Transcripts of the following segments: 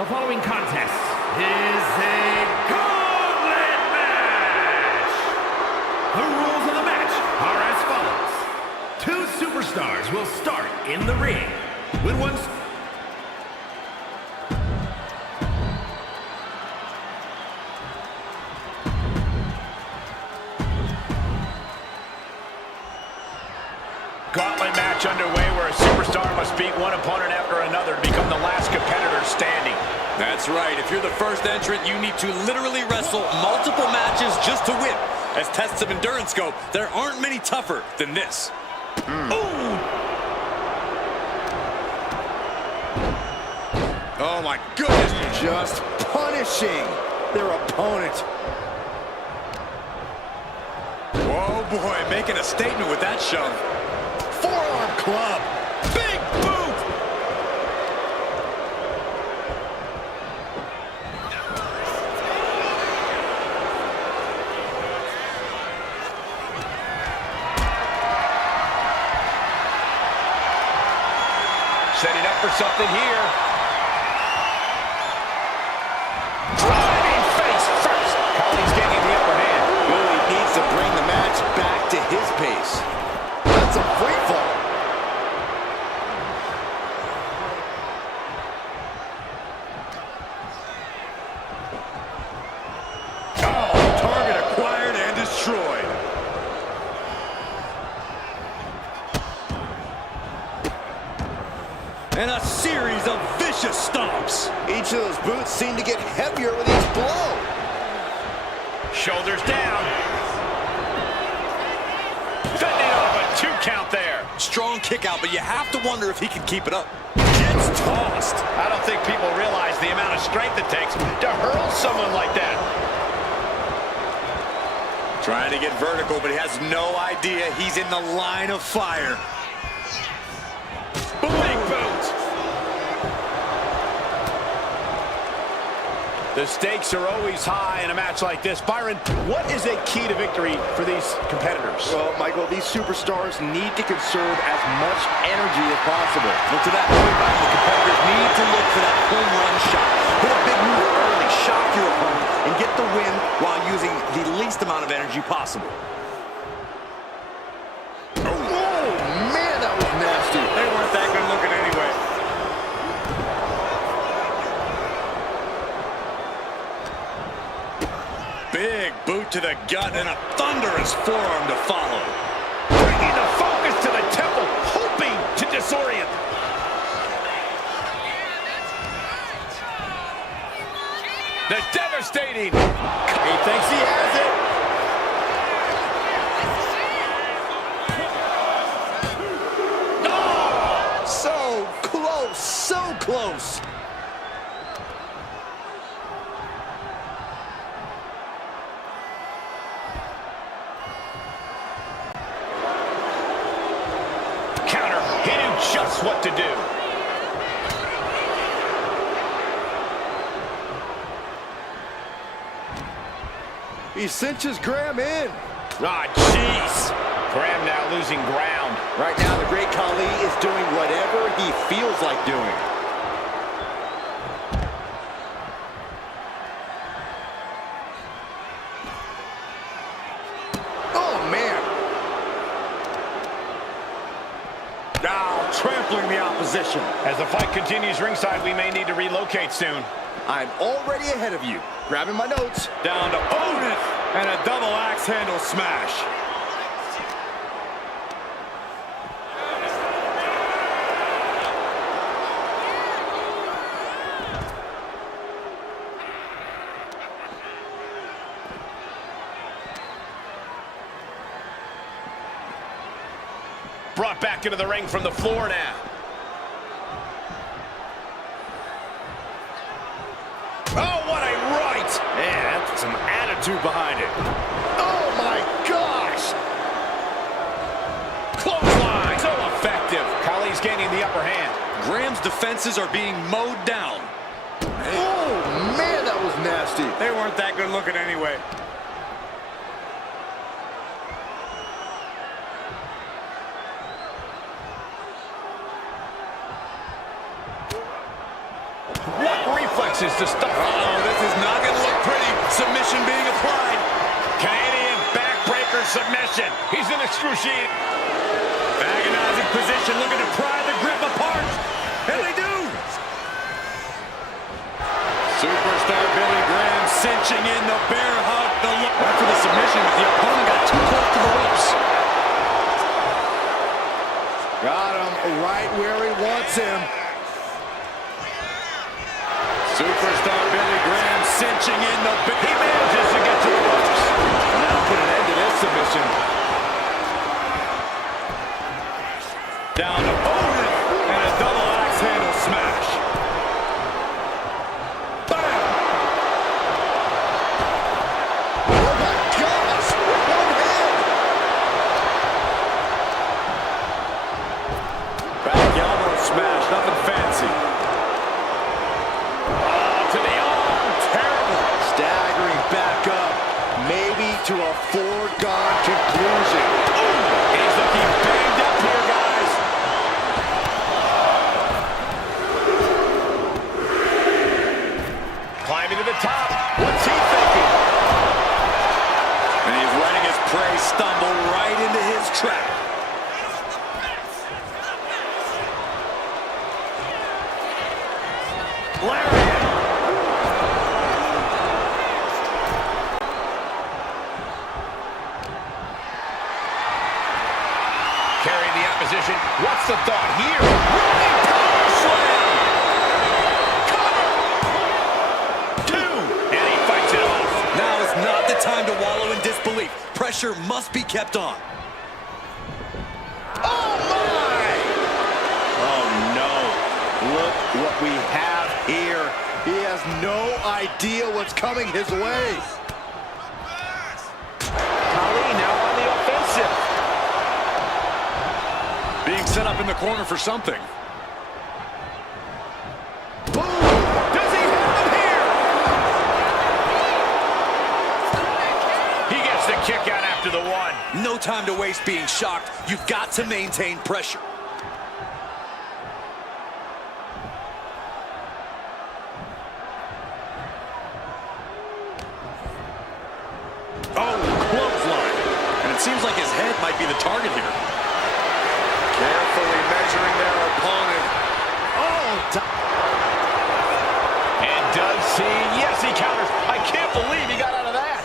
The following contest is a gauntlet match. The rules of the match are as follows. Two superstars will start in the ring. When one's gauntlet match underway where a superstar must beat one opponent after another to become the last competitor standing. That's right. If you're the first entrant, you need to literally wrestle multiple matches just to win. As tests of endurance go, there aren't many tougher than this. Oh my goodness. Just punishing their opponent. Whoa, boy, making a statement with that shove. Forearm club. Big boot. Setting up for something here. Driving face first. Colley's getting the upper hand. Really needs to bring the match back to his pace. That's a free fall. Oh, target acquired and destroyed. And a series of vicious stomps. Each of those boots seem to get heavier with each blow. Shoulders down. Fending off a 2 count there. Strong kick out, but you have to wonder if he can keep it up. Gets tossed. I don't think people realize the amount of strength it takes to hurl someone like that. Trying to get vertical, but he has no idea he's in the line of fire. Big boot. The stakes are always high in a match like this. Byron, what is a key to victory for these competitors? Well, Michael, these superstars need to conserve as much energy as possible. Look to that point, Byron. The competitors need to look for that home run shot. Hit a big move early, shock your opponent, and get the win while using the least amount of energy possible. Oh, man, that was nasty. They weren't that good looking anyway. Big boot to the gut and a thunderous forearm to follow. Bringing the focus to the temple, hoping to disorient. The devastating. He thinks he has it. Oh! So close, so close. Counter. He knew just what to do. He cinches Graham in. Ah, jeez. Graham now losing ground. Right now, the Great Khali is doing whatever he feels like doing. Oh, man. Now trampling the opposition. As the fight continues ringside, we may need to relocate soon. I'm already ahead of you. Grabbing my notes. Down to opponent and a double axe handle smash. Brought back into the ring from the floor now. Oh, what a right! Man, that's some attitude behind it. Oh, my gosh. Clothesline! So effective. Khali's gaining the upper hand. Graham's defenses are being mowed down. Oh, man, that was nasty. They weren't that good looking anyway. to stop. Uh-oh, this is not going to look pretty. Submission being applied. Canadian backbreaker submission. He's in excruciating. Agonizing position, looking to pry the grip apart. And they do. Superstar Billy Graham cinching in the bear hug. After the submission, the opponent got too close to the ropes. Got him right where he wants him. Superstar Billy Graham cinching in the bear. He manages to get to the ropes. And that'll put an end to this submission. Down opponent and a double axe handle smash. Bam! Oh my gosh! One hand! Back elbow smash, nothing fancy. Oh, to the arm, terrible. Staggering back up, maybe to a foregone conclusion. He's looking banged up here, guys. Climbing to the top. What's he thinking? And he's letting his prey stumble right into his trap. Lariat. Carrying the opposition. What's the thought here? Running power slam. Cover. Two. And he fights it off. Now is not the time to wallow in disbelief. Pressure must be kept on. Oh, my. Oh no, look what we have here. He has no idea what's coming his way. Ali now on the offensive. Being set up in the corner for something. Boom! Does he have him here? He gets the kick out after the one. No time to waste being shocked. You've got to maintain pressure. Oh, clothesline. And it seems like his head might be the target here. Carefully measuring their opponent. And does he? Yes, he counters. I can't believe he got out of that.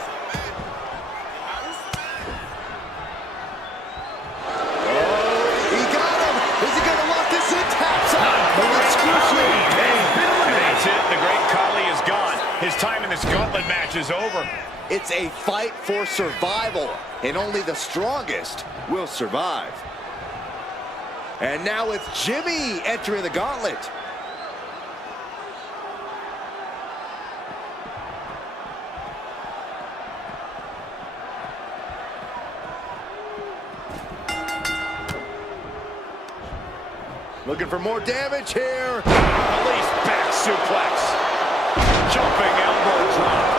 He got him. Is he going to lock this in? Taps out. Excruciating. And that's it. The great Khali is gone. His time in this gauntlet match is over. It's a fight for survival, and only the strongest will survive. And now it's Jimmy entering the gauntlet. Looking for more damage here. Release back suplex. Jumping elbow drop.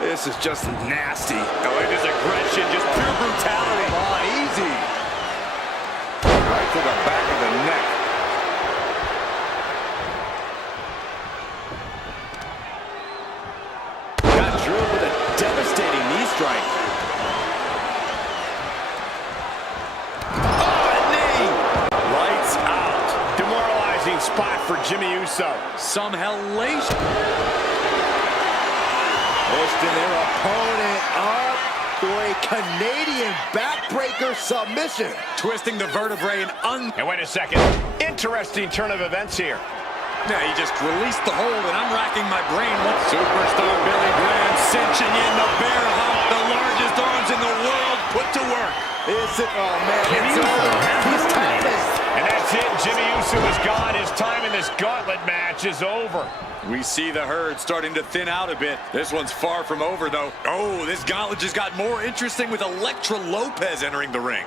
This is just nasty. Oh, it is aggression, just pure brutality. Come on, easy. Right to the back of the neck. Got drilled with a devastating knee strike. Lights out. Demoralizing spot for Jimmy Uso. Some hellation. Lifting their opponent up for a Canadian backbreaker submission. Twisting the vertebrae and And wait a second. Interesting turn of events here. Now he just released the hold, and I'm racking my brain. Superstar Billy Graham cinching in the bear hug. The largest arms in the world put to work. Is it? Oh, man, Jimmy it's Uso over. has He's been tapping. And that's it. Jimmy Uso is gone. His time in this gauntlet match is over. We see the herd starting to thin out a bit. This one's far from over, though. Oh, this gauntlet just got more interesting with Elektra Lopez entering the ring.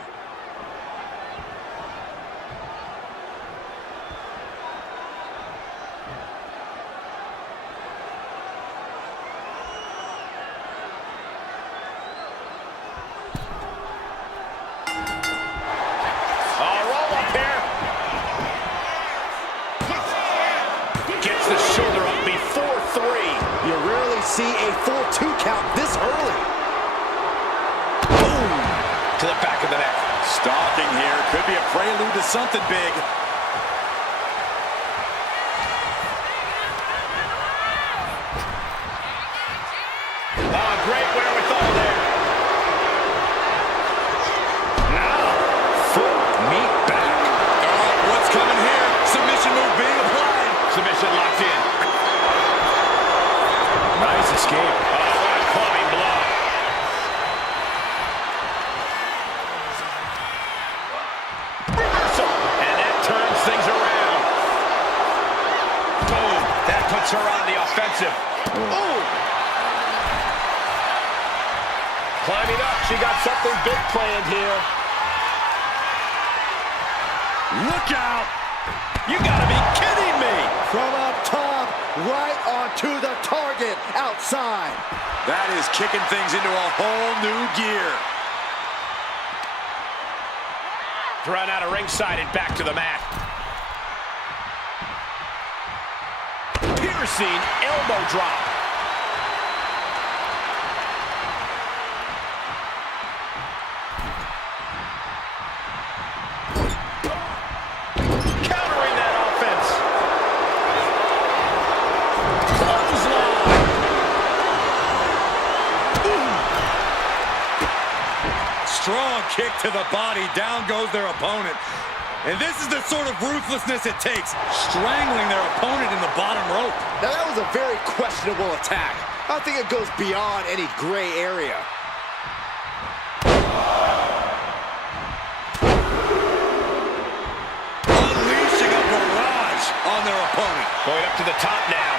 see a full 2 count this early. Boom! To the back of the neck. Stalking here. Could be a prelude to something big. Oh, great wherewithal there. Now, foot meet back. Oh, what's coming here? Submission move being applied. Submission locked in. Nice escape. Oh, what a clubbing blow. Reversal. And that turns things around. Boom. That puts her on the offensive. Oh. Climbing up. She got something big planned here. Look out. You gotta be kidding me. From up top, right onto the target outside. That is kicking things into a whole new gear. Thrown out of ringside and back to the mat. Piercing elbow drop. Countering that offense. Clothesline. Strong kick to the body. Down goes their opponent. And this is the sort of ruthlessness it takes. Strangling their opponent in the bottom rope. Now that was a very questionable attack. I don't think it goes beyond any gray area. Unleashing a barrage on their opponent. Going up to the top now.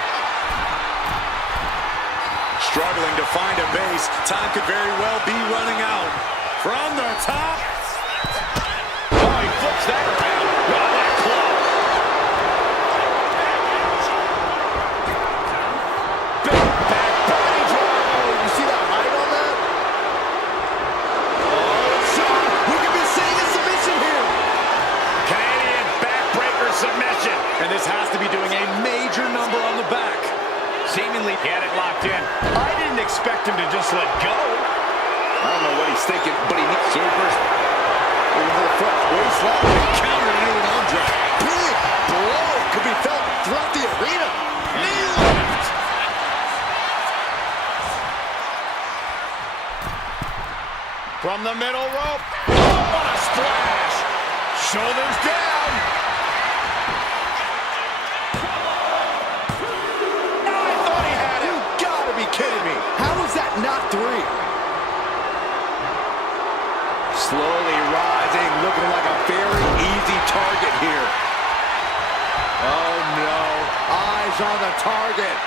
Struggling to find a base. Time could very well be running out. From the top. Oh, he flips that around. Oh, what a club. Big back body drop. You see that height on that? So, we could be seeing a submission here. Canadian backbreaker submission. And this has to be doing a major number on the back. Seemingly he had it locked in. I didn't expect him to just let go. I don't know what he's thinking, but he needs supers. Over the front waistline. Countered into an arm drag. Big blow could be felt throughout the arena. Knee lift. From the middle rope. Oh, what a splash. Shoulders down. I thought he had it. You gotta be kidding me. How is that not 3? Slowly rising, looking like a very easy target here. Oh no, eyes on the target.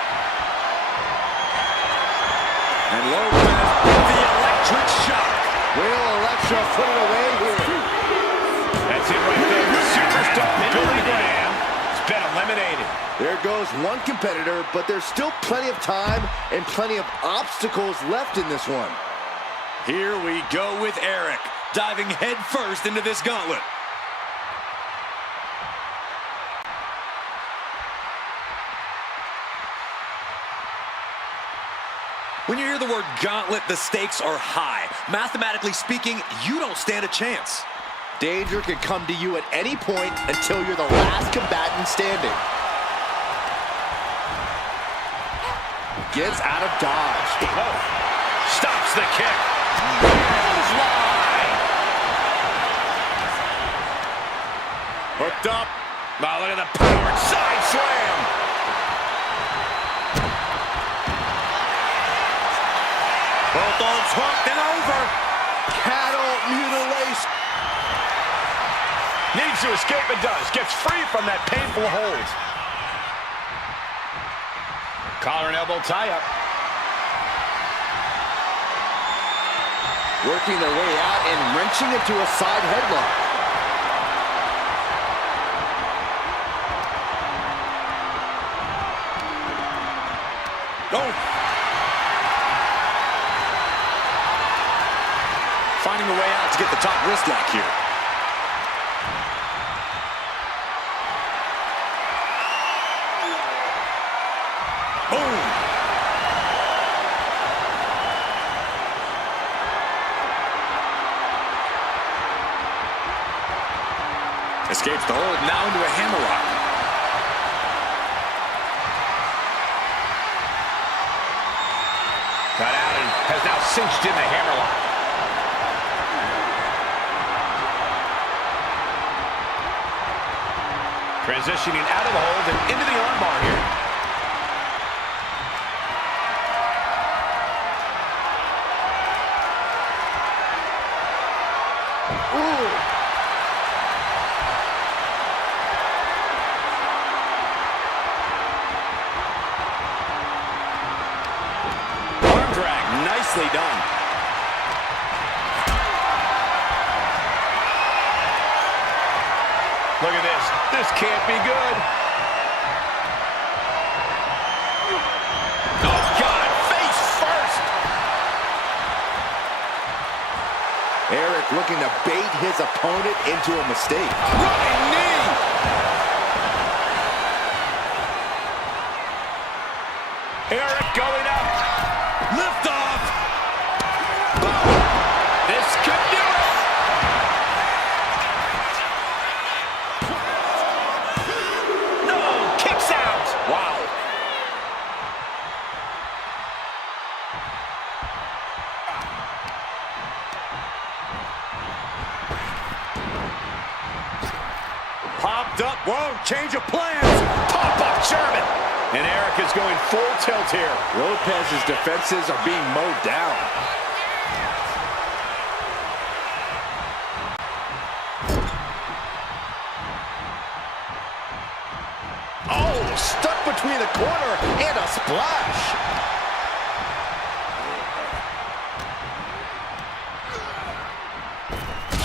And Lopez with the electric shock. Will Electra put it away here? That's it right there. Superstar Billy Graham has been eliminated. There goes one competitor, but there's still plenty of time and plenty of obstacles left in this one. Here we go with Eric, diving head first into this gauntlet. When you hear the word gauntlet, the stakes are high. Mathematically speaking, you don't stand a chance. Danger can come to you at any point until you're the last combatant standing. Gets out of dodge. Oh, stops the kick. Clothesline. Hooked up. Now look at the powered side slam. Both arms hooked and over. Cattle mutilation. Needs to escape and does. Gets free from that painful hold. Collar and elbow tie-up. Working their way out and wrenching into a side headlock. Oh. Finding a way out to get the top wrist lock here. Boom. Escapes the hold, now into a hammerlock. Got out and has now cinched in the hammerlock. Transitioning out of the hold and into the armbar here. Arm drag, nicely done. Look at this. This can't be good. Oh, God. Face first. Eric looking to bait his opponent into a mistake. Running knee. Eric going up. Lift off. Boom. This could do it. No, kicks out. Wow. Popped up. Whoa, change of plans. Pop-up German. And Eric is going full tilt here. Lopez's defenses are being mowed down. Oh, stuck between the corner and a splash.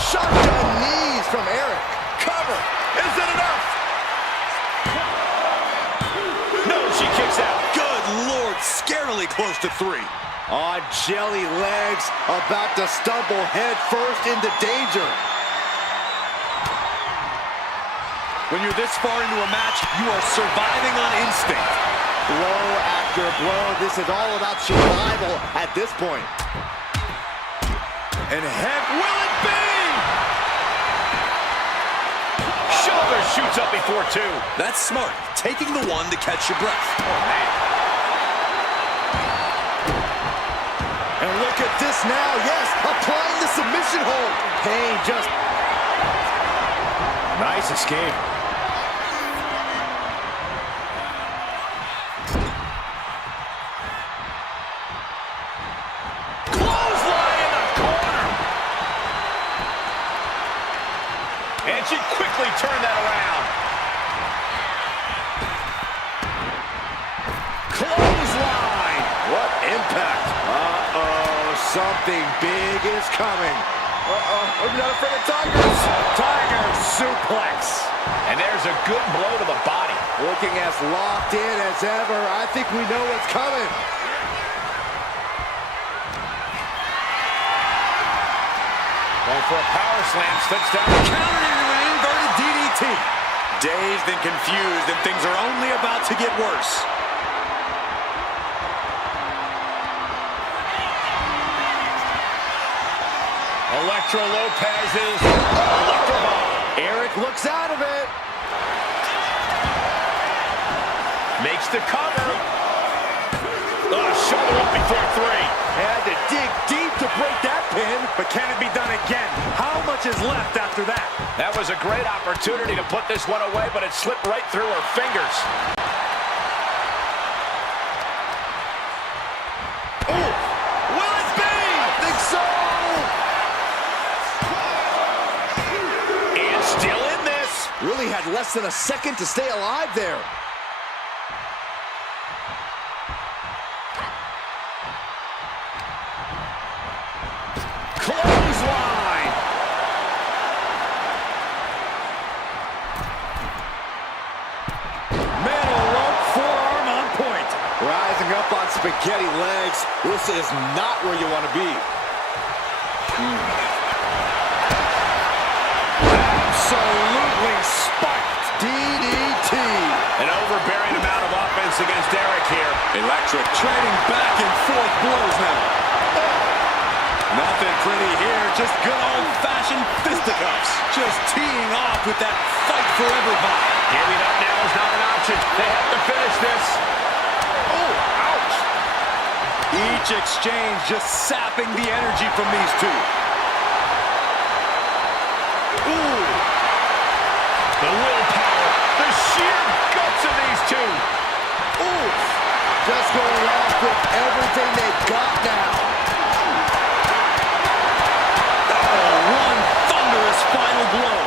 Shotgun knees from Eric. Cover. Is it enough? No, she kicks out. Good Lord, scarily close to 3. On jelly legs, about to stumble head first into danger. When you're this far into a match, you are surviving on instinct. Blow after blow. This is all about survival at this point. And head, will it be? Shoulder shoots up before 2. That's smart. Taking the one to catch your breath. Oh, man. And look at this now. Yes, applying the submission hold. Pain just... Nice escape. Clothesline in the corner. And she quickly turned that around. Clothesline. What impact. Something big is coming. I'm not afraid of tigers. Tiger suplex. And there's a good blow to the body. Looking as locked in as ever. I think we know what's coming. Going for a power slam, slips down. Countered into an inverted DDT. Dazed and confused, and things are only about to get worse. Electro Lopez's Electro Bomb. Eric looks out of it. Makes the cover. Shoulder up before 3. Had to dig deep to break that pin. But can it be done again? How much is left after that? That was a great opportunity to put this one away, but it slipped right through her fingers. Oh, will it be? I think so. And still in this. Really had less than a second to stay alive there. Clothesline. Middle rope forearm on point. Rising up on spaghetti legs. This is not where you want to be. Absolutely spiked. DDT. An overbearing amount of offense against Eric here. Electric trading back and forth blows now. Nothing pretty here, just good old-fashioned submission fisticuffs. Just teeing off with that fight forever vibe. Giving up now is not an option. They have to finish this. Oh, ouch. Each exchange just sapping the energy from these two. Ooh. The willpower, the sheer guts of these two. Ooh, just going off with everything they've got now. Oh, one thunderous final blow.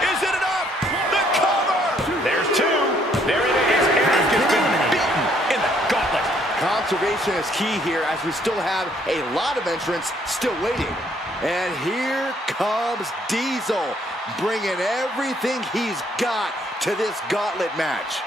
Is it enough? The cover! There's two. There it is. Eric has been beaten in the gauntlet. Conservation is key here as we still have a lot of entrants still waiting. And here comes Diesel, bringing everything he's got to this gauntlet match.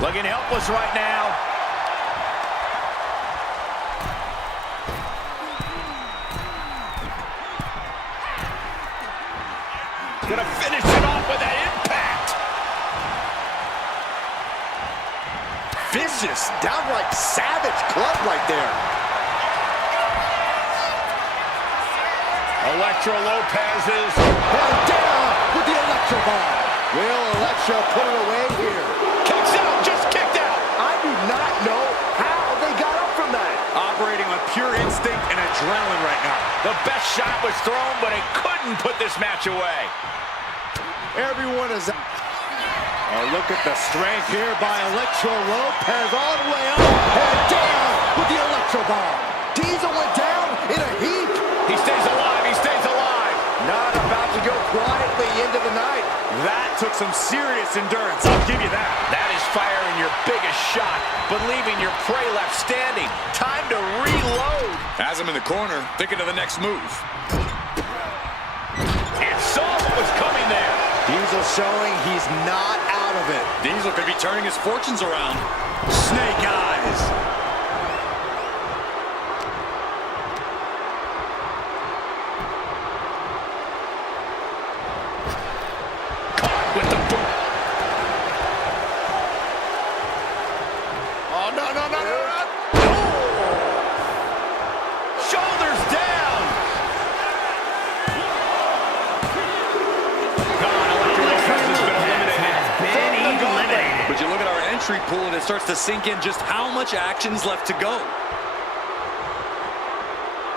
Looking helpless right now. Gonna finish it off with that impact. Vicious, downright savage club right there. Electro Lopez is And down with the Electro Ball. Will Electro put it away here? kicks out, just kicked out. I do not know how they got up from that. Operating on pure instinct and adrenaline right now. The best shot was thrown, but it couldn't put this match away. Everyone is... Oh, look at the strength here by Electro Lopez all the way up and down with the Electro Ball. Diesel went down in a heap. He stays alive, he stays alive. Not about to go quietly into the night. That took some serious endurance, I'll give you that. That is firing your biggest shot, but leaving your prey left standing. Time to reload. Has him in the corner, thinking of the next move. And saw what was coming there. Diesel showing he's not out of it. Diesel could be turning his fortunes around. Snake eyes. Caught with the boot. Oh, no, no, no, no, no. Shoulders down. But you look at our entry pool and it starts to sink in just how much action's left to go.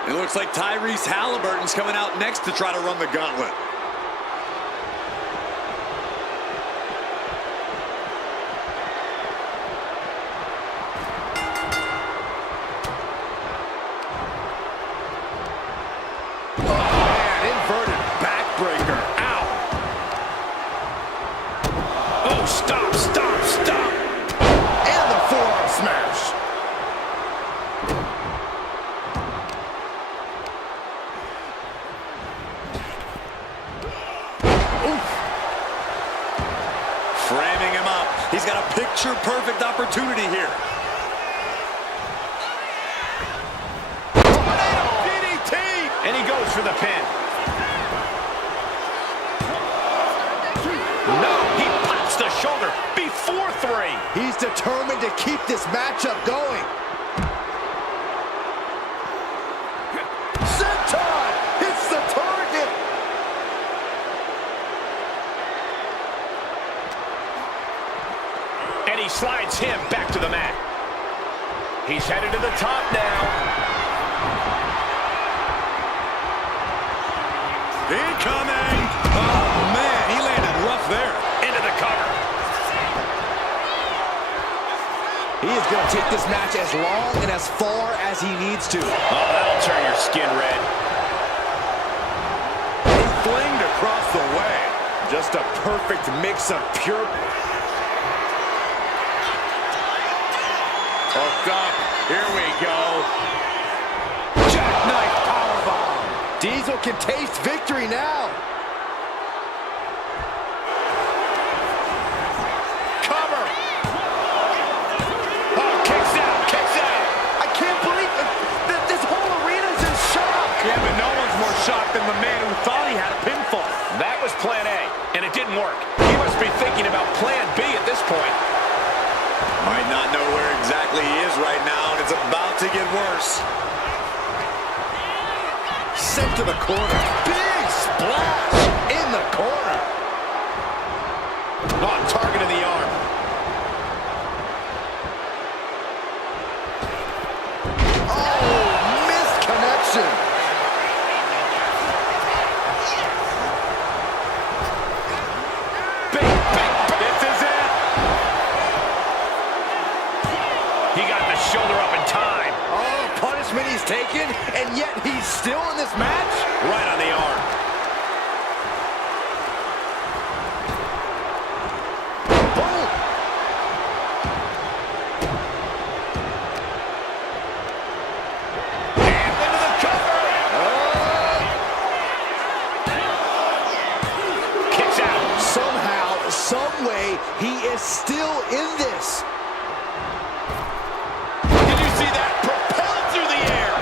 It looks like Tyrese Halliburton's coming out next to try to run the gauntlet. Man, inverted backbreaker. Ow. Oh, stop, stop, stop. And the forearm smash. Framing him up. He's got a picture-perfect opportunity here. DDT! And he goes for the pin. No, he pops the shoulder before three. He's determined to keep this matchup going. Senton hits the target. And he slides him back to the mat. He's headed to the top now. Incoming! Oh, man, he landed rough there. Into the cover. He is going to take this match as long and as far as he needs to. Oh, that'll turn your skin red. He flinged across the way. Just a perfect mix of pure... Hooked up. Here we go. Jackknife powerbomb. Diesel can taste victory now. Cover. didn't work. He must be thinking about plan B at this point. Might not know where exactly he is right now, and it's about to get worse. Sent to the corner. Big splash in the corner. Oh, targeting the arm. Oh, missed connection. This is it. He got the shoulder up in time. Oh, punishment he's taken, and yet he's still in this match? Right on the arm. Boom. And into the cover. Kicks out. Somehow, some way, he is still in this. Did you see that? Propelled through the air.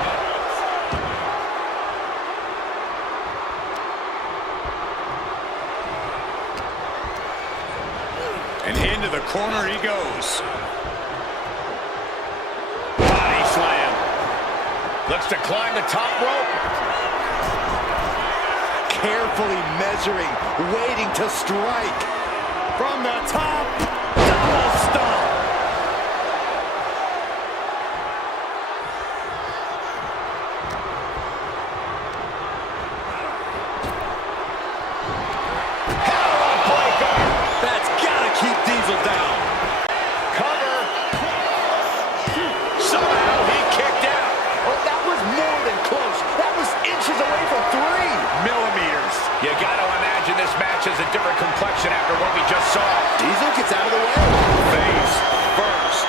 And into the corner he goes. Body slam. Looks to climb the top rope. Carefully measuring, waiting to strike. From the top, double stomp. That's gotta keep Diesel down. Cover. Somehow he kicked out. Oh, that was more than close. That was inches away from 3 millimeters. You got to imagine this match has a different complexion after what we just saw. Diesel gets out of the way. Face first.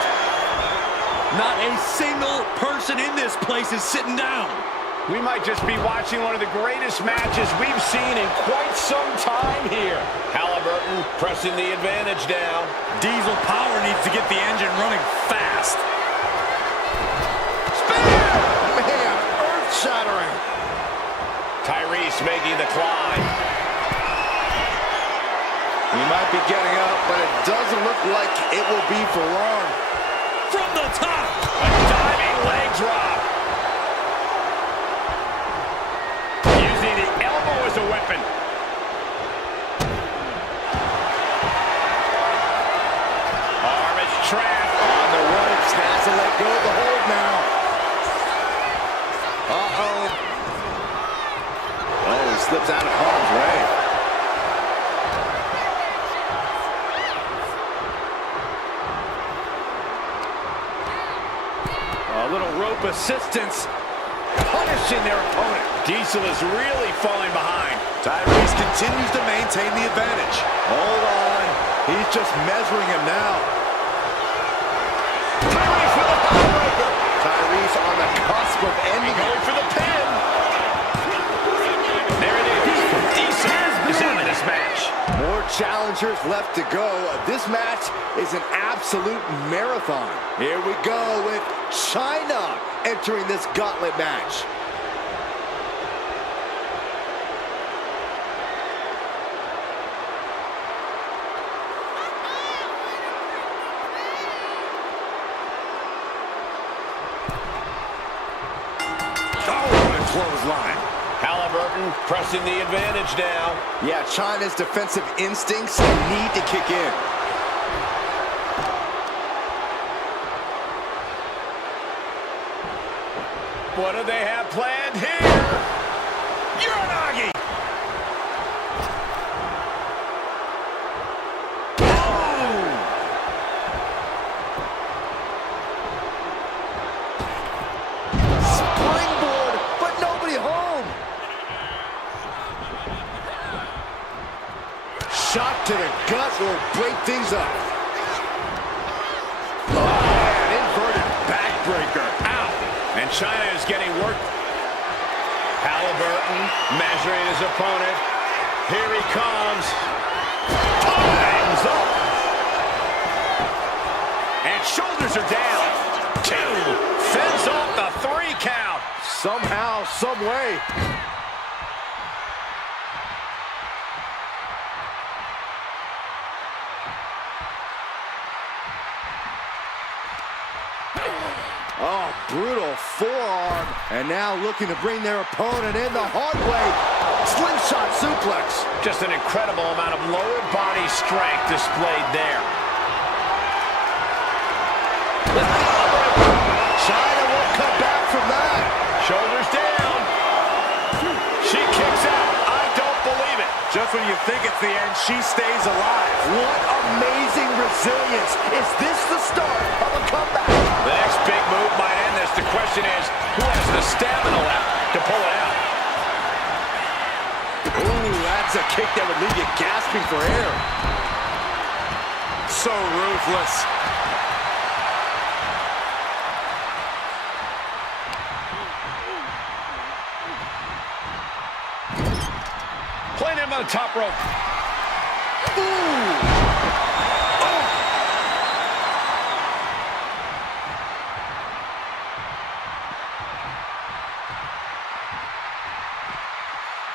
Not a single person in this place is sitting down. We might just be watching one of the greatest matches we've seen in quite some time here. Halliburton pressing the advantage down. Diesel power needs to get the engine running fast. Man, earth-shattering. Tyrese making the climb. He might be getting up, but it doesn't look like it will be for long. From the top. A diving leg drop. Using the elbow as a weapon. Arm is trapped. On the ropes, has to let go of the hold now. Uh-oh. Oh, he slips out of harm's way. A little rope assistance, punishing their opponent. Diesel is really falling behind. Tyrese continues to maintain the advantage. Hold on. He's just measuring him now. Tyrese with a heartbreaker. Tyrese on the cusp of ending Going it. for the pin. There it is. Diesel is out of this match. More challengers left to go. This match is an absolute marathon. Here we go with China entering this gauntlet match. Clothesline. Halliburton pressing the advantage now. Yeah, China's defensive instincts need to kick in. What do they have planned here? Uranagi! Springboard, but nobody home. Shot to the gut will break things up. Oh, an inverted backbreaker. Ow! And China is getting work. Halliburton measuring his opponent. Here he comes. Time's up. And shoulders are down. 2. Fends off the 3 count. Somehow, some way. Oh, brutal forearm. And now looking to bring their opponent in the hard way. Slingshot suplex. Just an incredible amount of lower body strength displayed there. China won't come back from that. Shoulders down. She kicks out. I don't believe it. Just when you think it's the end, she stays alive. What amazing resilience. Is this the start of a comeback? The next big move might end this. The question is, who has the stamina left to pull it out? Ooh, that's a kick that would leave you gasping for air. So ruthless. Playing him on the top rope. Ooh.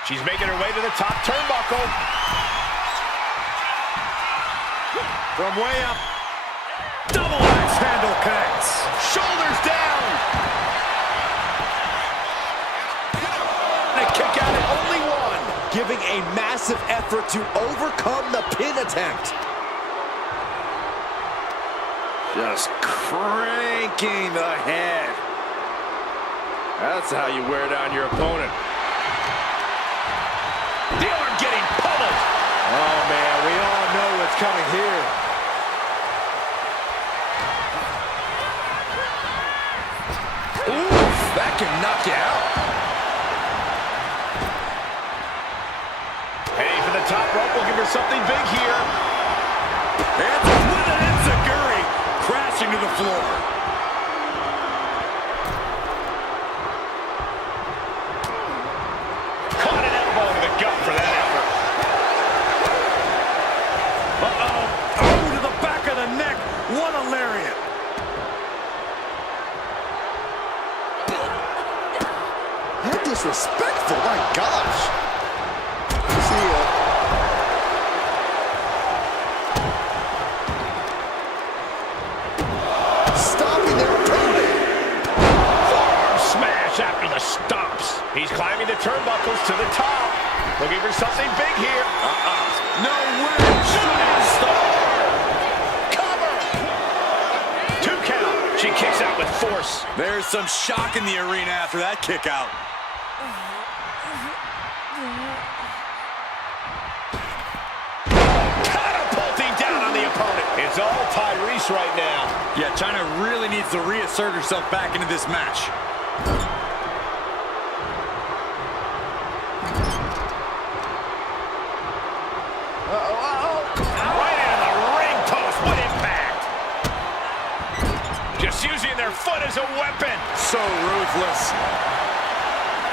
She's making her way to the top turnbuckle. From way up. Double axe handle connects. Shoulders down. And a kick out at only one. Giving a massive effort to overcome the pin attempt. Just cranking the head. That's how you wear down your opponent. The arm getting pummeled. Oh, man, we all know what's coming here. Oof, that can knock you out. Heading for the top rope, looking for something big here. And with an enziguri, crashing to the floor. Caught an elbow to the gut for that effort. Uh-oh. Oh, to the back of the neck. What a lariat. How disrespectful, my gosh. See ya. Stopping their opponent. Forearm smash after the stomps. He's climbing the turnbuckles to the top. Looking for something big here. No way. Shooting star. Cover. 2 count. She kicks out with force. There's some shock in the arena after that kick out. Catapulting down on the opponent. It's all Tyrese right now. Yeah, China really needs to reassert herself back into this match. Right into the ring post. What impact. Just using their foot as a weapon. So ruthless.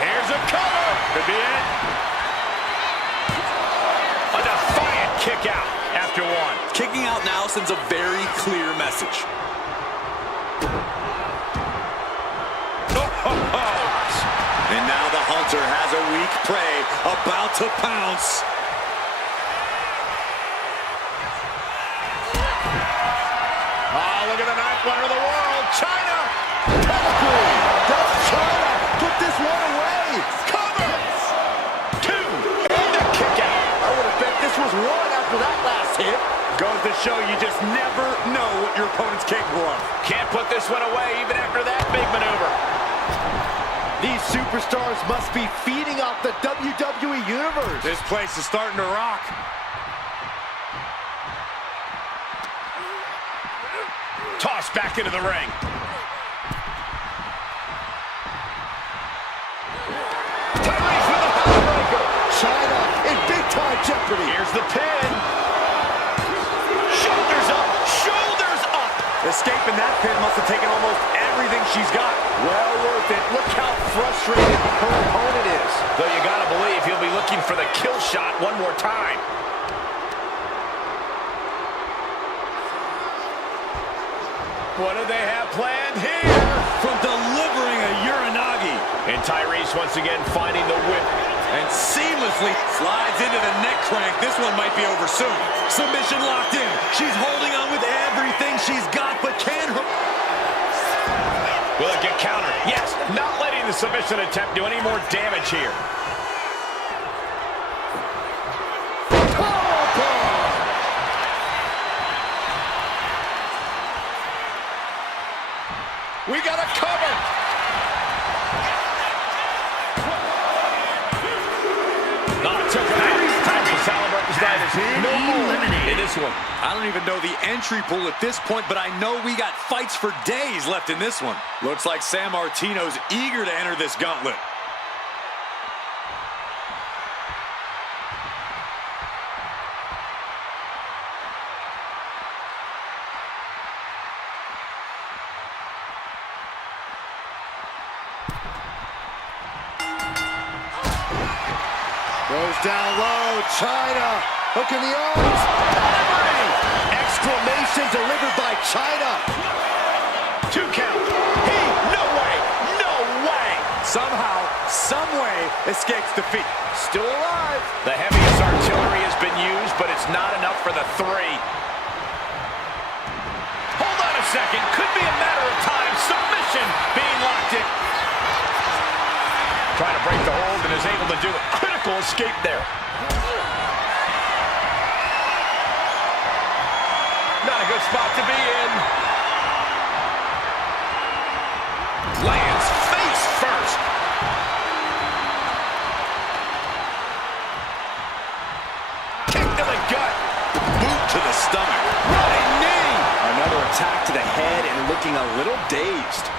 Here's a cover. Could be it. A defiant kick out after one. Kicking out now sends a very clear message. And now the Hunter has a weak prey about to pounce. Oh, look at the ninth wonder of the world. China. Pedigree. Does China put this one away? Cover. 2. And a kick out. I would have bet this was one after that last hit. Goes to show you just never know what your opponent's capable of. Can't put this one away even after that big maneuver. These superstars must be feeding off the WWE Universe. This place is starting to rock. Tossed back into the ring. Tyrese with the heartbreaker. China in big-time jeopardy. Here's the pin. Shoulders up. Shoulders up. Escaping that pin must have taken almost everything she's got. Well worth it. Look how frustrated her opponent is. Though you gotta believe he'll be looking for the kill shot one more time. What do they have planned here? From delivering a Uranagi. And Tyrese once again finding the whip. And seamlessly slides into the neck crank. This one might be over soon. Submission locked in. She's holding on with everything she's got, but can her... Will it get countered? Yes, not letting the submission attempt do any more damage here. We got a cover. Oh, took him out. Time for Halliburton's Divers. No more in this one. I don't even know the entry pool at this point, but I know we got fights for days left in this one. Looks like San Martino's eager to enter this gauntlet. Goes down low, China, hook in the arms, delivery! Exclamation delivered by China. 2 count. No way, no way. Somehow, some way, escapes defeat. Still alive. The heaviest artillery has been used, but it's not enough for the 3. Hold on a second, could be a matter of time. Submission being locked in. Trying to break the hold and is able to do it. Critical escape there. Not a good spot to be in. Lands face first. Kick to the gut. Boot to the stomach. Running knee. Another attack to the head and looking a little dazed.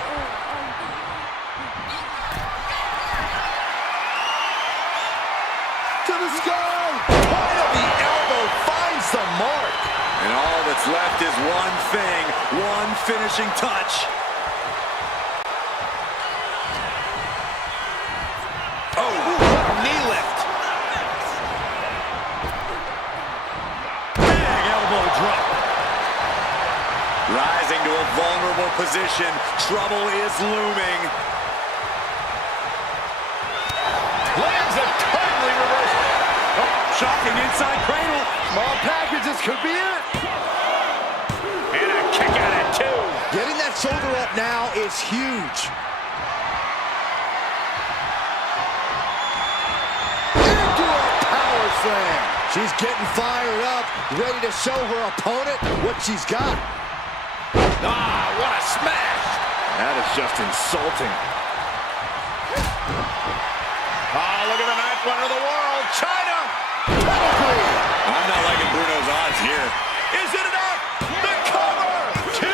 To the sky. Point of the elbow finds the mark. And all that's left is one thing, one finishing touch. Oh, what a knee lift. Big elbow drop. Rising to a vulnerable position. Trouble is looming. Lands a timely reversal. Oh, shocking inside cradle. Small packages could be it. And a kick out at 2. Getting that shoulder up now is huge. Into a power slam. She's getting fired up, ready to show her opponent what she's got. Ah, what a smash. That is just insulting. Oh, look at the ninth wonder of the world. China. I'm not liking Bruno's odds here. Is it enough? The cover. 2.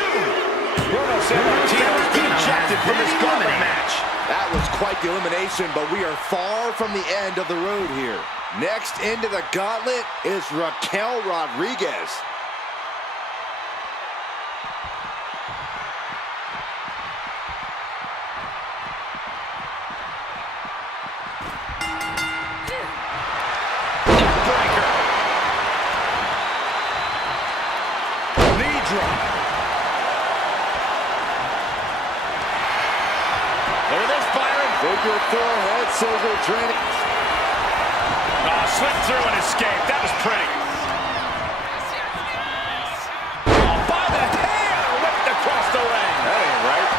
Bruno Sammartino has been ejected from this gauntlet match. That was quite the elimination, but we are far from the end of the road here. Next into the gauntlet is Raquel Rodriguez. Look at this, Byron. Figure 4 head scissor training. Oh, slipped through and escaped. That was pretty. Oh, by the hair, whipped across the ring. That ain't right.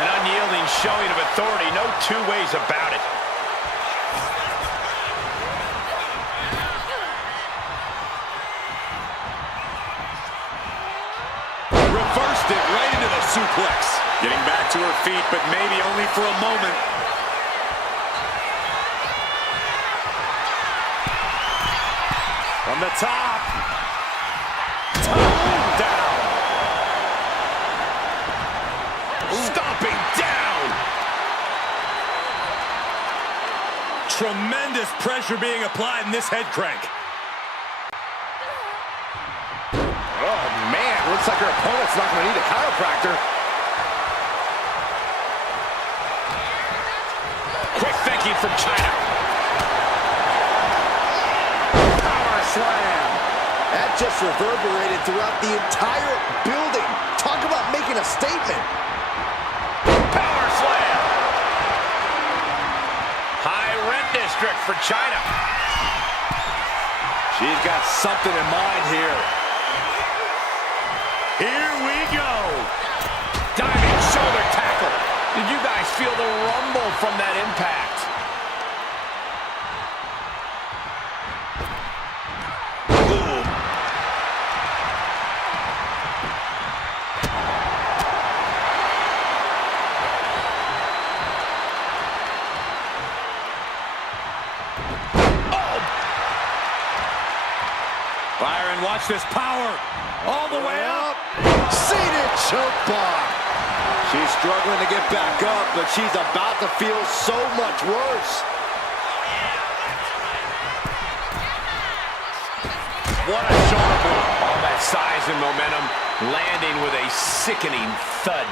An unyielding showing of authority. No 2 ways about it. Reversed it right into the suplex. Getting back to her feet, but maybe only for a moment. From the top. Down. Stomping down. Tremendous pressure being applied in this head crank. Oh, man. Looks like her opponent's not going to need a chiropractor. Quick thinking from China. Power slam. That just reverberated throughout the entire building. Talk about making a statement. Power slam. High rent district for China. She's got something in mind here. Here we go. Diving shoulder tackle. feel the rumble from that impact. Byron, watch this power. All the way up. Seated choke block. She's struggling to get back up, but she's about to feel so much worse. What a shoulder blow. All that size and momentum landing with a sickening thud.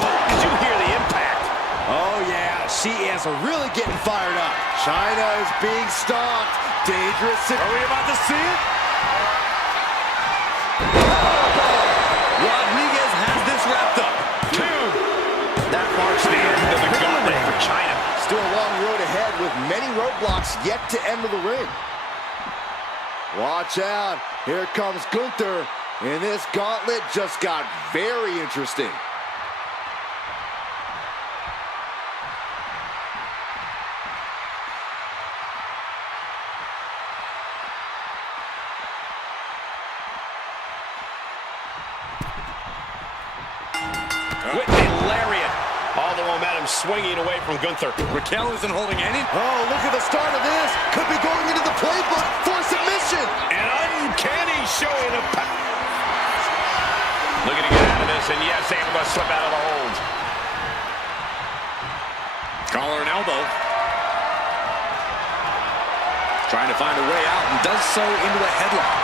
Did you hear the impact? Oh, yeah, she is really getting fired up. China is being stalked. Dangerous. Are we about to see it? Rodriguez has this wrapped up. 2. That marks the end of the gauntlet for China. Still a long road ahead with many roadblocks yet to enter the ring. Watch out. Here comes Gunther. And this gauntlet just got very interesting. With a lariat. All the momentum swinging away from Gunther. Raquel isn't holding any. Oh, look at the start of this. Could be going into the playbook for submission. An uncanny showing of power. Looking to get out of this, and yes, able to slip out of the hold. Collar and elbow. Trying to find a way out and does so into a headlock.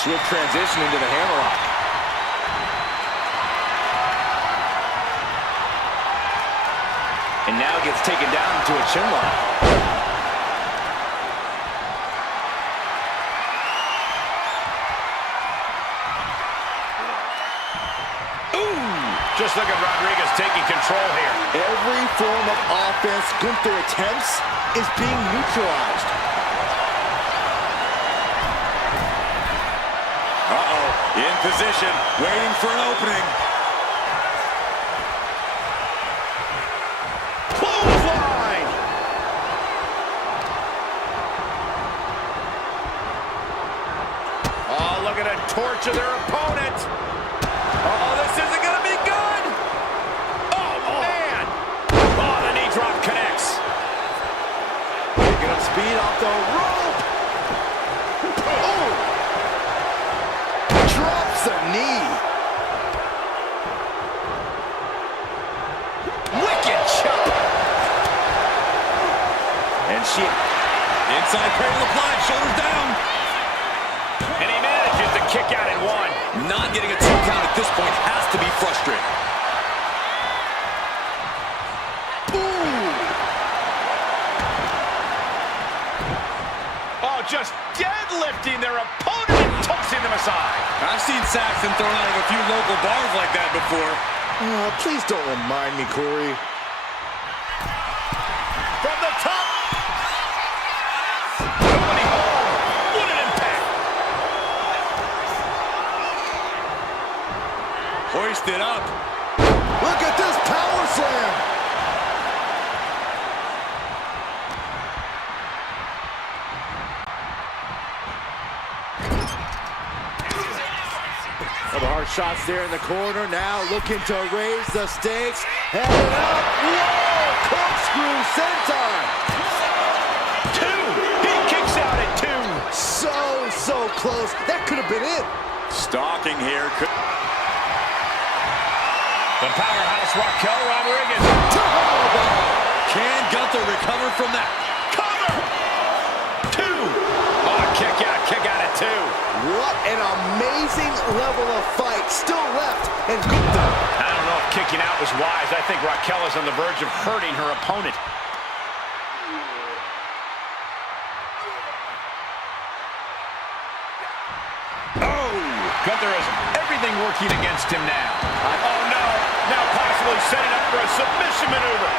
Swift transition into the hammerlock. And now gets taken down to a chinlock. Just look at Rodriguez taking control here. Every form of offense Gunther attempts is being neutralized. In position, waiting for an opening. Clothesline! Oh, look at a torture their opponent. Oh, this isn't going to be good. Oh, man. Oh, the knee drop connects. Picking up speed off the rope. Oh! Drops the knee. Wicked chop. And she inside cradle applied, shoulders down. And he manages to kick out at 1. Not getting a 2 count at this point has to be frustrating. Oh, just deadlifting their opponent and tossing them aside. I've seen Saxton thrown out of a few local bars like that before. Please don't remind me, Corey. From the top. Nobody home. What an impact. Hoisted up. Look at this power slam. The hard shots there in the corner. Now looking to raise the stakes. Headed up. Whoa! Corkscrew senton. 2. He kicks out at 2. So close. That could have been it. Stalking here. The powerhouse Raquel Rodriguez. Can Gunther recover from that? Cover. 2. Oh, kick out at 2. What an amazing level of fight still left in Gunther. I don't know if kicking out was wise. I think Raquel is on the verge of hurting her opponent. Oh! Gunther has everything working against him now. Oh, no! Now possibly setting up for a submission maneuver.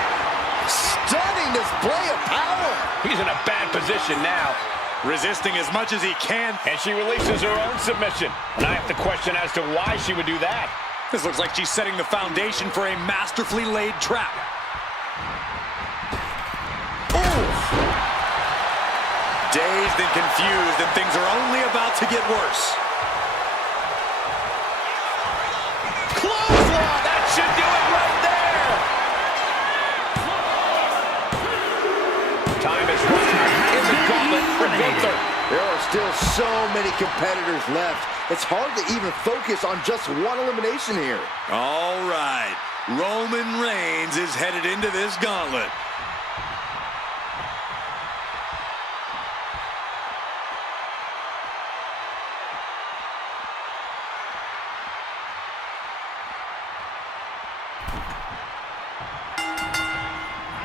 Stunning display of power. He's in a bad position now. Resisting as much as he can. And she releases her own submission. And I have to question as to why she would do that. This looks like she's setting the foundation for a masterfully laid trap. Dazed and confused, and things are only about to get worse. Clothesline! That should do it right there! Time is running in the gauntlet for Gunther. There are still so many competitors left. It's hard to even focus on just one elimination here. All right, Roman Reigns is headed into this gauntlet.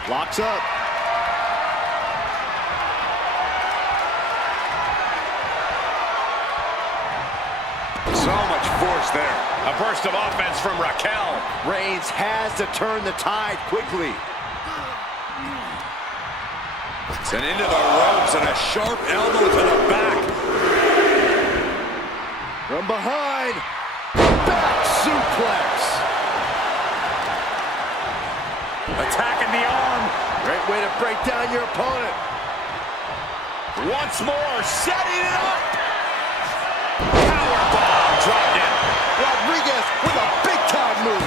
Locks up. So much force there. A burst of offense from Raquel. Reigns has to turn the tide quickly. Sent into the ropes and a sharp elbow to the back. From behind. Back suplex. Attacking the arm. Great way to break down your opponent. Once more, setting it up. Powerbomb dropped in. Rodriguez with a big-time move.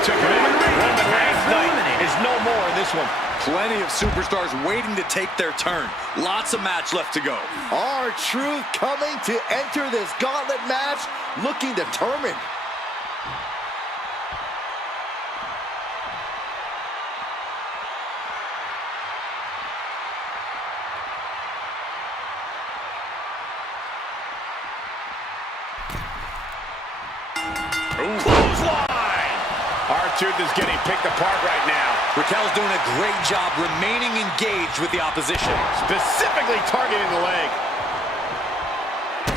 Took him in. Roman Reigns' night is no more in this one. Plenty of superstars waiting to take their turn. Lots of match left to go. R-Truth coming to enter this gauntlet match looking determined. Clothesline! R-Truth is getting picked apart right now. Raquel's doing a great job remaining engaged with the opposition. Specifically targeting the leg.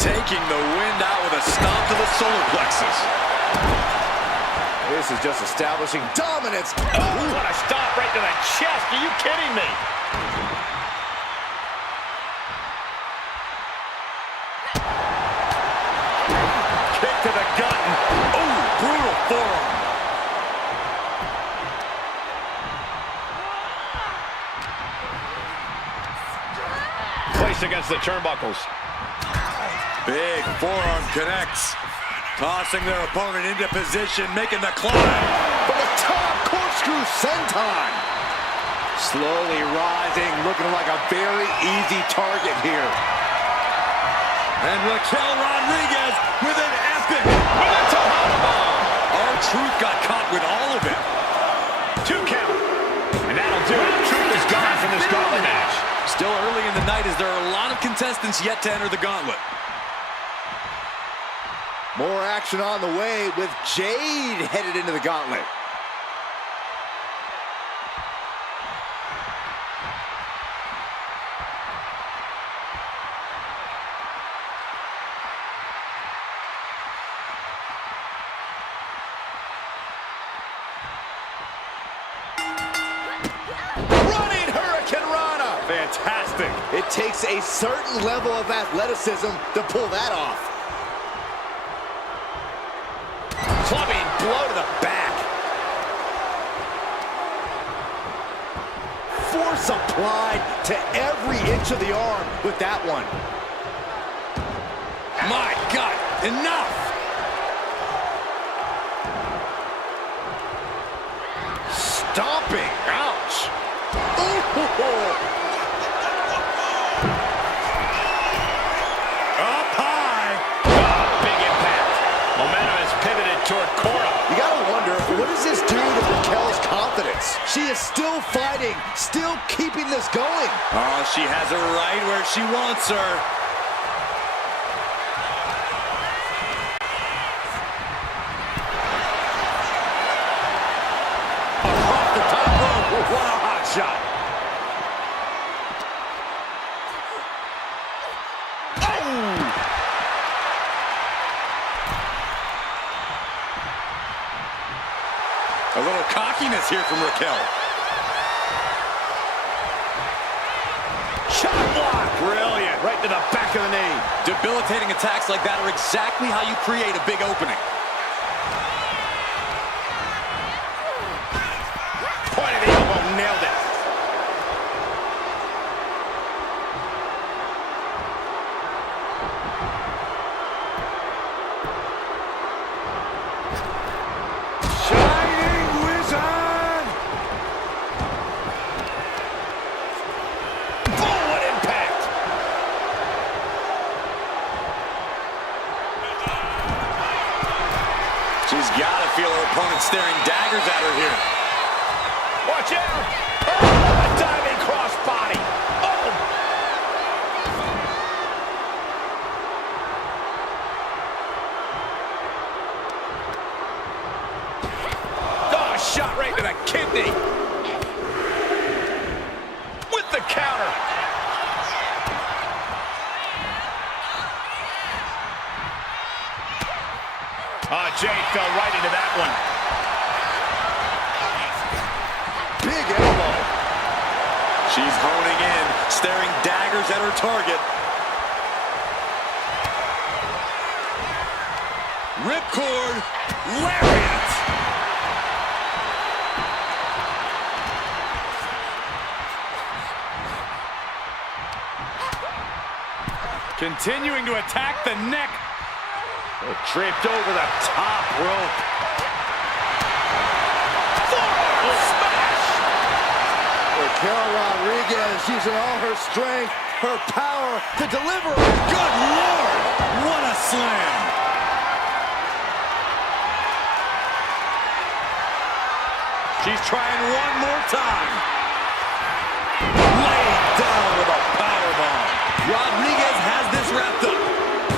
Taking the wind out with a stomp to the solar plexus. This is just establishing dominance. Oh, what a stomp right to the chest. Are you kidding me? Kick to the gut. Oh, brutal forearm. Placed against the turnbuckles. Big forearm connects. Tossing their opponent into position, making the climb. From the top, corkscrew senton. Slowly rising, looking like a very easy target here. And Raquel Rodriguez with an epic Mental bomb. R-Truth got caught with all of it. 2 count. And that'll do it. Truth is gone from this gauntlet match. Still early in the night as there are a lot of contestants yet to enter the gauntlet. More action on the way with Jade headed into the gauntlet. Running Hurricane Rana. Fantastic. It takes a certain level of athleticism to pull that off. Clubbing blow to the back. Force applied to every inch of the arm with that one. My God, enough! Stomping, ouch. Ooh. Up high. Big impact. Momentum has pivoted toward Cora. You gotta wonder, what does this do to Raquel's confidence? She is still fighting, still keeping this going. Oh, she has her right where she wants her. Off the top rope, what a hot shot. riskiness here from Raquel. Shot block. Brilliant. Right to the back of the knee. Debilitating attacks like that are exactly how you create a big opening. Point of the elbow, nailed it. Shining Wizard! Oh, what impact! She's got to feel her opponent staring daggers at her here. Watch out! Oh, a diving crossbody! Oh! Oh, shot right to the kidney! With the counter! Oh, Jay fell right into that one. Big elbow. She's honing in, staring daggers at her target. Ripcord, lariat. Continuing to attack the neck. Oh, draped over the top rope. Forearm smash! Raquel Rodriguez using all her strength, her power to deliver. Good Lord, what a slam. She's trying one more time. Laid down with a powerbomb. Rodriguez has this wrapped up.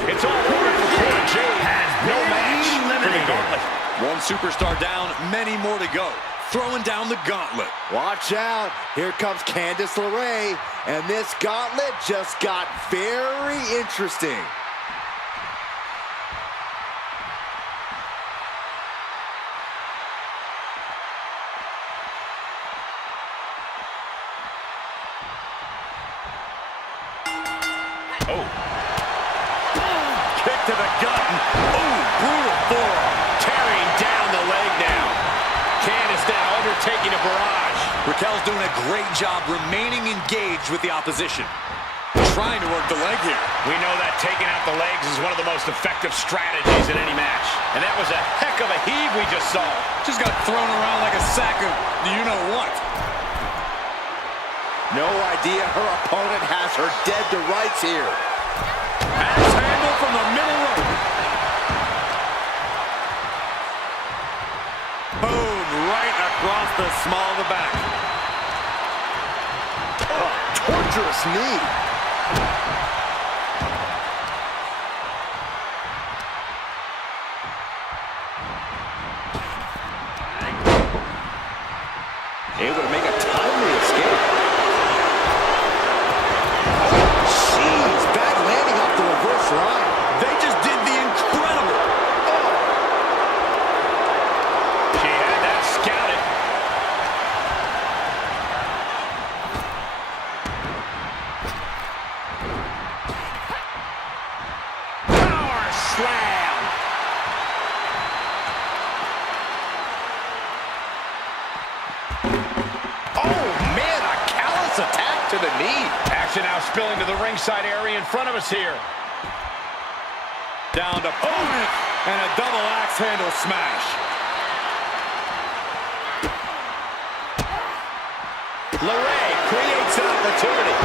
It's all over for Cora Jade. Has no match for the gauntlet. One superstar down, many more to go. Throwing down the gauntlet. Watch out. Here comes Candice LeRae. And this gauntlet just got very interesting. Oh. Kick to the gut. Ooh, brutal forearm. Tearing down the leg now. Candice now undertaking a barrage. Raquel's doing a great job remaining engaged with the opposition. Trying to work the leg here. We know that taking out the legs is one of the most effective strategies in any match. And that was a heck of a heave we just saw. Just got thrown around like a sack of you-know-what. No idea her opponent has her dead to rights here. Axe handle from the middle rope. Boom, right across the small of the back. Torturous knee. Able to make a timely escape. Jeez, back landing off the reverse line. They just did the incredible. She had that scouted. Power slam. Oh, man, a callous attack to the knee. Action now spilling to the ringside area in front of us here. Down to opponent and a double axe handle smash. LeRae creates an opportunity.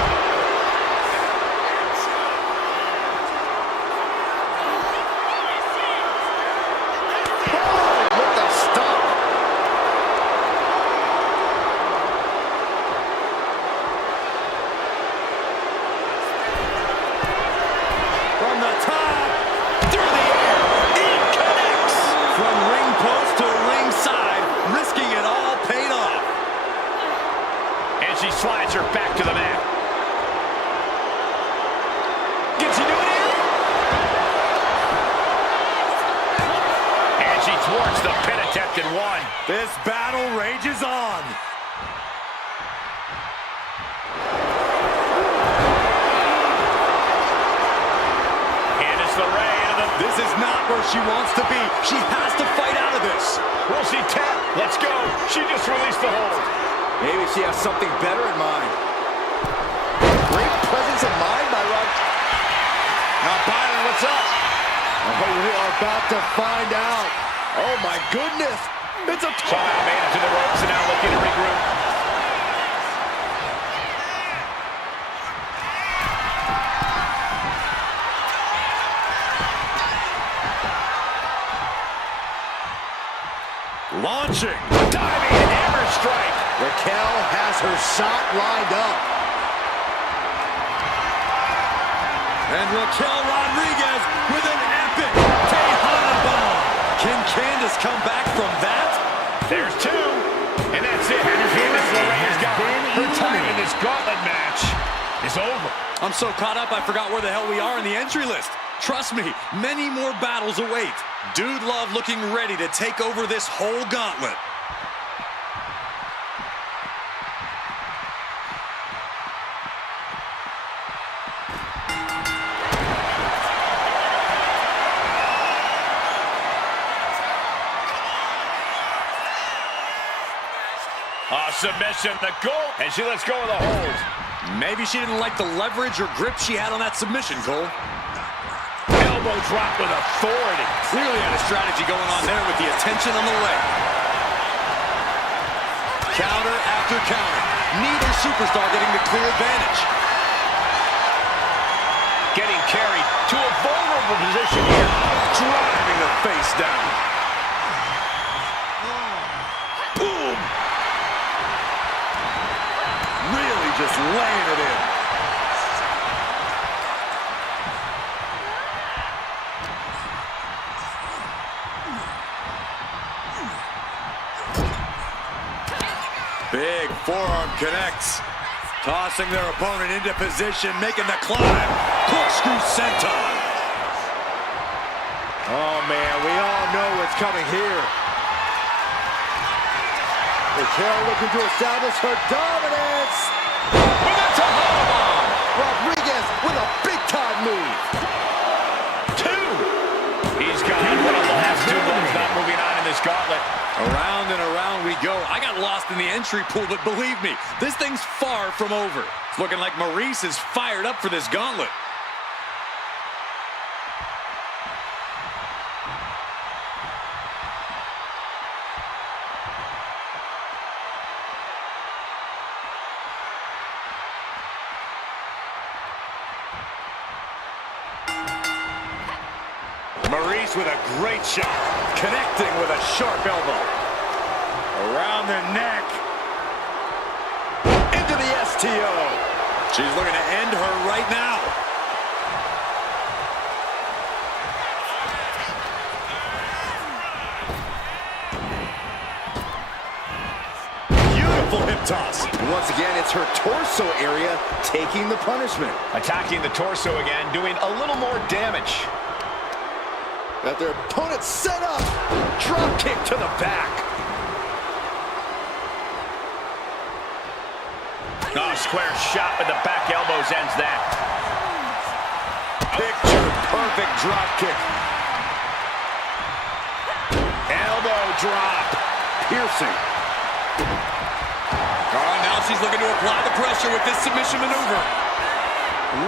What the stop? From the top, through the air, it connects. From ring post to ringside, risking it all paid off. And she slides her back to the mat. starts the pin attempt in one. This battle rages on. This is not where she wants to be. She has to fight out of this. Will she tap? Let's go. She just released the hold. Maybe she has something better in mind. Great presence of mind by Rod. Now, Byron, what's up? Oh, we are about to find out. Oh, my goodness. It's a... Somehow made it to the ropes and now looking to regroup. Launching. Diving hammer strike. Raquel has her shot lined up. And Raquel Rodriguez with an epic Tejana bomb. Can Candice come back from that? There's two. And that's it. And Candice LeRae's got her time in this gauntlet match is over. I'm so caught up, I forgot where the hell we are in the entry list. Trust me, many more battles await. Dude Love looking ready to take over this whole gauntlet. Submission, the goal, and she lets go of the hold. Maybe she didn't like the leverage or grip she had on that submission, Cole. Elbow drop with authority. Clearly had a strategy going on there with the attention on the leg. Counter after counter. Neither superstar getting the clear advantage. Getting carried to a vulnerable position here. Driving the face down. Boom! Really just laying it in. Big forearm connects. Tossing their opponent into position, making the climb. Corkscrew senton. Oh, man, we all know what's coming here. Raquel looking to establish her dominance. With a Tejana bomb. Rodriguez with a big-time move. Two. He's got one of the last two moves not moving on in this gauntlet. Around and around we go. I got lost in the entry pool, but believe me, this thing's far from over. It's looking like Maurice is fired up for this gauntlet. Maurice with a great shot. Connecting with a sharp elbow. Around the neck. Into the STO. She's looking to end her right now. Beautiful hip toss. Once again, it's her torso area taking the punishment. Attacking the torso again, doing a little more damage. Got their opponent set up. Drop kick to the back. Oh, square shot with the back elbows ends that. Picture perfect drop kick. Elbow drop. Piercing. Oh, now she's looking to apply the pressure with this submission maneuver.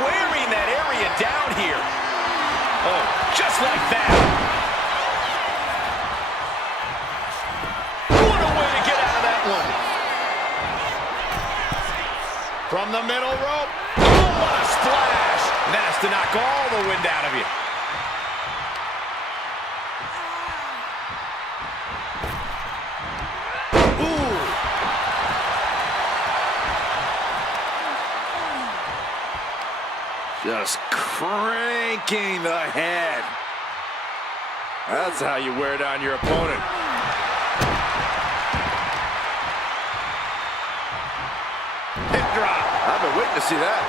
Wearing that area down here. Oh, just like that. What a way to get out of that one. From the middle rope. Oh, what a splash. That's to knock all the wind out of you. Just cranking the head. That's how you wear down your opponent. Hip drop. I've been waiting to see that.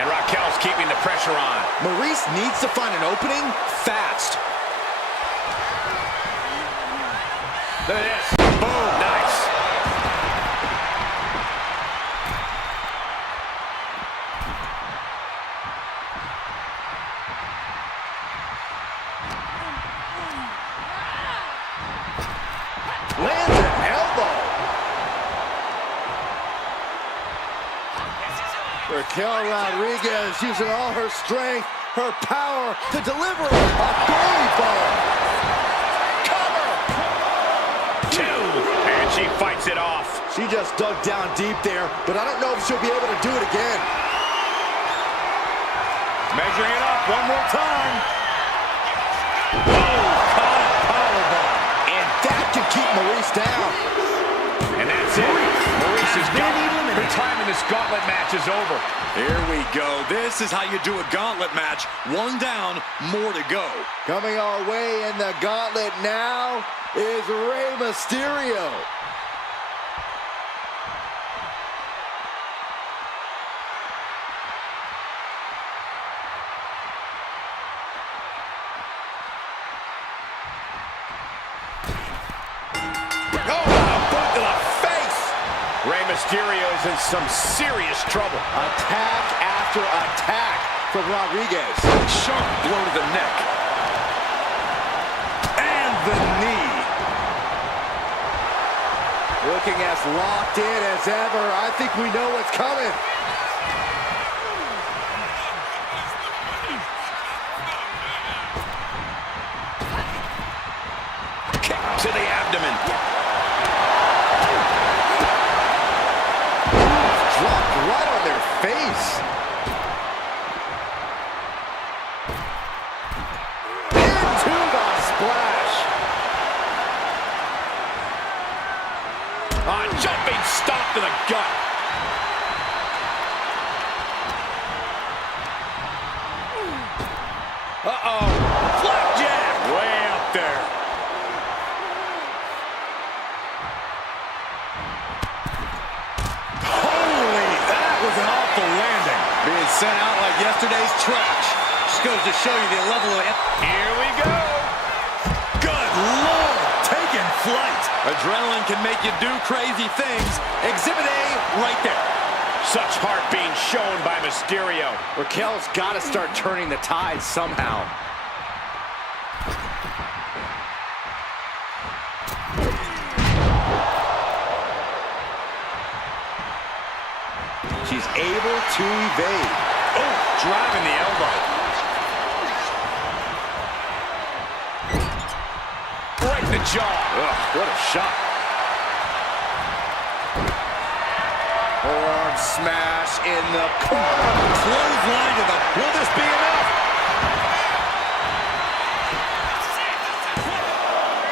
And Raquel's keeping the pressure on. Maurice needs to find an opening fast. Look at this. Boom. Nice. Lands an elbow. Raquel Rodriguez using all her strength, her power to deliver a belly bomb. Cover! 2. And she fights it off. She just dug down deep there, but I don't know if she'll be able to do it again. Measuring it up one more time. Oh, caught a powerbomb. And that can keep Maurice down. And that's it. Maurice is done. Her time in this gauntlet match is over. Here we go. This is how you do a gauntlet match. 1 down, more to go. Coming our way in the gauntlet now is Rey Mysterio. Rey Mysterio is in some serious trouble. Attack after attack from Rodriguez. Sharp blow to the neck. And the knee. Looking as locked in as ever. I think we know what's coming. Kick to the abdomen. Dropped right on their face. Into the splash. Jumping stomp to the gut. Uh-oh. Flapjack. Way up there. Was an awful landing. Being sent out like yesterday's trash. Just goes to show you the level of... Here we go. Good Lord, taking flight. Adrenaline can make you do crazy things. Exhibit A right there. Such heart being shown by Mysterio. Raquel's got to start turning the tide somehow. She's able to evade. Oh, driving the elbow. Right in the jaw. Ugh, what a shot. Forearm smash in the corner. Clothesline to the... Will this be enough?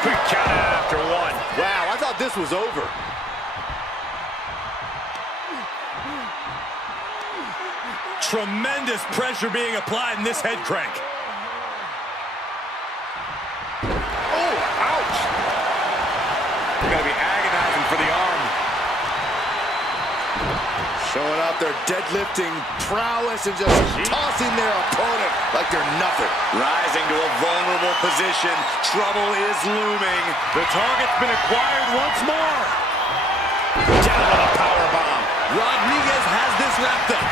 Quick count out after 1. Wow, I thought this was over. Tremendous pressure being applied in this head crank. Oh, ouch. They're going to be agonizing for the arm. Showing off their deadlifting prowess and just tossing their opponent like they're nothing. Rising to a vulnerable position. Trouble is looming. The target's been acquired once more. Down with a powerbomb. Rodriguez has this wrapped up.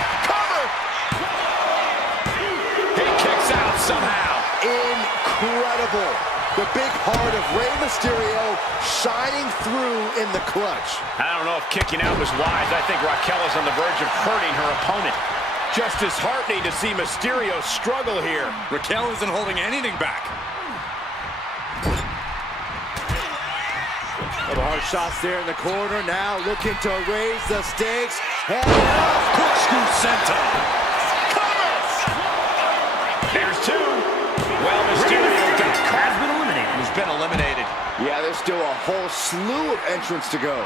Somehow. Incredible. The big heart of Rey Mysterio shining through in the clutch. I don't know if kicking out was wise. I think Raquel is on the verge of hurting her opponent. Just disheartening to see Mysterio struggle here. Raquel isn't holding anything back. Couple hard shots there in the corner. Now looking to raise the stakes. Head off. Corkscrew senton. There's 2. Well, Mysterio has been eliminated. He's been eliminated. Yeah, there's still a whole slew of entrants to go.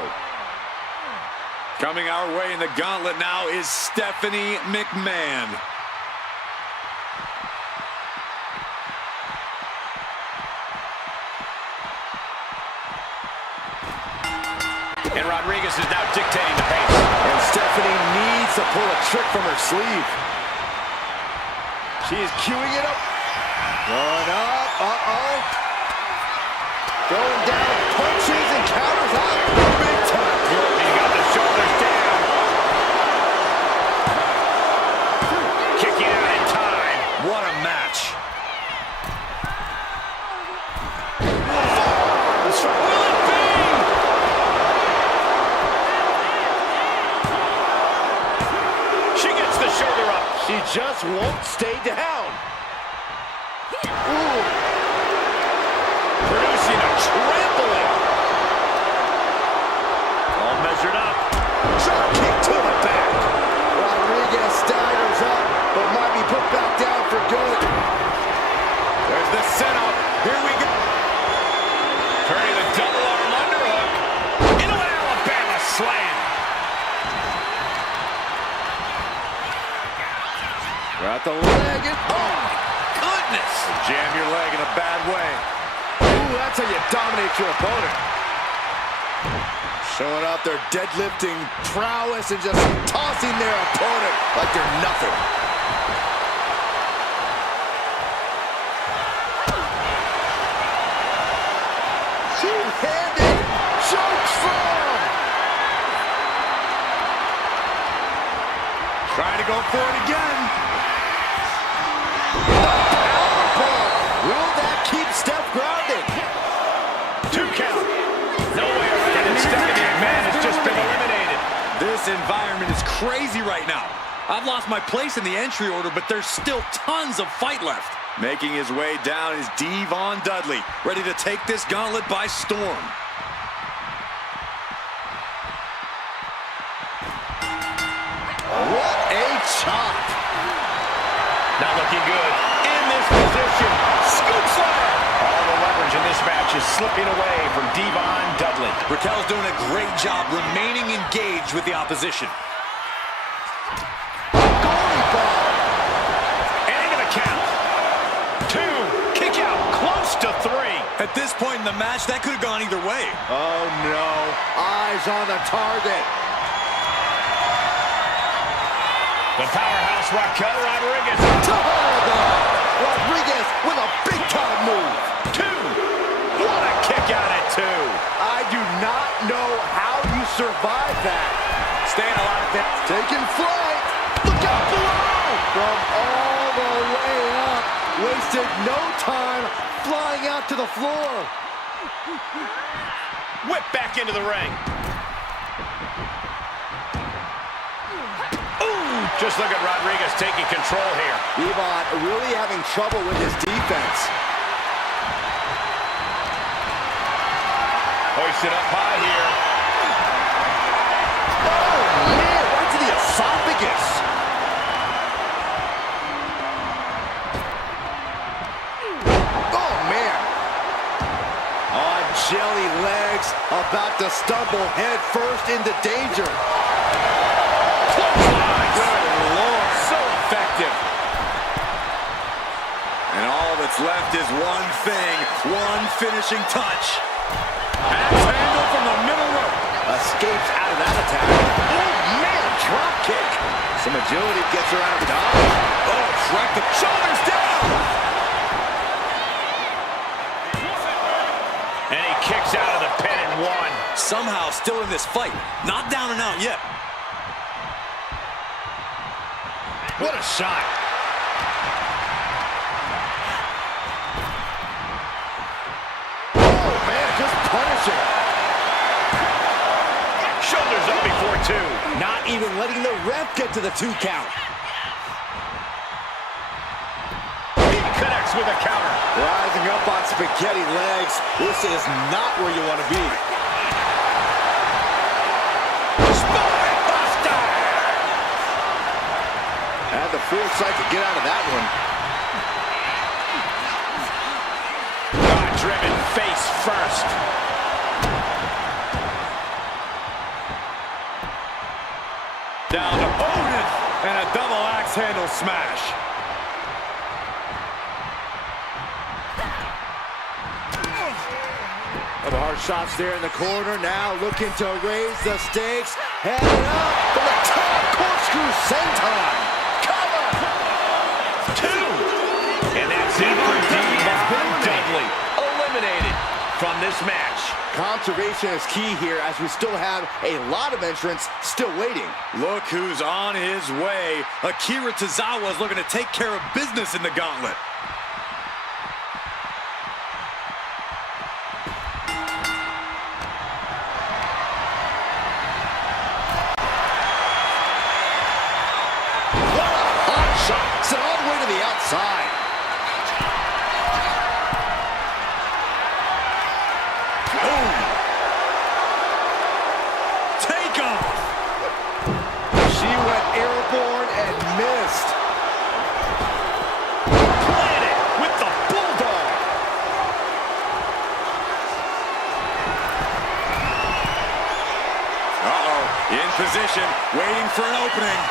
Coming our way in the gauntlet now is Stephanie McMahon. And Rodriguez is now dictating the pace. And Stephanie needs to pull a trick from her sleeve. She is queuing it up. Going up. Uh-oh. Throwing down punches and counters out. Big time. He got the shoulders down. Kicking out in time. What a match. Will it be? She gets the shoulder up. She just won't stay down. Ooh. Producing a trampling. All measured up. Drop kick to the back. Rodriguez staggers up, but might be put back down for good. There's the setup. Here we go. Turning the double arm underhook. Into an Alabama slam. Got the leg and Oh, my goodness. Jam your leg in a bad way. ooh, that's how you dominate your opponent. Showing out their deadlifting prowess and just tossing their opponent like they're nothing. Two-handed choke slam. Trying to go for it again. Powerbomb. Will that keep Steph grounded? 2 count. No way around it. Stephanie McMahon has just been eliminated. This environment is crazy right now. I've lost my place in the entry order, but there's still tons of fight left. Making his way down is Devon Dudley, ready to take this gauntlet by storm. What a chop. Not looking good. In this position. Scoop slam. All the leverage in this match is slipping away from Devon Dudley. Raquel's doing a great job remaining engaged with the opposition. Goalie ball. And into the count. 2. Kick out. Close to 3. At this point in the match, that could have gone either way. Oh no. Eyes on the target. The powerhouse Raquel Rodriguez. Rodriguez with a big-time move. 2. What a kick out at 2. I do not know how you survive that. Staying alive. Taking flight. Look out below. From all the way up. Wasted no time flying out to the floor. Whip back into the ring. Just look at Rodriguez taking control here. Devon really having trouble with his defense. Hoisted up high here. Oh, man, right to the esophagus. Oh, man. On jelly legs, about to stumble head first into danger. Good Lord, so effective. And all that's left is one thing, one finishing touch. Axe handle from the middle rope. Escapes out of that attack. Oh, man, drop kick. Some agility gets her out of dodge. Oh, track the shoulders down. And he kicks out of the pin and 1. Somehow still in this fight. Not down and out yet. What a shot. Oh, man, just punishing. Shoulders up before 2. Not even letting the ref get to the 2 count. He connects with a counter. Rising up on spaghetti legs. This is not where you want to be. Spine buster. Had the foresight to get out of that one. Driven face first. Down to Odin and a double axe handle smash. The hard shots there in the corner. Now looking to raise the stakes. Headed up for the top corkscrew senton. Cover. 2. And that's it for Devon Dudley. Eliminated from this this match. Conservation is key here as we still have a lot of entrants still waiting. Look who's on his way. Akira Tozawa is looking to take care of business in the gauntlet. What a hot shot. Sent all the way to the outside. Boom. Take off. She went airborne and missed. Planted with the bulldog. Uh-oh. In position, waiting for an opening.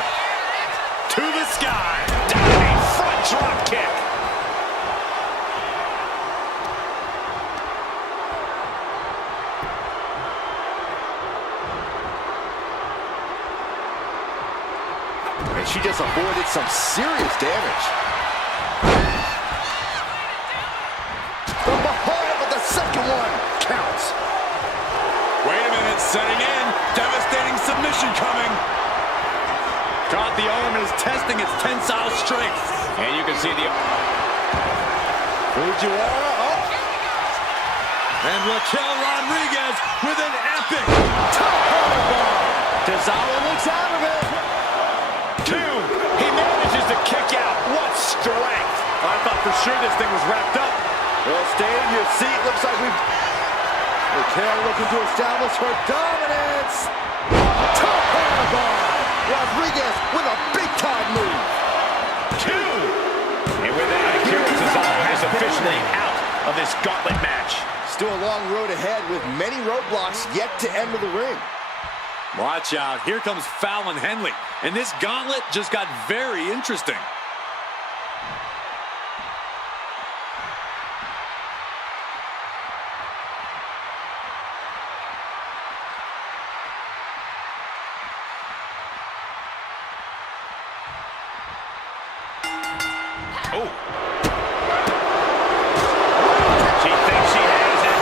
To the sky. Diving front drop kick. And she just avoided some serious damage. From behind, but the second one counts. Wait a minute, setting in. Devastating submission coming. Caught the arm and is testing its tensile strength. And you can see the... Fujiwara up. And Raquel Rodriguez with an epic Bomb. Tozawa looks out of it. 2. He manages to kick out. What strength. I thought for sure this thing was wrapped up. Well, stay in your seat. Looks like we've... Raquel looking to establish her dominance. Bomb. Rodriguez with a big-time move. 2. And with that, Akira Tozawa is officially out of this gauntlet match. Still a long road ahead with many roadblocks yet to enter the ring. Watch out. Here comes Fallon Henley. And this gauntlet just got very interesting. Oh. She thinks she has it.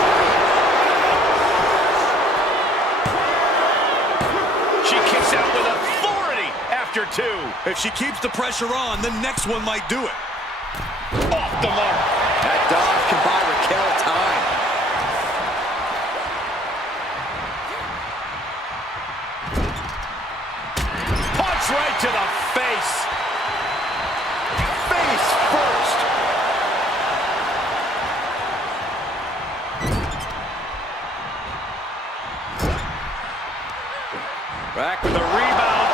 She kicks out with authority after 2. If she keeps the pressure on, the next one might do it. Off the mark. That dodge can buy Raquel time. Punch right to the face. Face first. Back with the rebound.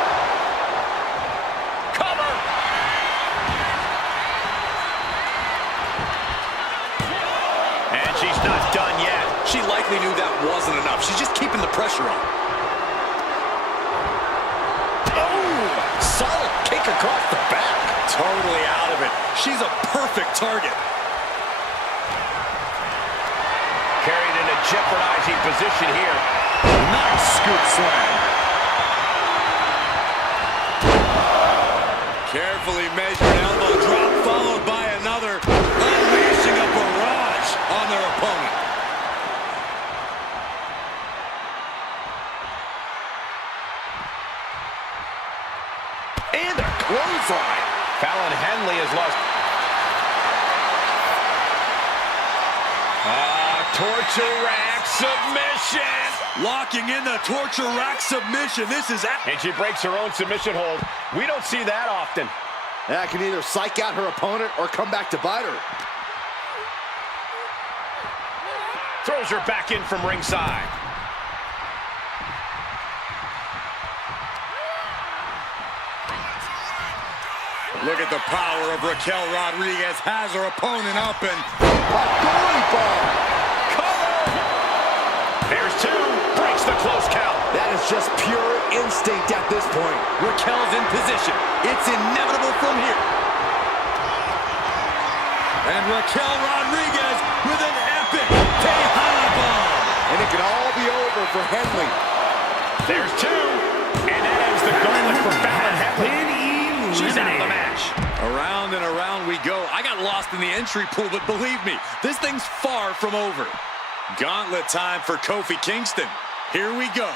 Cover. And she's not done yet. She likely knew that wasn't enough. She's just keeping the pressure on. Oh, solid kick across the back. Totally out of it. She's a perfect target. Carried in a jeopardizing position here. Nice scoop slam. Carefully measured elbow drop followed by another, unleashing a barrage on their opponent. And a clothesline. Fallon Henley has lost. Torture rack submission. Locking in the torture rack submission. This is... And she breaks her own submission hold. We don't see that often. That can either psych out her opponent or come back to bite her. Throws her back in from ringside. Look at the power of Raquel Rodriguez. Has her opponent up and... A goalie bomb. There's 2. Breaks the close count. That is just pure instinct at this point. Raquel's in position. It's inevitable from here. And Raquel Rodriguez with an epic Tejana bomb. And it can all be over for Henley. There's 2. And that ends the gauntlet for Fallon Henley. She's out of the match. Around and around we go. I got lost in the entry pool, but believe me, this thing's far from over. Gauntlet time for Kofi Kingston. Here we go.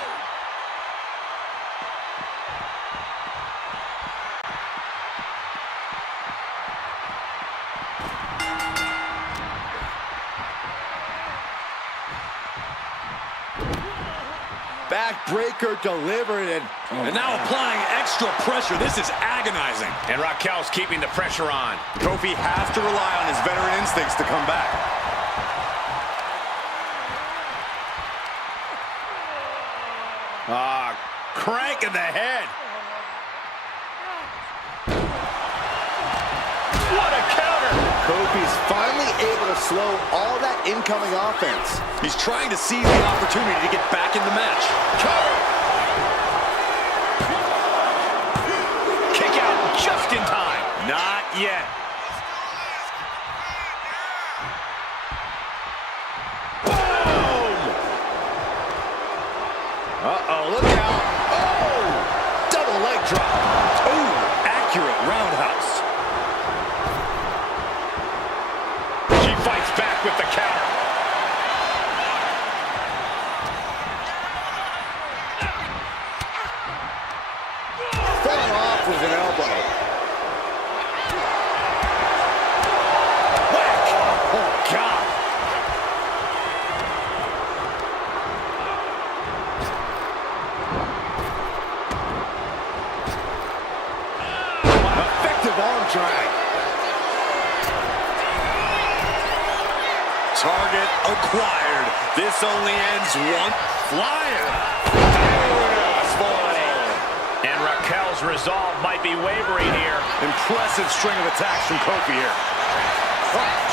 Backbreaker delivered, and now applying extra pressure. This is agonizing. And Raquel's keeping the pressure on. Kofi has to rely on his veteran instincts to come back. Crank in the head. What a counter. Kofi's finally able to slow all that incoming offense. He's trying to seize the opportunity to get back in the match. Cover. Kick out just in time. Not yet. Boom! Uh-oh, look out. Oh! Double leg drop. Ooh, accurate roundhouse. She fights back with the counter. Fought off with an elbow. Whack! Oh, God. Effective arm drag. Target acquired. This only ends one. Flyer. And Raquel's resolve might be wavering here. Impressive string of attacks from Kofi here.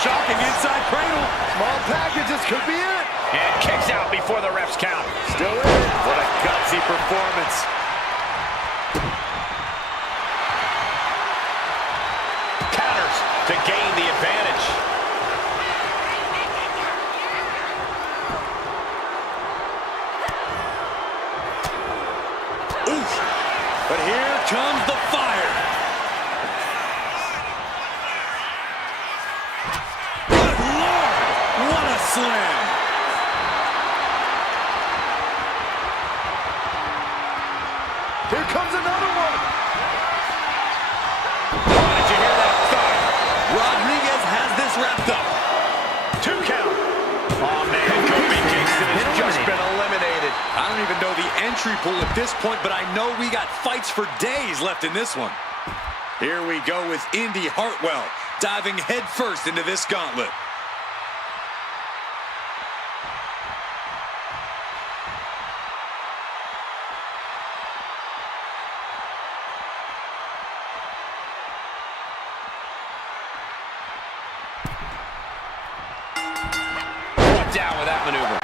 Shocking inside cradle. Small packages could be it. And kicks out before the refs count. Still in. What a gutsy performance. Counters to gain the advantage. Oof. But here comes the fire. Good Lord. What a slam. Here comes another one. Oh, did you hear that thud? Rodriguez has this wrapped up. 2 count. Oh, man, Kofi Kingston has just been eliminated. I don't even know the entry pool at this point, but I know we got fights for days left in this one. Here we go with Indy Hartwell diving headfirst into this gauntlet. Brought down with that maneuver.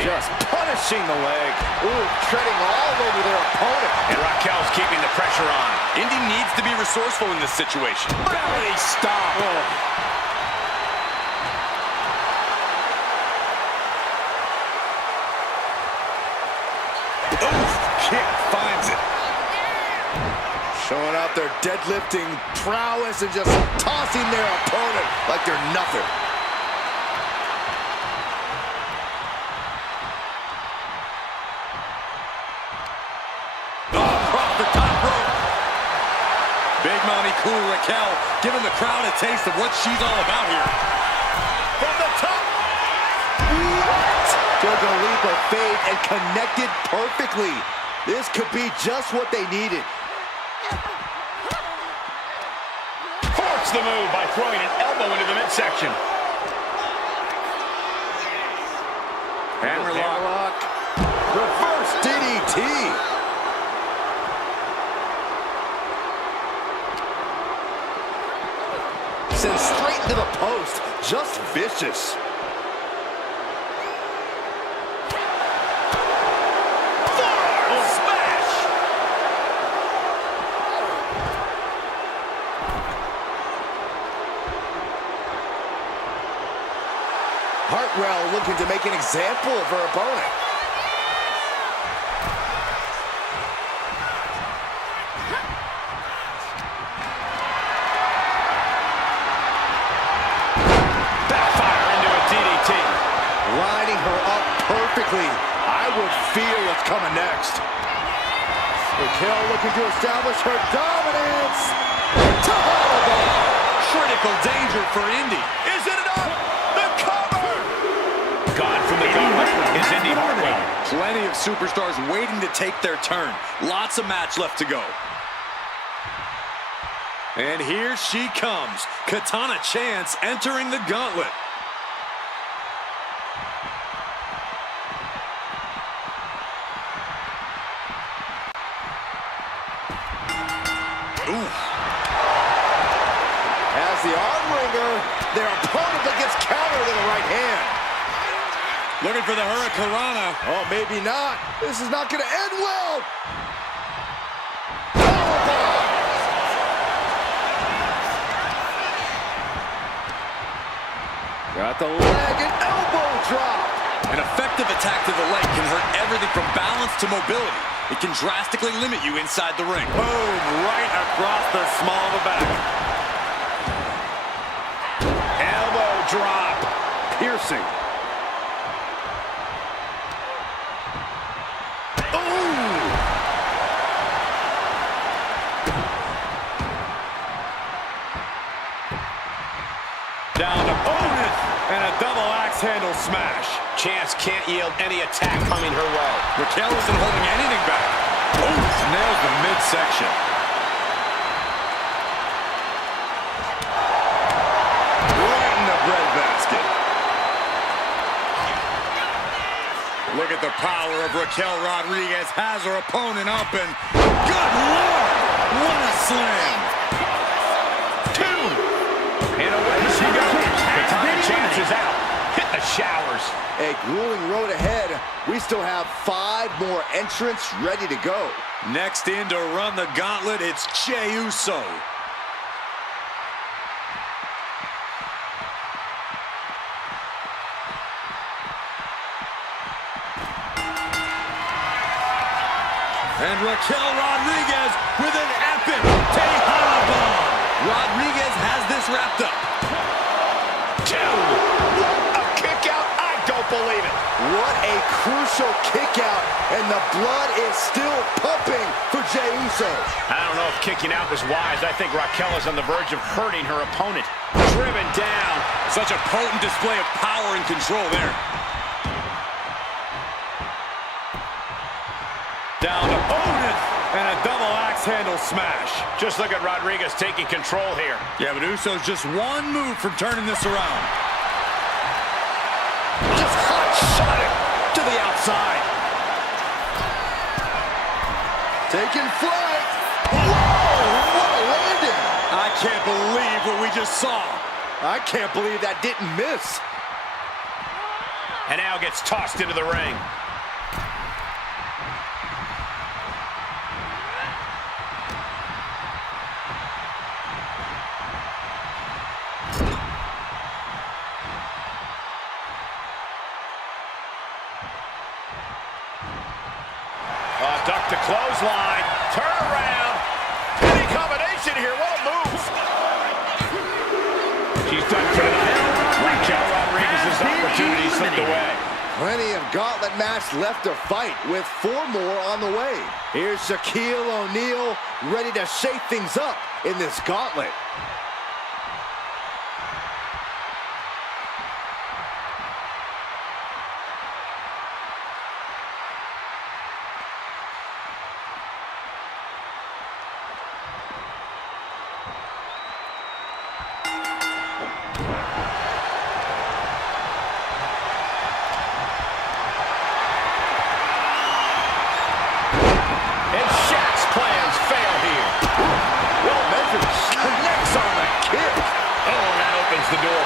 Just punishing the leg. Ooh, treading all over their opponent. And Raquel's keeping the pressure on. Indy needs to be resourceful in this situation. Belly stop. Oof, kick finds it. Showing out their deadlifting prowess and just tossing their opponent like they're nothing. Across the top rope. Big Mommy Cool Raquel giving the crowd a taste of what she's all about here. From the top. What? Took a leap of faith and connected perfectly. This could be just what they needed. Forced the move by throwing an elbow into the midsection. Hammerlock. Reverse DDT. Sent straight into the post. Just vicious. Forearm smash. Hartwell looking to make an example of her opponent. quickly, I would feel what's coming next. Raquel looking to establish her dominance. Critical danger for Indy. Is it enough? The cover! Gone from the gauntlet is Indy Hartwell. Plenty of superstars waiting to take their turn. Lots of match left to go. And here she comes. Katana Chance entering the gauntlet. Ooh. As the arm wringer, their opponent that gets countered with a right hand. Looking for the Hurricanrana. Oh, maybe not. This is not going to end well. Got the leg and elbow drop. An effective attack to the leg can hurt everything from balance to mobility. It can drastically limit you inside the ring. Boom, right across the small of the back. Elbow drop. Piercing. Down opponent and a double axe handle smash. Chance can't yield any attack coming her way. Raquel isn't holding anything back. Oof, nails the midsection. Right in the breadbasket. Look at the power of Raquel Rodriguez. Has her opponent up and good Lord! What a slam! And away she goes. Katana Chance is out. Hit the showers. A grueling road ahead. We still have 5 more entrants ready to go. Next in to run the gauntlet, it's Jey Uso. And Raquel Rodriguez with an epic Tejana bomb. Rodriguez has this wrapped up. 2. A kick out. I don't believe it. What a crucial kick out, and the blood is still pumping for Jey Uso. I don't know if kicking out was wise. I think Raquel is on the verge of hurting her opponent. Driven down. Such a potent display of power and control there. Down opponent and a double axe handle smash. Just look at Rodriguez taking control here. Yeah, but Uso's just one move from turning this around. Just hot shot it to the outside. Taking flight. Whoa, what a landing. I can't believe what we just saw. I can't believe that didn't miss. And now gets tossed into the ring. Duck to clothesline. Turn around. Any combination here. What a move. She's done for tonight. Raquel Rodriguez's opportunity slipped away. Plenty of gauntlet match left to fight with 4 more on the way. Here's Shaquille O'Neal ready to shake things up in this gauntlet.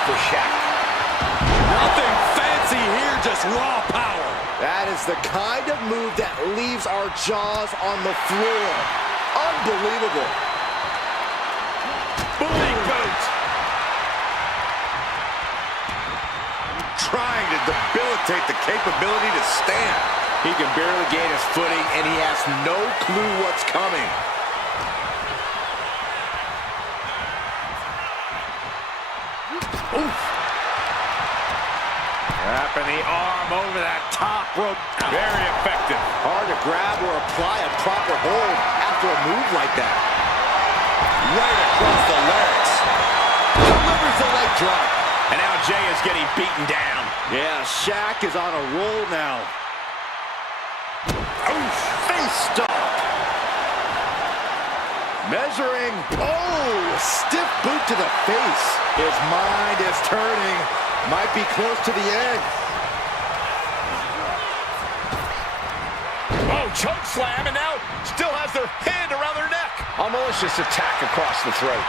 For Shaq. Nothing fancy here, just raw power. That is the kind of move that leaves our jaws on the floor. Unbelievable. Bully boot. Trying to debilitate the capability to stand. He can barely gain his footing, and he has no clue what's coming. Oof. Wrapping the arm over that top rope. Very effective. Hard to grab or apply a proper hold after a move like that. Right across the legs. Delivers the leg drop. And now Jay is getting beaten down. Yeah, Shaq is on a roll now. Oh, face stop. Measuring. Oh, stiff boot to the face. His mind is turning. Might be close to the end. Oh, choke slam, and now still has their hand around their neck. A malicious attack across the throat.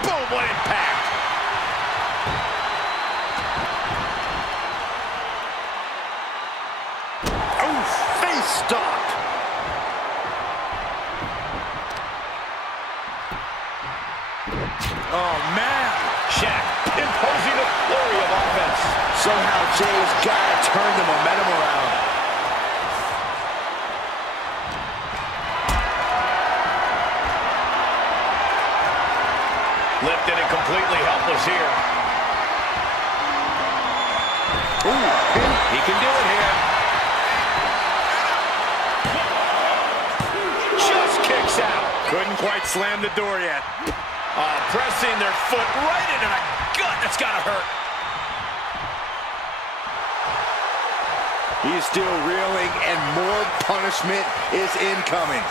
Boom, what impact. Oh, face stop. Oh, man. Shaq imposing a flurry of offense. Somehow Jay's got to turn the momentum around. Lifted and completely helpless here. Ooh, He can do it here. Just kicks out. Couldn't quite slam the door yet. Pressing their foot right into the gut. That's got to hurt. he's still reeling, and more punishment is incoming.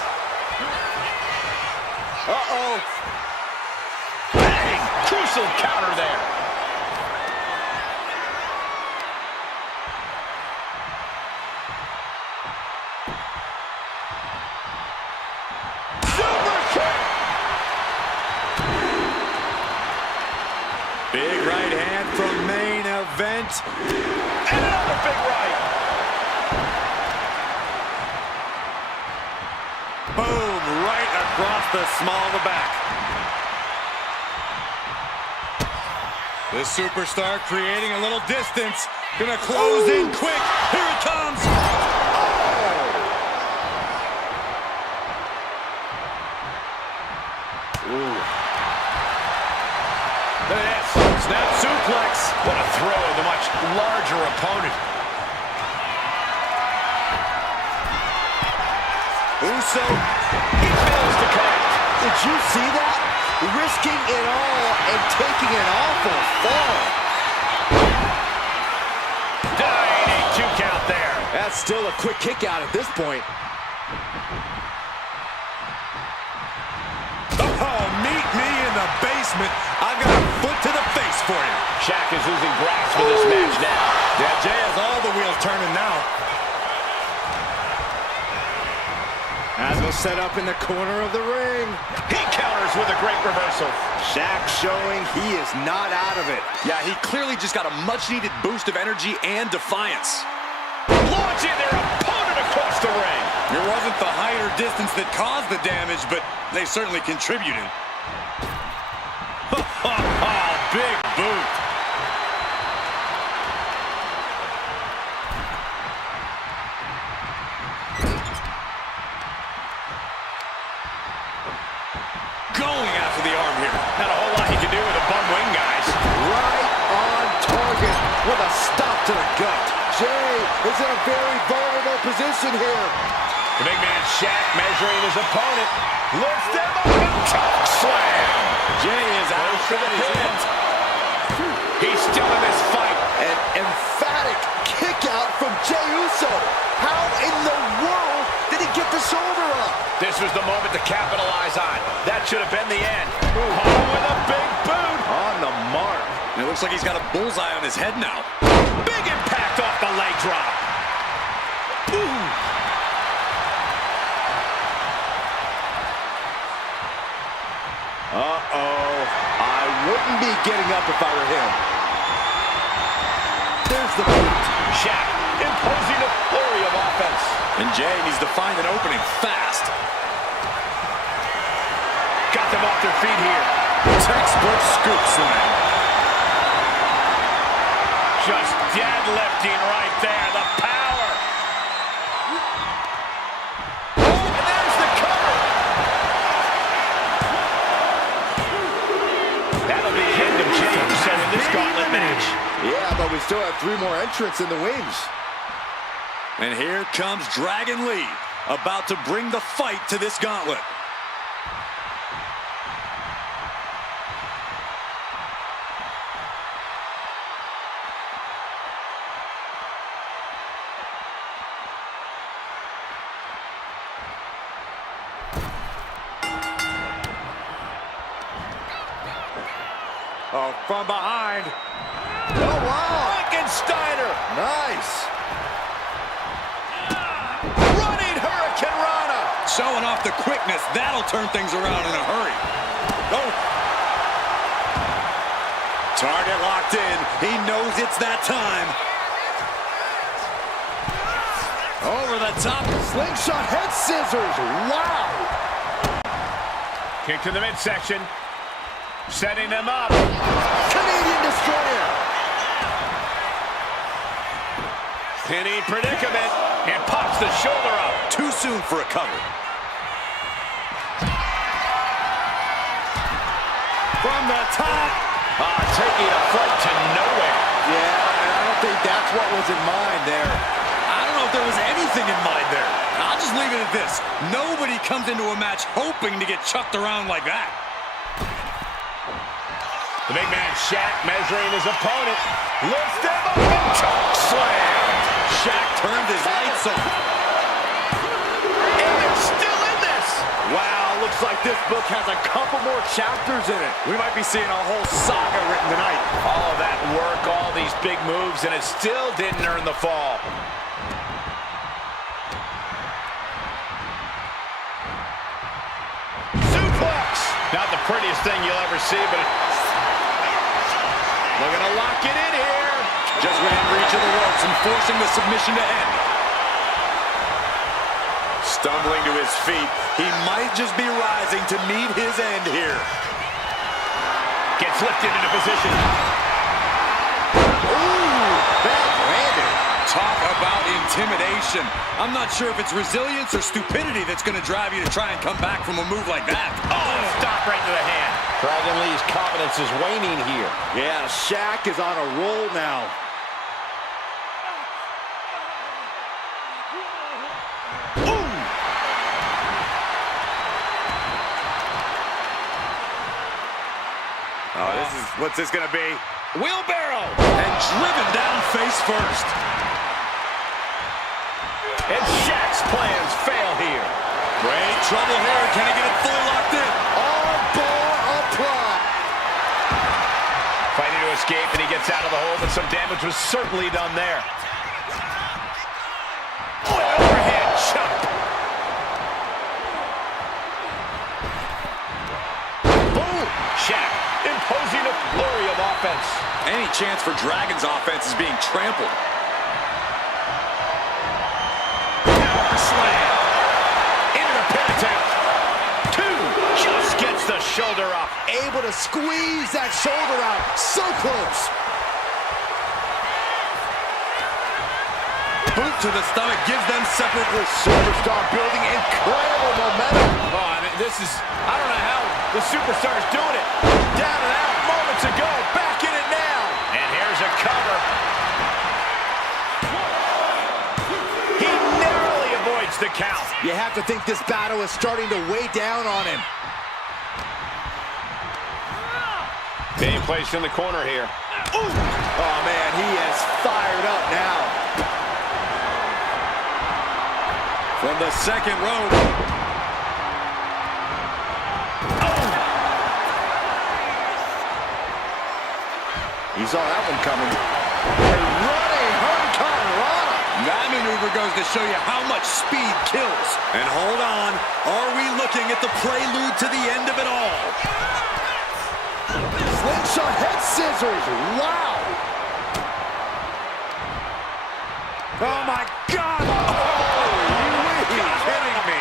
Uh-oh. Bang! Crucial counter there. Big right hand from main event. And another big right. Boom, right across the small of the back. The superstar creating a little distance. Gonna close in quick. Here it comes. Look at this. Snap suplex. What a throw of the much larger opponent. Uso. He fails to connect. Did you see that? Risking it all and taking an awful fall. Dying a 2 count there. That's still a quick kick out at this point. Oh, meet me in the basement. I've got a foot to the face for you. Shaq is losing grasp of this match now. Yeah, Jay has all the wheels turning now. As he'll set up in the corner of the ring. He counters with a great reversal. Shaq showing he is not out of it. Yeah, he clearly just got a much-needed boost of energy and defiance. Launching their opponent across the ring. It wasn't the height or distance that caused the damage, but they certainly contributed. Big boot. Going after the arm here. Not a whole lot he can do with a bum wing, guys. Right on target with a stop to the gut. Jay is in a very vulnerable position here. The big man Shaq measuring his opponent. Lifts them up and choke slam. Jay is out For the pin. He's still in this fight. An emphatic kick out from Jey Uso. How in the world did he get the shoulder up? This was the moment to capitalize on. That should have been the end. Oh, with a big boot. On the mark. And it looks like he's got a bullseye on his head now. Big impact off the leg drop. Ooh. Uh-oh. I wouldn't be getting up if I were him. There's the boot. Shaq imposing a flurry of offense. And Jay needs to find an opening fast. Got them off their feet here. Textbook scoop slam. Just deadlifting right there. The power. Oh, and there's the cover. That'll be the end of Jey Uso in this gauntlet match. still have 3 more entrants in the wings. And here comes Dragon Lee, about to bring the fight to this gauntlet. Oh, from behind. Oh, wow. Frankensteiner. Nice. Running Hurricane Rana. Showing off the quickness. That'll turn things around in a hurry. Oh. Target locked in. He knows it's that time. Over the top. Slingshot head scissors. Wow. Kick to the midsection. Setting them up. Canadian Destroyer. Pinning predicament. And pops the shoulder up. Too soon for a cover. From the top. Taking a fight to nowhere. Yeah, I don't think that's what was in mind there. I don't know if there was anything in mind there. I'll just leave it at this. Nobody comes into a match hoping to get chucked around like that. The big man Shaq measuring his opponent. Lifts him up and choke slam. Shaq turned his lights on. And they're still in this. Wow, looks like this book has a couple more chapters in it. We might be seeing a whole saga written tonight. All of that work, all these big moves, and it still didn't earn the fall. Suplex. Not the prettiest thing you'll ever see, but looking to lock it in here. Just within reach of the ropes and forcing the submission to end. Stumbling to his feet, he might just be rising to meet his end here. Gets lifted into position. Ooh, bad landing. Talk about intimidation. I'm not sure if it's resilience or stupidity that's going to drive you to try and come back from a move like that. Oh, stop right to the hand. Dragon Lee's confidence is waning here. Yeah, Shaq is on a roll now. What's this going to be? Wheelbarrow! And driven down face first. And Shaq's plans fail here. Great trouble here. Can he get it fully locked in? Armbar apply. Fighting to escape, and he gets out of the hole, but some damage was certainly done there. Oh, an overhead chop. Boom! Shaq imposing a flurry of offense. Any chance for Dragon's offense is being trampled. Power slam. Into the pin attempt. 2. Just gets the shoulder up. Able to squeeze that shoulder out. So close. Boot to the stomach gives them separate. The superstar building incredible momentum. Oh, I mean, this is, I don't know how the superstar is doing it. Down and out moments ago, back in it now. And here's a cover. He narrowly avoids the count. You have to think this battle is starting to weigh down on him. Being placed in the corner here. Ooh. Oh, man, he is fired up now. From the second row. He saw that one coming. Running Hurricane Rana. That maneuver goes to show you how much speed kills. And hold on, are we looking at the prelude to the end of it all? Slingshot head scissors. Wow. Oh, my God.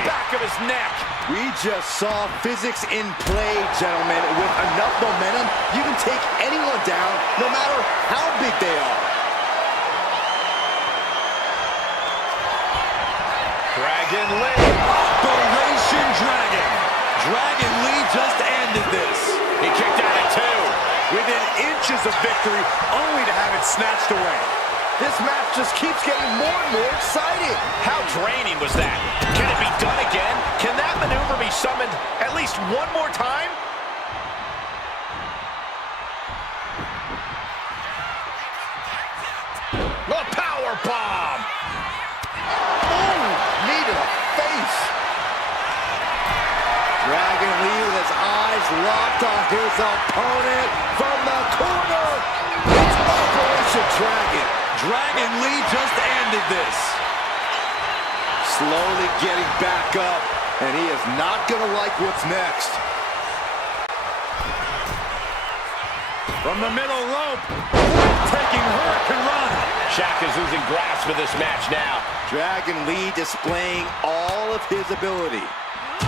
Back of his neck. We just saw physics in play, gentlemen. With enough momentum, you can take anyone down, no matter how big they are. Dragon Lee. Operation Dragon. Dragon Lee just ended this. He kicked out at 2. within inches of victory, only to have it snatched away. This match just keeps getting more and more exciting. How draining was that? Can it be done again? Can that maneuver be summoned at least one more time? The power bomb! Ooh, knee to the face. Dragon Lee with his eyes locked on his opponent from the corner. It's Operation Dragon. Dragon Lee just ended this. Slowly getting back up, and he is not going to like what's next. From the middle rope, taking Hurricane Rana. Shaq is losing grasp of this match now. Dragon Lee displaying all of his ability.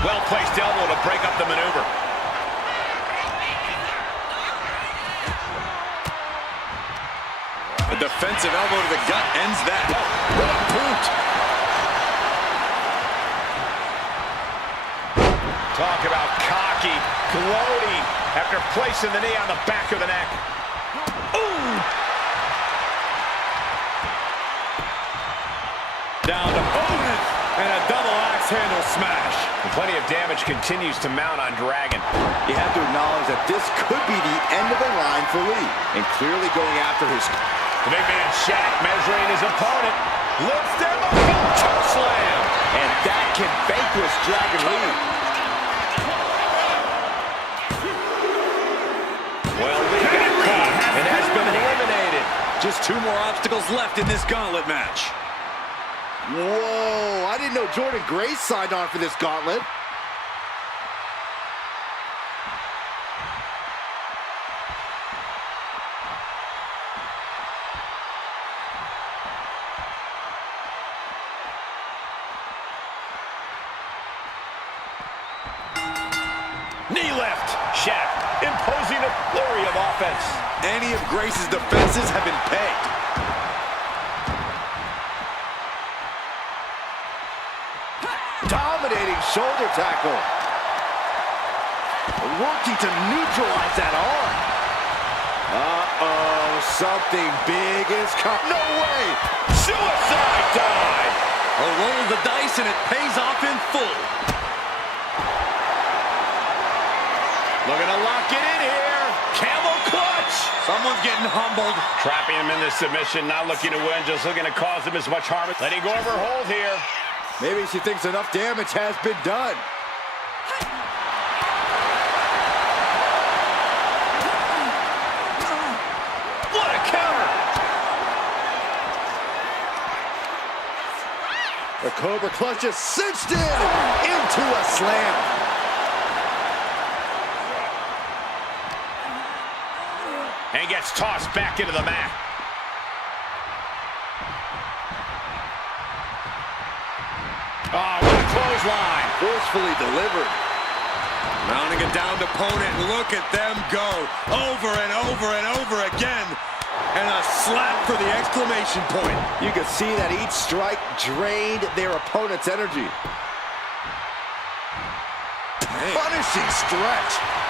Well-placed elbow to break up the maneuver. A defensive elbow to the gut ends that. What a boot! Talk about cocky, gloating after placing the knee on the back of the neck. Ooh! Down to opponent and a double axe handle smash. And plenty of damage continues to mount on Dragon. You have to acknowledge that this could be the end of the line for Lee, and clearly going after his... The big man Shaq measuring his opponent. Looks down the choke slam. And that can vanquish Dragon Lee. Well, Lee got caught and has been eliminated. Just 2 more obstacles left in this gauntlet match. Whoa, I didn't know Jordan Grace signed on for this gauntlet. Knee lift. Shaq imposing a flurry of offense. Any of Grace's defenses have been pegged. Dominating shoulder tackle. Working to neutralize that arm. Uh-oh, something big is coming. No way! Suicide dive. A roll of the dice and it pays off in full. Looking to lock it in here. Camel clutch. Someone's getting humbled. Trapping him in this submission, not looking to win, just looking to cause him as much harm. Letting go of her hold here. Maybe she thinks enough damage has been done. What a counter! The Cobra Clutch is cinched in into a slam. And gets tossed back into the mat. Oh, what a clothesline. Forcefully delivered. Mounting a downed opponent. Look at them go. Over and over and over again. And a slap for the exclamation point. You can see that each strike drained their opponent's energy. Man. Punishing stretch.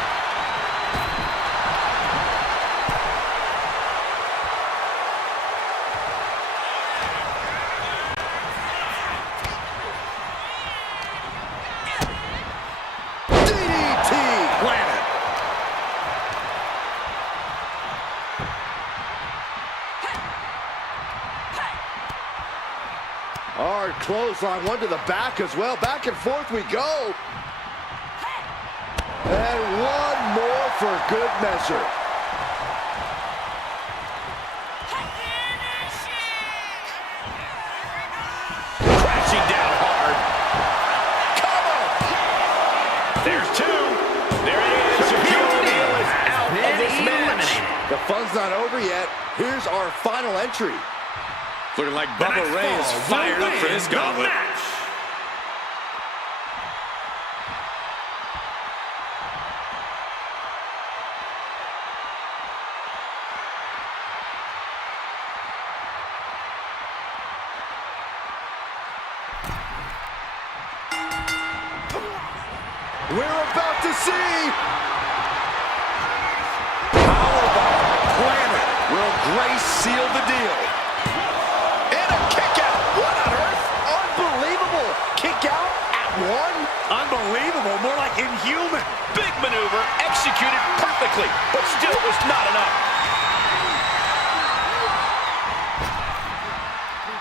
Hard clothesline, one to the back as well. Back and forth we go. And one more for good measure. Crashing down hard. Cover. There's 2. There it is. Security is out of this match. The fun's not over yet. Here's our final entry. Looking like Bubba Ray is fired up for this gauntlet. We're about to see Power seal the deal. And a kick out. What on earth? Unbelievable. Kick out at one. Unbelievable, more like inhuman. Big maneuver, executed perfectly, but still was not enough.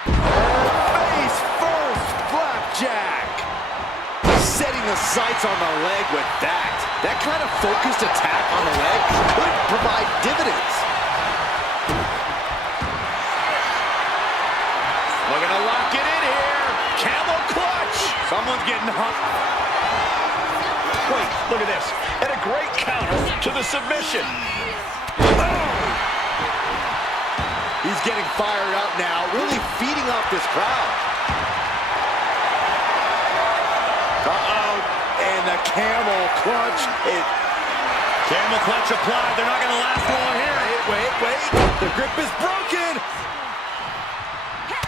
Face first, flapjack. Setting the sights on the leg with that. That kind of focused attack on the leg could provide dividends. Looking to lock it in here. Camel clutch. Someone's getting hot. Wait, look at this. And a great counter to the submission. He's getting fired up now, really feeding off this crowd. Uh-oh. And the camel clutch. Camel clutch applied. They're not going to last long here. Wait. The grip is broken.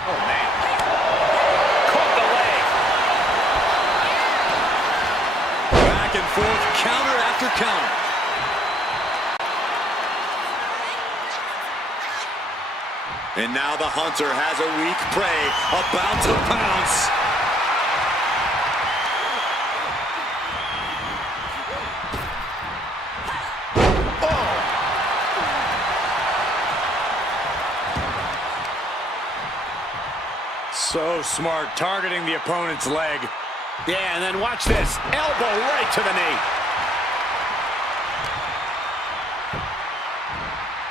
Oh, man. Caught the leg. Back and forth, counter after counter. And now the hunter has a weak prey, about to pounce. So smart, targeting the opponent's leg. Yeah, and then watch this. Elbow right to the knee.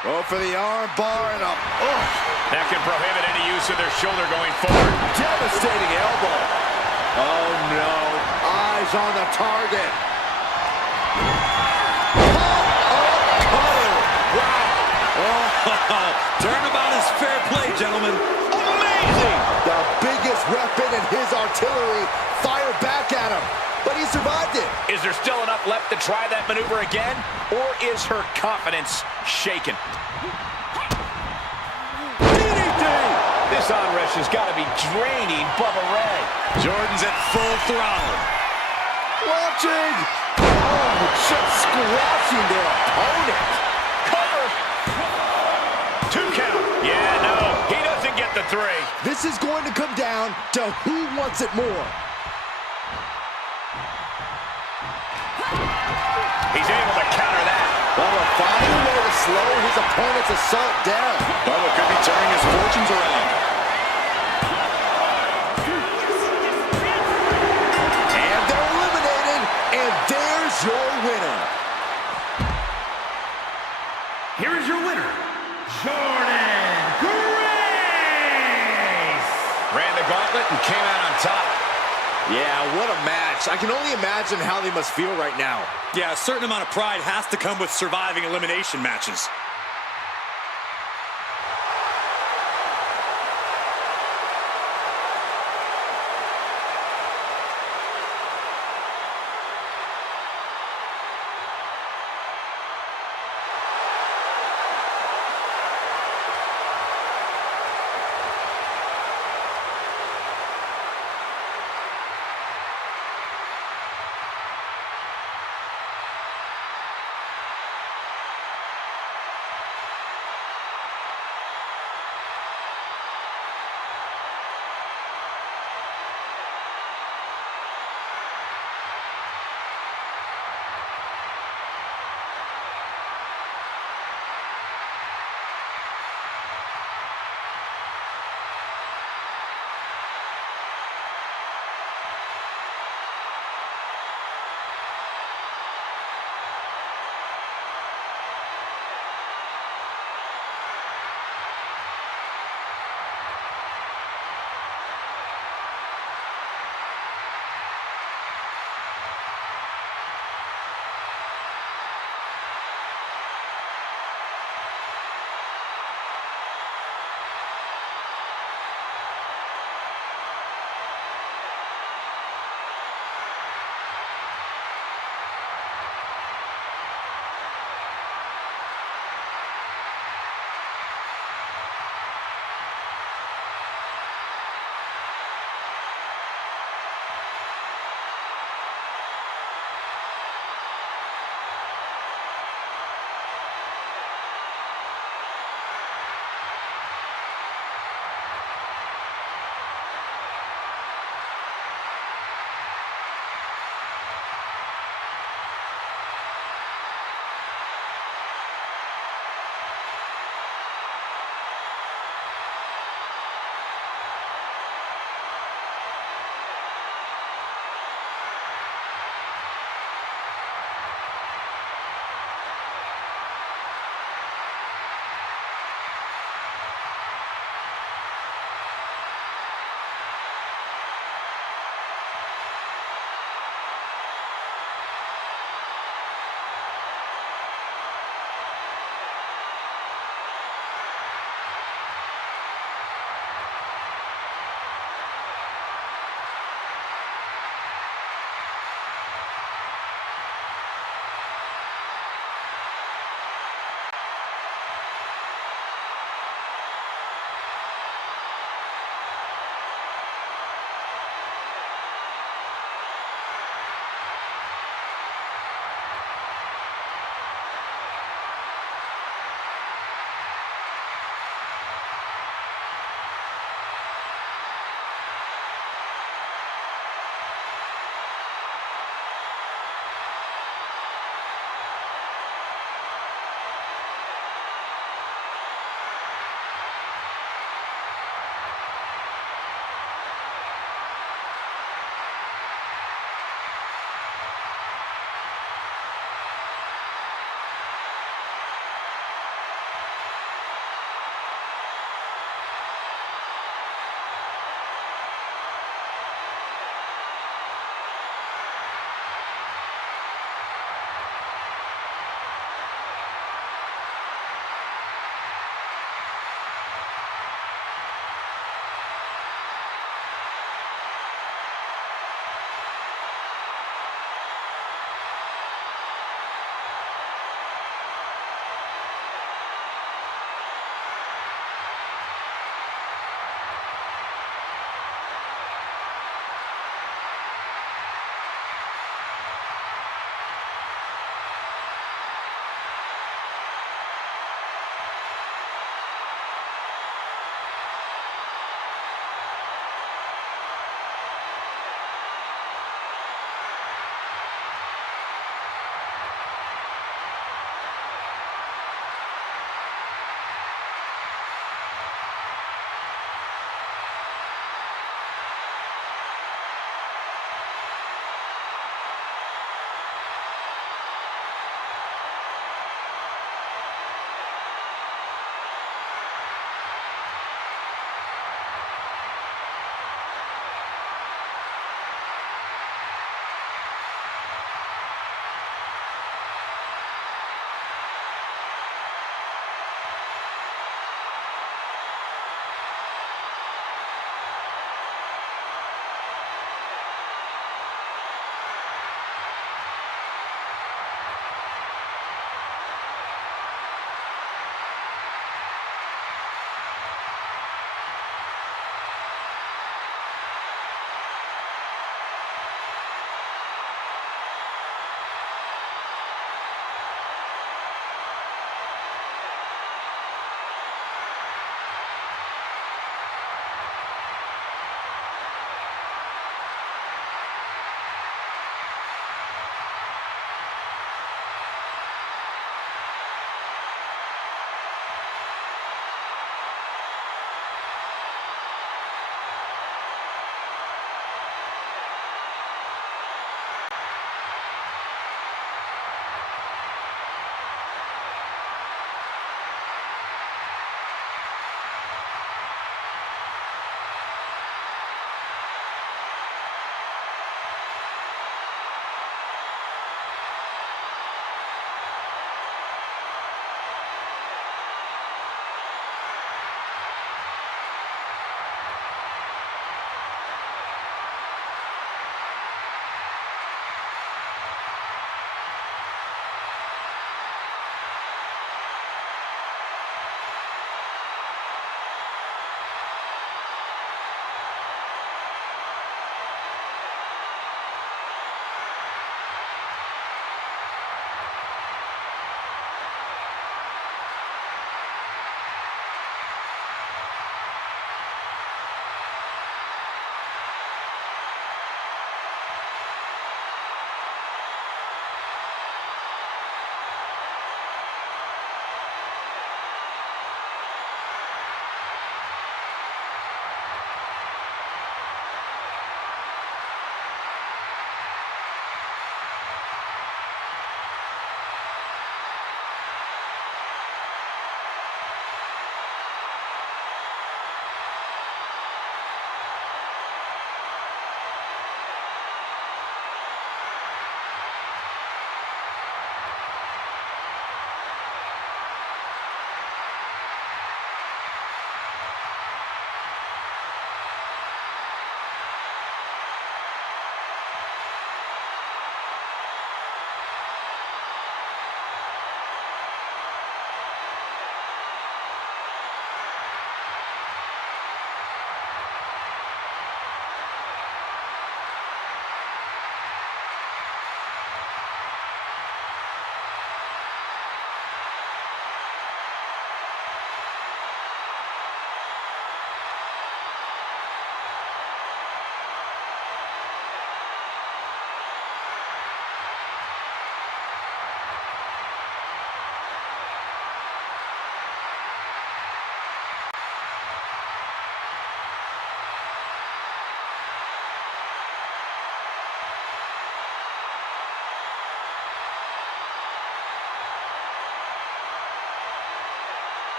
Go for the arm bar and a... That can prohibit any use of their shoulder going forward. Devastating elbow. Oh, no. Eyes on the target. Wow. Turnabout is fair play, gentlemen. Amazing! The biggest weapon in his artillery fired back at him, but he survived it. Is there still enough left to try that maneuver again? Or is her confidence shaken? DDT! This onrush has got to be draining Bubba Ray. Jordan's at full throttle. Launching! Oh, just squashing their opponent. Cover! 2 count. Yeah, no, he doesn't get the 3. This is going to come down to who wants it more. He's able to counter that. Bubba finding a way to slow his opponent's assault down. Bubba could be turning his fortunes around. And they're eliminated, and there's your winner. Here is your winner, Jordan Grace! Ran the gauntlet and came out on top. Yeah, what a match. I can only imagine how they must feel right now. Yeah, a certain amount of pride has to come with surviving elimination matches.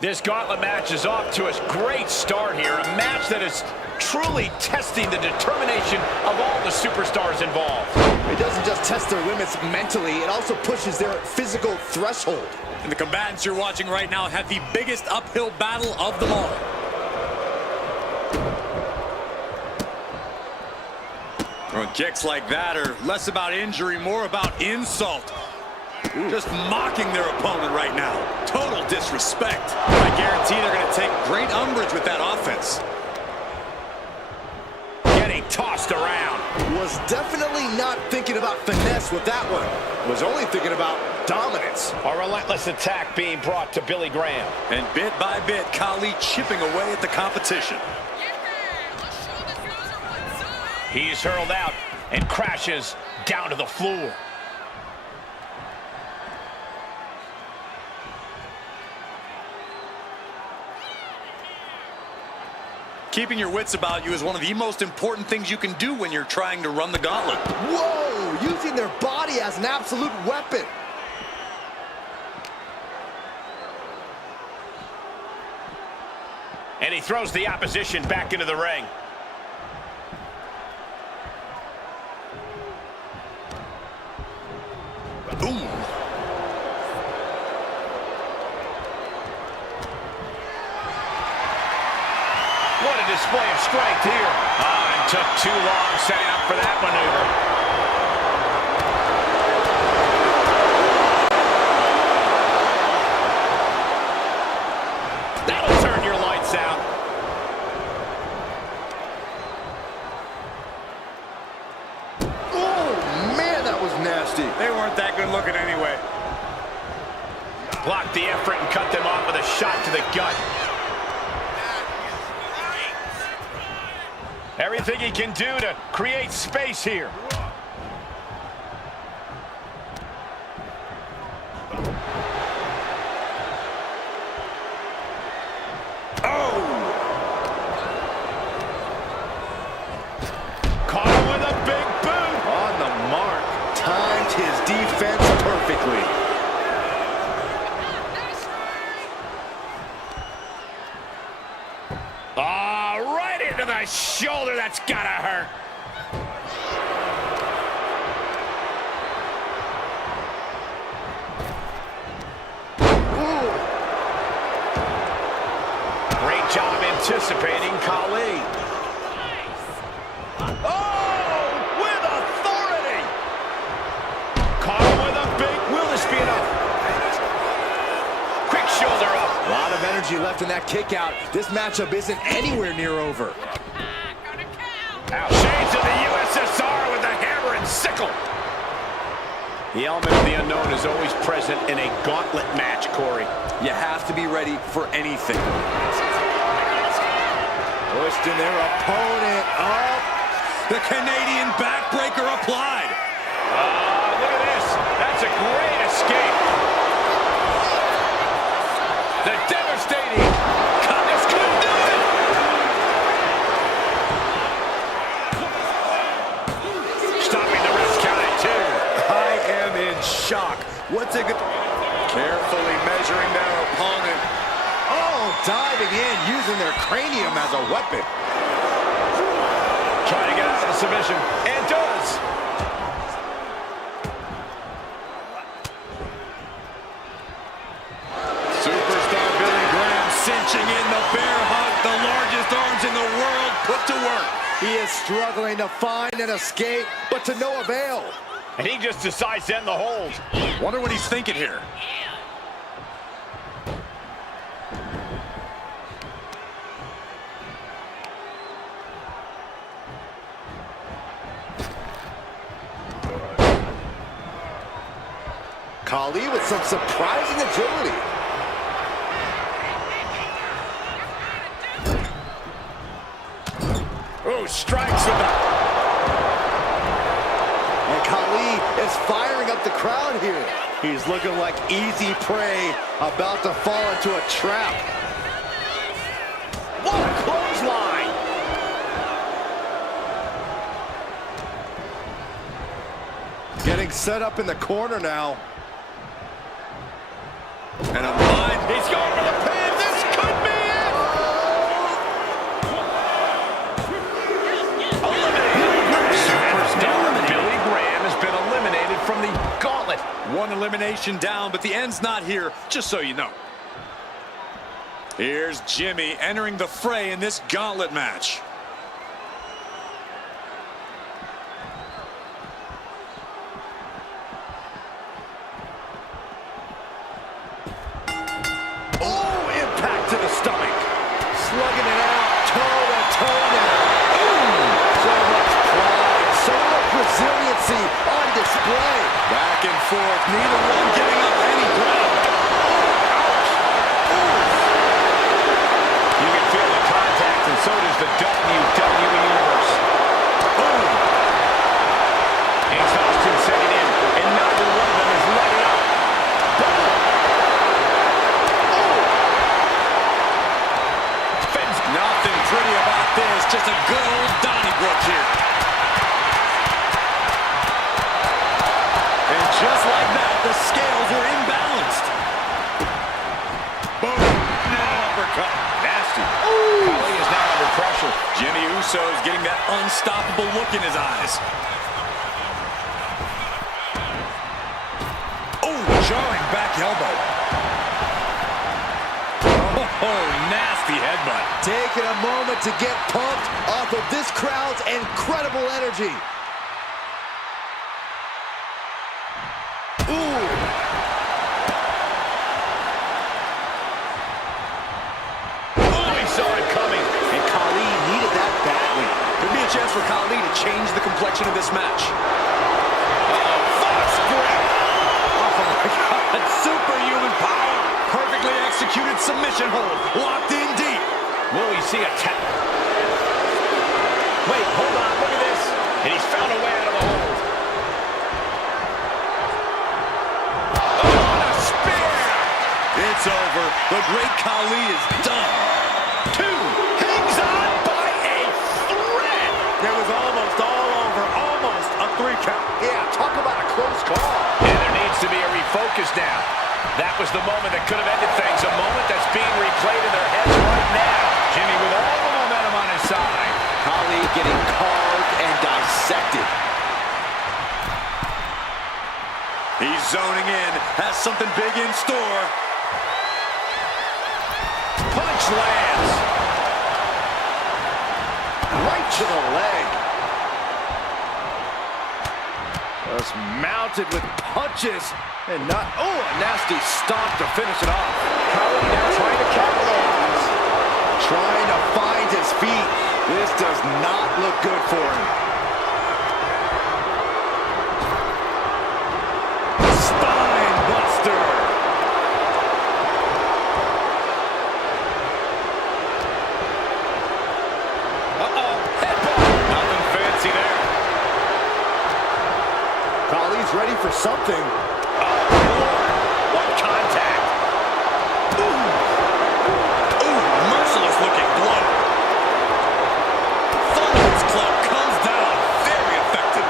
This gauntlet match is off to a great start here. A match that is truly testing the determination of all the superstars involved. It doesn't just test their limits mentally, it also pushes their physical threshold. And the combatants you're watching right now have the biggest uphill battle of them all. Well, kicks like that are less about injury, more about insult. Just mocking their opponent right now. Total disrespect. I guarantee they're going to take great umbrage with that offense. Getting tossed around. Was definitely not thinking about finesse with that one. Was only thinking about dominance. A relentless attack being brought to Billy Graham. And bit by bit, Khali chipping away at the competition. He's hurled out and crashes down to the floor. Keeping your wits about you is one of the most important things you can do when you're trying to run the gauntlet. Whoa! Using their body as an absolute weapon. And he throws the opposition back into the ring. Boom. What a display of strength here. And took too long setting up for that maneuver. That'll turn your lights out. Oh, man, that was nasty. They weren't that good looking anyway. Blocked the effort and cut them off with a shot to the gut. Everything he can do to create space here. Oh! Caught him with a big boot. On the mark. Timed his defense perfectly. Right into the shoulder. That's gotta hurt. Great job anticipating Khali. Oh, with authority. Caught him with a big. Will this be enough? Quick shoulder up. A lot of energy left in that kick out. This matchup isn't anywhere near over. Shades of the USSR with the hammer and sickle. The element of the unknown is always present in a gauntlet match, Corey. You have to be ready for anything. Pushing their opponent up. The Canadian backbreaker applied. Look at this. That's a great escape. The devastating. This could do it. Stopping the rest count at 2. I am in shock. What's it? Carefully measuring their opponent. Oh, diving in, using their cranium as a weapon. Trying to get out of the submission. And does. Superstar Billy Graham cinching in the bear hug. The largest arms in the world put to work. He is struggling to find an escape, but to no avail. And he just decides to end the hold. Wonder what he's thinking here. Khali with some surprising agility. Ooh, strikes with the... And Khali is firing up the crowd here. He's looking like easy prey, about to fall into a trap. What a clothesline! Getting set up in the corner now. And a mind. He's going for the pin. One elimination down, but the end's not here, just so you know. Here's Jimmy entering the fray in this gauntlet match. Oh, impact to the stomach. Slugging it out, toe-to-toe now. Ooh, so much pride, so much resiliency on display. Back and forth, neither one giving up any ground. You can feel the contact, and so does the WWE Universe. Boom! Exhaustion setting in, and neither one of them is letting up. Boom! Nothing pretty about this, just a good old Donnybrook here. And just like that, the scales were imbalanced. Boom! And an uppercut. Nasty. Khali is now under pressure. Jimmy Uso's getting that unstoppable look in his eyes. Oh, jarring back elbow. Oh, nasty headbutt. Taking a moment to get pumped off of this crowd's incredible energy. Ooh. Oh, he saw it coming, and Khali needed that badly. Could be a chance for Khali to change the complexion of this match. Fox grip. Oh my God, superhuman power. Perfectly executed submission hold, locked in deep. Will we see a tap? Wait, hold on, look at this. And he's found a way out of the hold. Oh, and a spear. It's over. The great Khali is done. Two, hangs on by a thread. It was almost all over, almost a 3 count. Yeah, talk about a close call. And there needs to be a refocus now. That was the moment that could have ended things, a moment that's being replayed in their heads right now. Jimmy with all the momentum on his side. Khali getting carved and dissected. He's zoning in, has something big in store. Punch lands. Right to the leg. Just mounted with punches and not, oh, a nasty stomp to finish it off. Khali now trying to capitalize. Trying to find his feet. This does not look good for him. Spine buster. Uh-oh, headbutt. Nothing fancy there. Khali's ready for something. Oh, Lord. What contact. Ooh, merciless looking blow. Thunder's club comes down, very effective.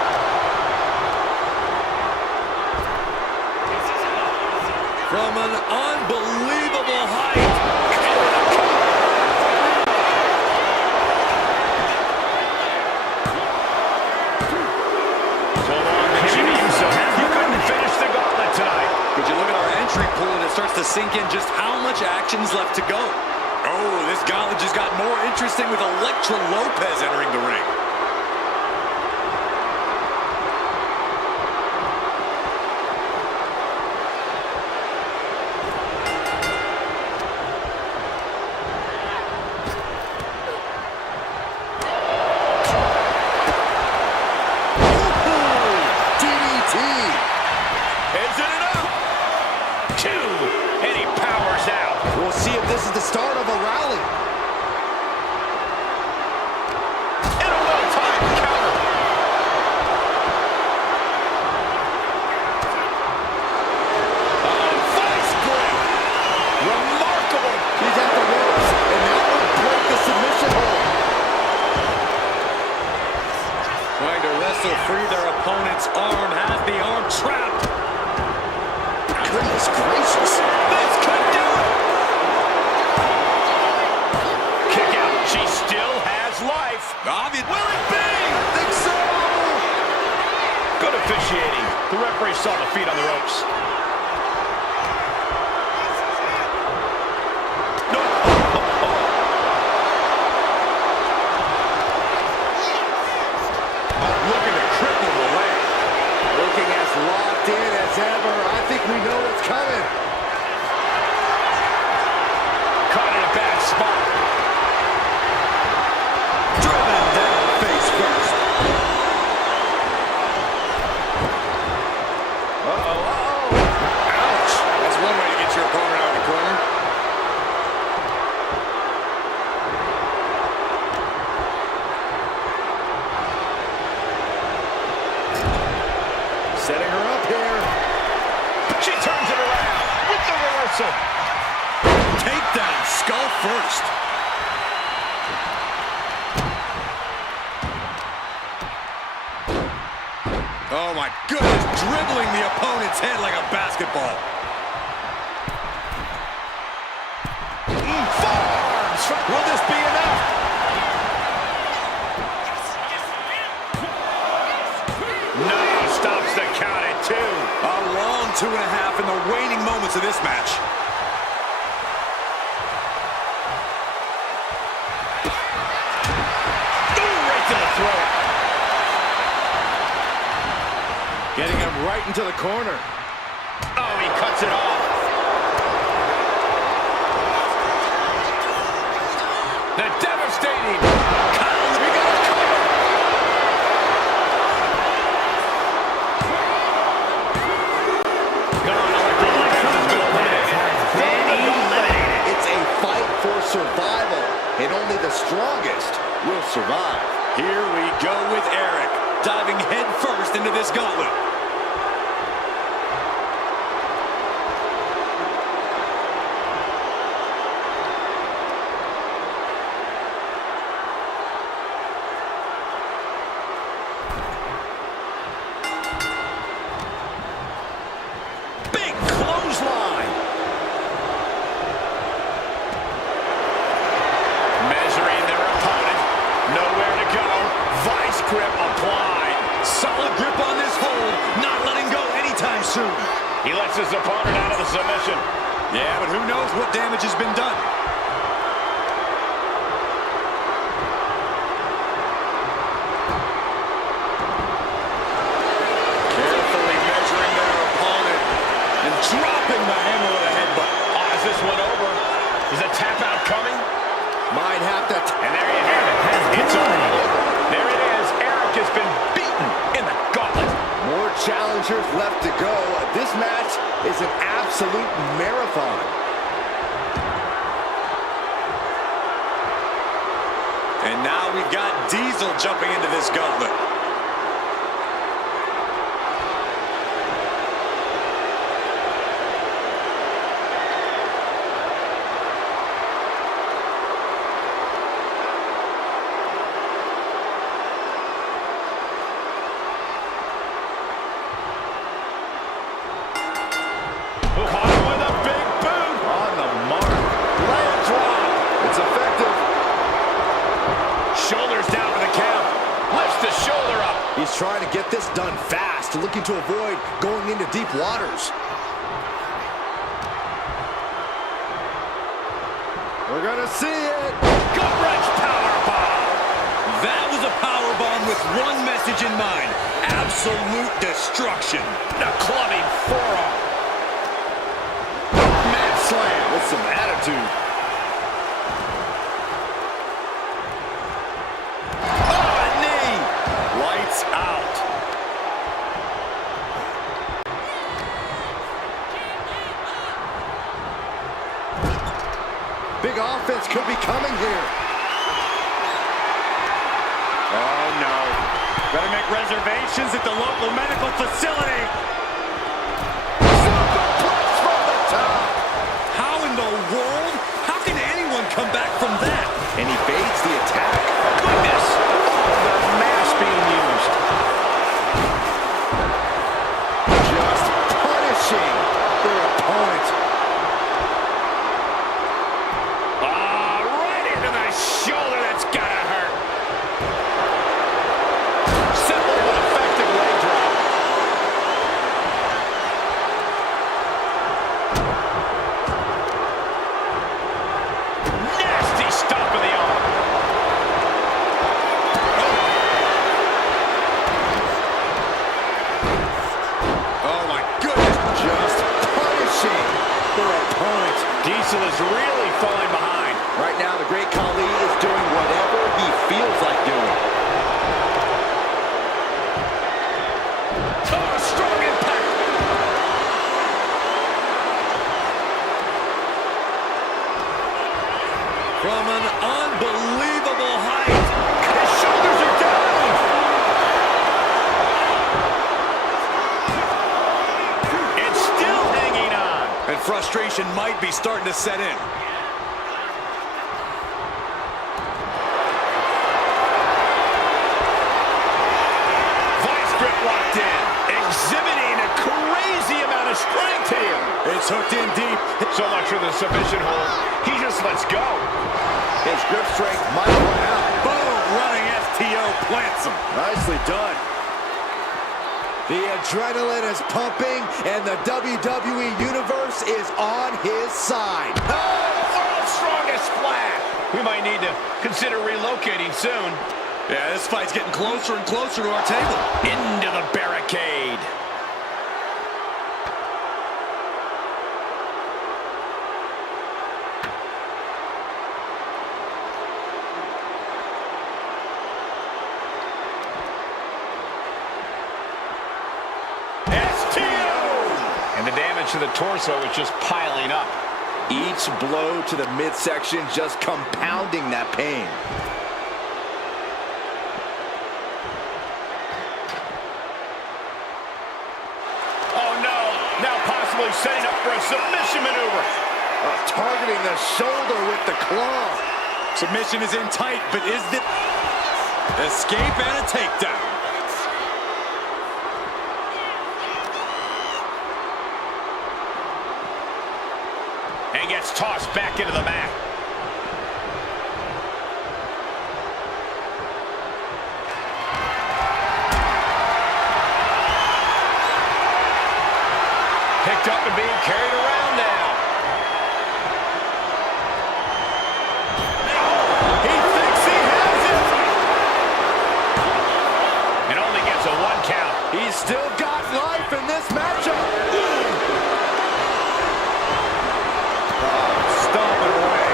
From an unbelievable height. So long to Jimmy Uso. He couldn't finish the gauntlet tonight. But you look at our entry pool and it starts to sink in just how much action's left to go. Oh, this gauntlet just got more interesting with Elektra Lopez entering the ring. DDT. Is it enough? Two, and he powers out. We'll see if this is the start of a rally. And a well-timed counter. Vice grip. Remarkable. He's at the ropes, and that will break the submission hold. Trying to wrestle free their opponent's arm, has the arm trapped. Goodness gracious. This could do it. Kick out. She still has life. Obvious. Will it be? I think so. Good officiating. The referee saw the feet on the ropes. Looking to cripple the leg. Looking as locked in as ever. I think we know what's coming. Caught in a bad spot. Driven down face first. Ouch! That's one way to get your opponent out of the corner. Setting her up here. She turns it around with the reversal. Takedown, skull first. Oh my goodness, dribbling the opponent's head like a basketball. Forearms! Will this be enough? No, stops the count at 2. A long 2.5 in the waning moments of this match. Ooh, right to the throat. Getting him right into the corner. Oh, he cuts it off. The devastating. We got a cover. Gone. It's a fight for survival, and only the strongest will survive. Here we go with Eric, diving head first into this gauntlet. Big clothesline. Measuring their opponent. Nowhere to go. Vice grip applied. Solid grip on this hold. Not letting go anytime soon. He lets his opponent out of the submission. Yeah, but who knows what damage has been done. Carefully measuring their opponent and dropping the hammer with a headbutt. Oh, is this one over? Is a tap out coming? Might have to. And there you have it. It's all over. There it is. Eric has been beaten in the gauntlet. More challengers left to go. This match is an absolute marathon. And now we've got Diesel jumping into this gauntlet. Caught him with a big boot. On the mark. Leg drop. It's effective. Shoulders down for the count. Lifts the shoulder up. He's trying to get this done fast, looking to avoid going into deep waters. We're gonna see it. Gut-wrench powerbomb. That was a powerbomb with one message in mind. Absolute destruction. The clubbing forearm. Mad slam with some attitude. Oh, a knee. Lights out. Big offense could be coming here. Oh, no. Better make reservations at the local medical facility. Superplex from the top. How in the world? How can anyone come back from that? And he fades the attack. Goodness! The mash being used. Just punishing their opponent. Right into the shoulder. That's gotta hurt. Simple but effective leg drop. from an unbelievable height. His shoulders are down. It's still hanging on. And frustration might be starting to set in. Vice grip locked in. Exhibiting a crazy amount of strength here. It's hooked in deep. So much for the submission hold. He just lets go. His grip strength might run out. Boom! Running STO plants him. Nicely done. The adrenaline is pumping, and the WWE Universe is on his side. Oh, world's strongest splash. We might need to consider relocating soon. Yeah, this fight's getting closer and closer to our table. Into the barricade. And the damage to the torso is just piling up. Each blow to the midsection just compounding that pain. Oh no, now possibly setting up for a submission maneuver. Targeting the shoulder with the claw. Submission is in tight, but is the escape and a takedown? And gets tossed back into the mat. Picked up and being carried around now. He thinks he has it. And only gets a 1 count. He's still got life in this matchup. Stomping away.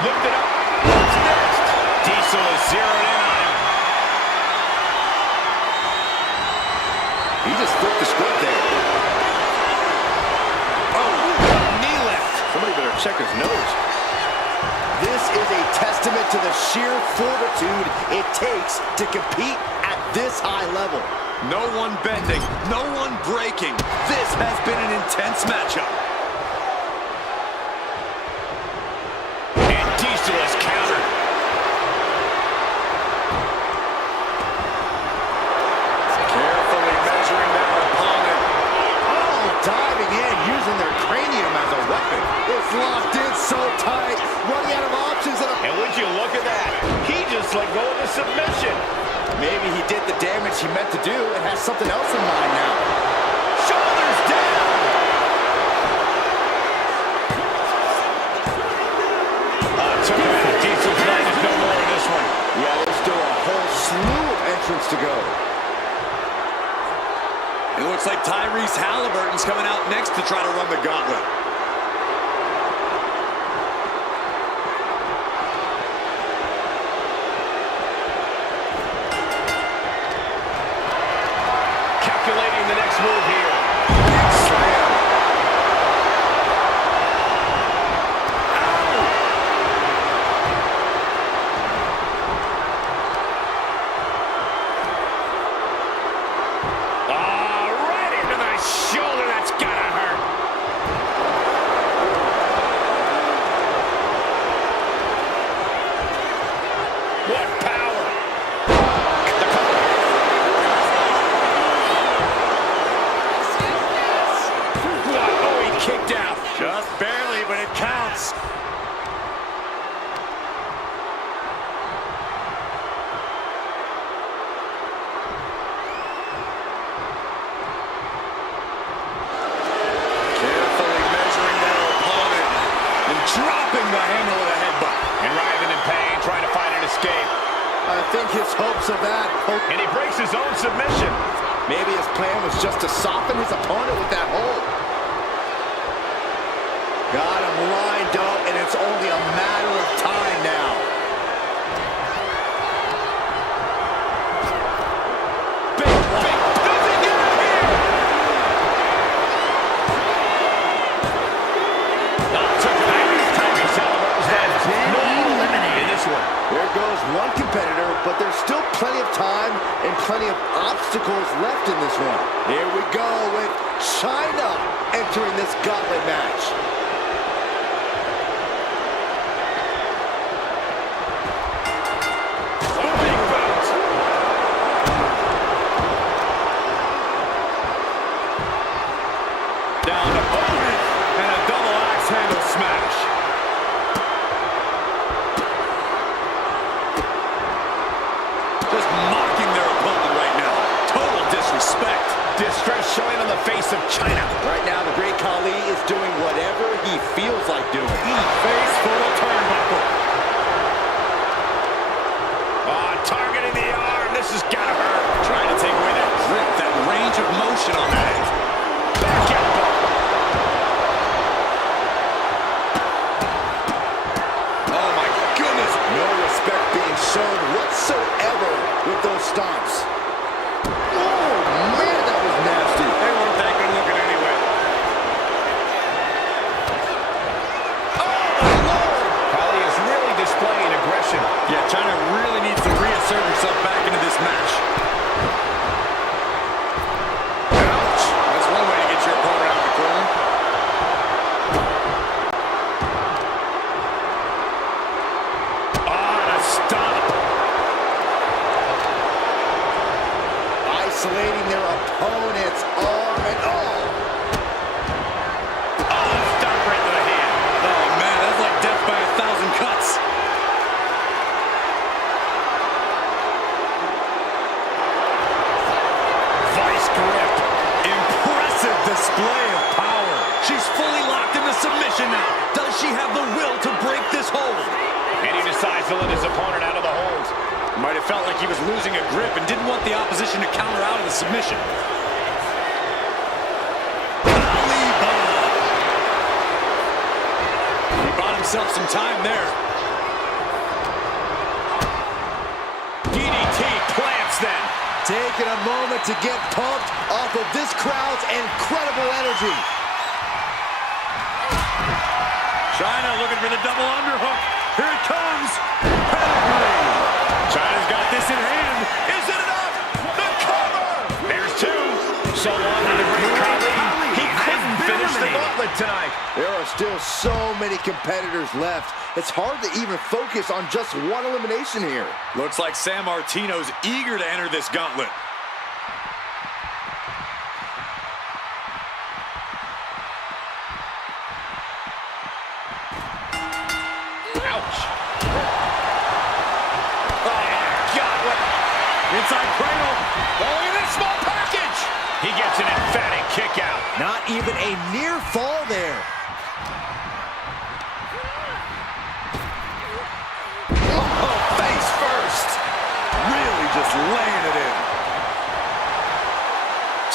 Lifted up. What's next? Diesel is zeroed in on him. He just flipped the script there. Oh, knee lift. Somebody better check his nose. This is a testament to the sheer fortitude it takes to compete at this high level. No one bending, no one breaking. This has been an intense matchup. And Diesel is countered. Carefully measuring their opponent. Oh, diving in, using their cranium as a weapon. It's locked in so tight, running out of options. And would you look at that? He just let go of the submission. Maybe he did the damage he meant to do and has something else in mind now. Shoulders down. Took him out. Diesel's night is no more in this one. Yeah, there's still a whole slew of entrants to go. It looks like Tyrese Halliburton's coming out next to try to run the gauntlet. Calculating the next move here. Big slam. Right into the shoulder. That's gotta hurt. What power. Oh, he kicked out. Just barely, but it counts. Carefully measuring their opponent and dropping the handle of the headbutt. And writhing in pain, trying to find an escape. I think his hopes of that. And he breaks his own submission. Maybe his plan was just to soften his opponent with that hold. Got him lined up, and it's only a matter of time now. Big, does he get it here? obstacles left in this one. Here we go with China entering this gauntlet match. Down to Otis and a double axe handle smash. Just mocking their opponent right now. Total disrespect. Distress showing on the face of China. Right now, the Great Khali is doing whatever he feels like doing. Face full of turnbuckle. Oh, targeting the arm. This has got to hurt. Trying to take away that grip, that range of motion on that end. Back elbow. Oh my goodness. No respect being shown whatsoever with those stomps. Oh, man, that was nasty. They weren't that good looking anyway. Oh, Lord. Khali is really displaying aggression. Yeah, China really needs to reassert herself back into this match. Ouch. That's one way to get your opponent out of the corner. Oh, the stop. Isolating their opponent's arm and all. Oh, stop right to the hand. Oh man, that's like death by 1,000 cuts. Vice grip. Impressive display of power. She's fully locked into submission now. Does she have the will to break this hold? And he decides to let his opponent out of the hold. Might have felt like he was losing a grip and didn't want the opposition to counter out of the submission. He bought himself some time there. DDT plants then. Taking a moment to get pumped off of this crowd's incredible energy. China looking for the double underhook. Here it comes. Pedigree. China's got this in hand. Is it enough? The cover. There's two. So long to the Great Khali. He couldn't finish the gauntlet tonight. There are still so many competitors left. It's hard to even focus on just one elimination here. Looks like San Martino's eager to enter this gauntlet. Ouch. Oh, God, what? Inside cradle. Oh, look at this small package. He gets an emphatic kick out. Not even a near fall there. Oh, face first. Really just laying it in.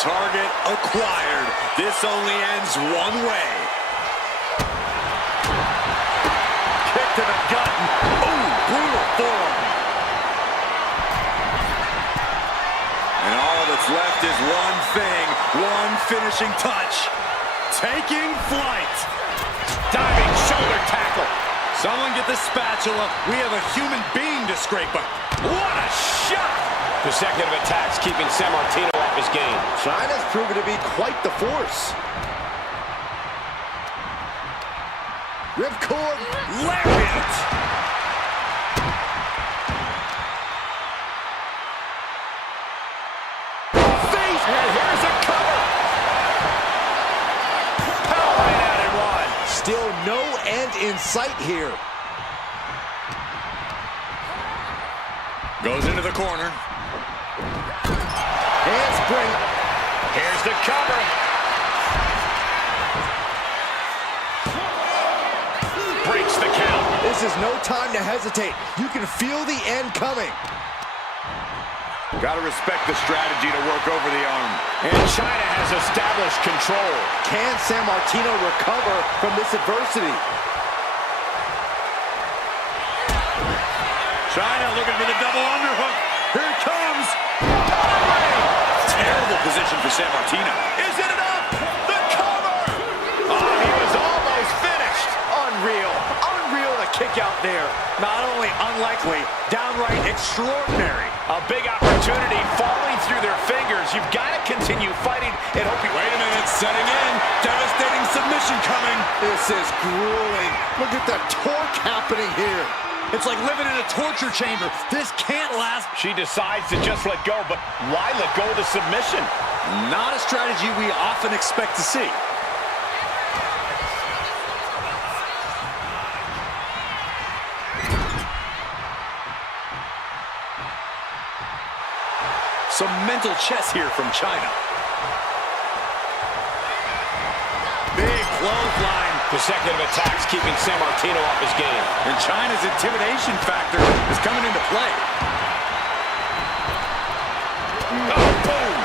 Target acquired. This only ends one way. Kick to the gut. Ooh, brutal form. And all that's left is one thing, one finishing touch. Taking flight. Diving shoulder tackle. Someone get the spatula. We have a human being to scrape up. What a shot. Consecutive attacks keeping San Martino off his game. China's proven to be quite the force. Ripcord. Lariat. Face. And here's a cover. Powering out in one. Still no end in sight here. Goes into the corner. Handspring. Here's the cover. Breaks the count. This is no time to hesitate. You can feel the end coming. Gotta respect the strategy to work over the arm. And China has established control. Can San Martino recover from this adversity? China looking for the double underhook. Here it comes. Terrible position for San Martino. Is it enough? The cover! Oh, he was almost finished. Unreal. Unreal to kick out there. Not only unlikely, downright extraordinary. A big opportunity falling through their fingers. You've got to continue fighting and hoping. Wait a minute, setting in. Devastating submission coming. This is grueling. Look at the torque happening here. It's like living in a torture chamber. This can't last. She decides to just let go, but why let go of the submission? Not a strategy we often expect to see. Some mental chess here from China. Big clothesline. Consecutive attacks keeping San Martino off his game. And China's intimidation factor is coming into play. Oh, boom!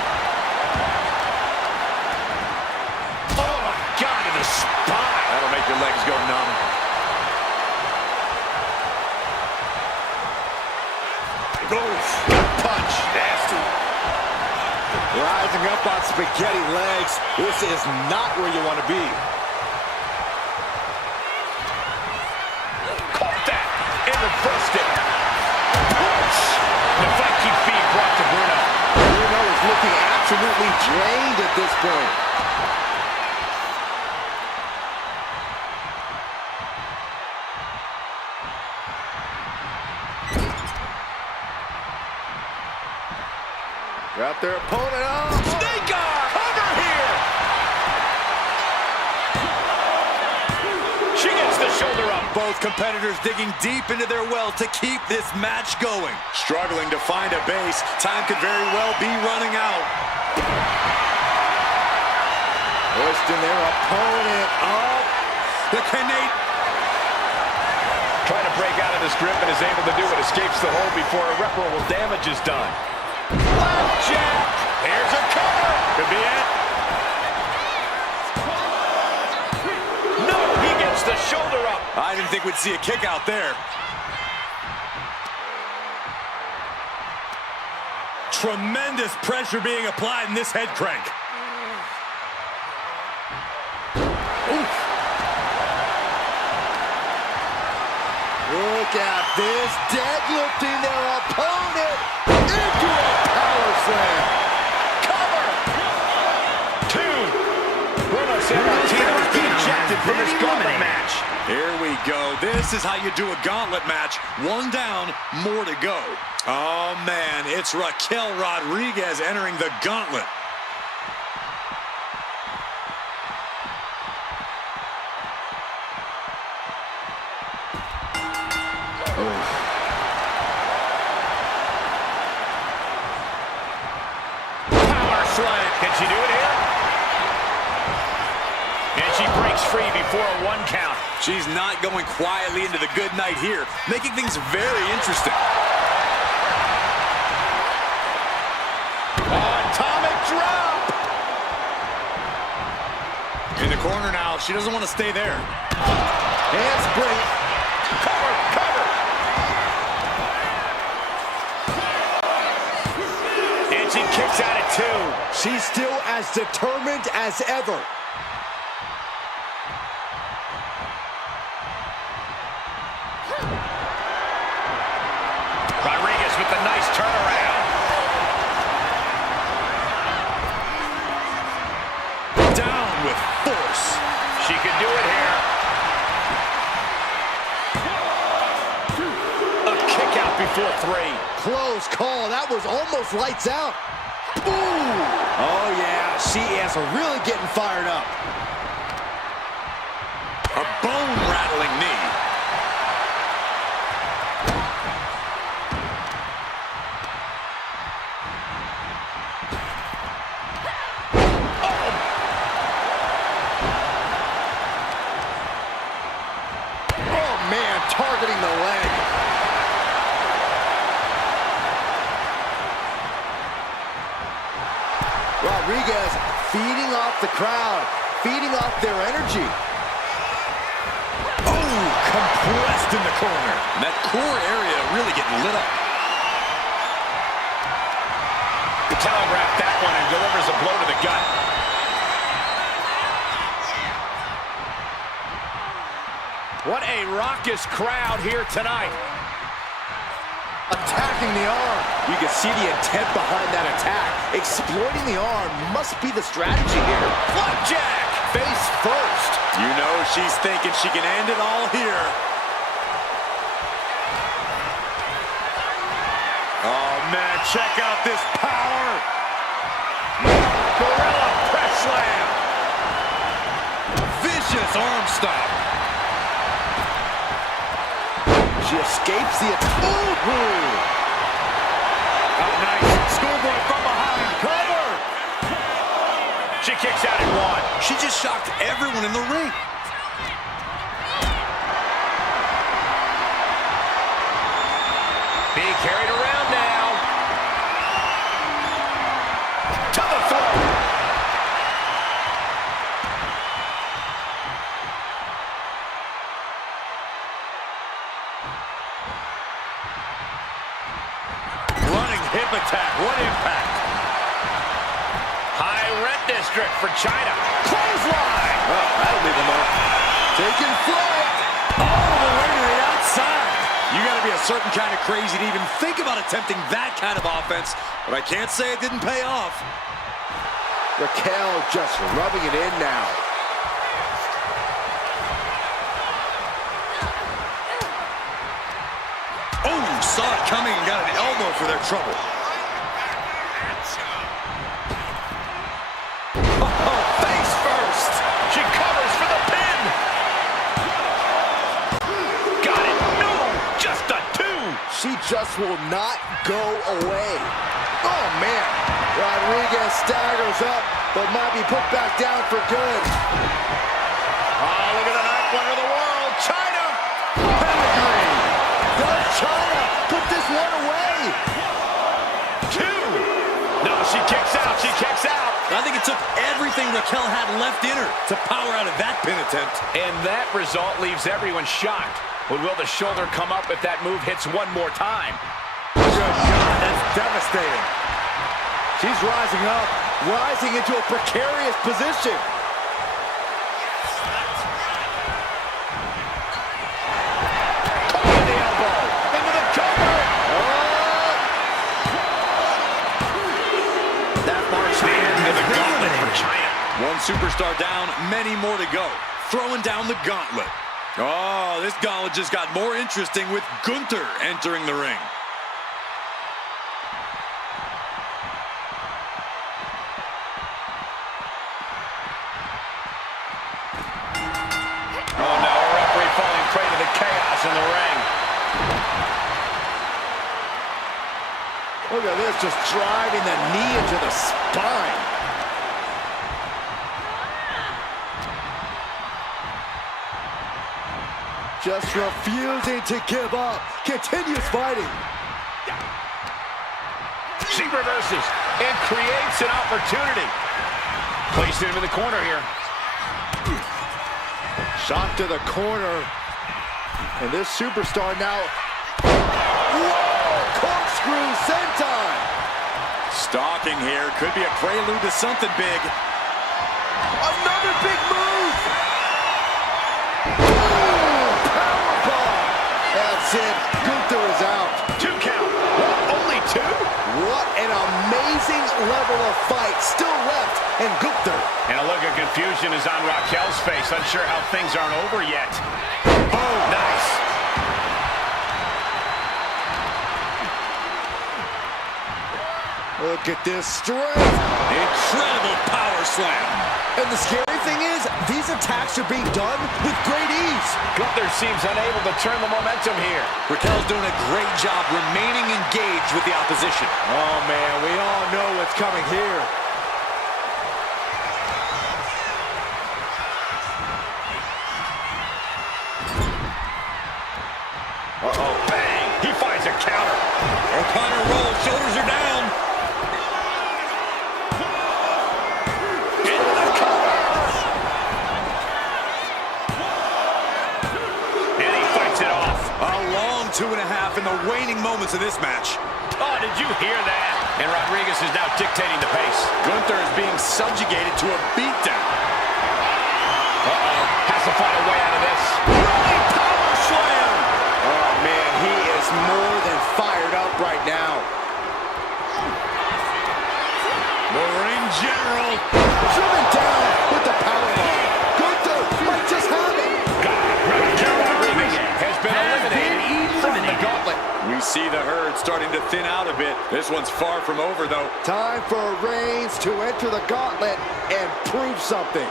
Oh, my God, to the spine. That'll make your legs go numb. Goes. Punch. Nasty. Rising up on spaghetti legs. This is not where you want to be. Caught that. And reversed it. Punch. The fight keeps being brought to Bruno. Bruno is looking absolutely drained at this point. Got their opponent up. Snake arm. Cover here. She gets the shoulder up. Both competitors digging deep into their well to keep this match going. Struggling to find a base. Time could very well be running out. Hoisting their opponent up. The Canadian Trying to break out of this grip and is able to do it. Escapes the hold before irreparable damage is done. Flapjack. Here's a cover. Could be it. No, he gets the shoulder up. I didn't think we'd see a kick out there. Tremendous pressure being applied in this head crank. Look at this, deadlifting their opponent into a power slam. Cover. 2. Bruno San Martino is being ejected from this gauntlet match. Here we go. This is how you do a gauntlet match. One down, more to go. Oh, man, it's Raquel Rodriguez entering the gauntlet. Can she do it here? And she breaks free before a 1 count. She's not going quietly into the good night here, making things very interesting. Atomic drop. In the corner now, she doesn't want to stay there. Handspring. Cover, cover. And she kicks out at 2. She's still as determined as ever. Rodriguez with the nice turnaround. Down with force. She could do it here. A kick out before 3. Close call. That was almost lights out. Ooh. Oh, yeah. She is really getting fired up. A bone-rattling knee. Oh, man, targeting the leg. Rodriguez feeding off the crowd, feeding off their energy. Oh, compressed in the corner. And that core area really getting lit up. Telegraphed that one and delivers a blow to the gut. What a raucous crowd here tonight. Attacking the arm. You can see the intent behind that attack. Exploiting the arm must be the strategy here. Flapjack! Face first. You know she's thinking she can end it all here. Oh, man, check out this power. Gorilla press slam. Vicious arm stop. She escapes the attack. Ooh! Oh, nice. Schoolboy from behind. Cover! She kicks out at one. She just shocked everyone in the ring. Being carried around now. To the throat. Running hip attack. What impact. High rent district for China. Clothesline. Oh, that'll leave them up. Taking flight. All the way to the outside. You got to be a certain kind of crazy to even think about attempting that kind of offense, but I can't say it didn't pay off. Raquel just rubbing it in now. Oh, saw it coming and got an elbow for their trouble. Oh, face first. She covers for the pin. Got it. No, just a two. She just will not go away. Oh, man. Rodriguez staggers up, but might be put back down for good. Oh, look at the ninth wonder of the world. China. Pedigree. Does China put this one away? Two. No, she kicks out. She kicks out. I think it took everything Raquel had left in her to power out of that pin attempt. And that result leaves everyone shocked. But will the shoulder come up if that move hits one more time? Good God, that's devastating. She's rising up, rising into a precarious position. Into the elbow. Into the cover. That marks the end of the gauntlet for China. One superstar down, many more to go. Throwing down the gauntlet. Oh, this gauntlet just got more interesting with Gunther entering the ring. Oh, no, a referee falling prey to the chaos in the ring. Look at this, just driving the knee into the spine. Just refusing to give up. Continues fighting. She reverses and creates an opportunity. Placed him in the corner here. Shot to the corner. And this superstar now... Whoa! Corkscrew senton! Stalking here. Could be a prelude to something big. Another big move! Boom! Powerbomb! That's it. Gunther is out. 2 count. What? Only 2? What an amazing level of fight still left in Gunther. And a look of confusion is on Raquel's face, unsure how things aren't over yet. Boom, nice. Look at this strength. Incredible power slam. And the scary thing is, these attacks are being done with great ease. Gunther seems unable to turn the momentum here. Raquel's doing a great job remaining engaged with the opposition. Oh, man, we all know what's coming here. Uh-oh, bang! He finds a counter. O'Connor rolls, shoulders are down. Into the cover! And he fights it off. A long 2.5 in the waning moments of this match. Oh, did you hear that? And Rodriguez is now dictating the pace. Gunther is being subjugated to a beatdown. Uh-oh, has to find a way out of this. Rolling crowd starting to thin out a bit. This one's far from over, though. Time for Reigns to enter the gauntlet and prove something.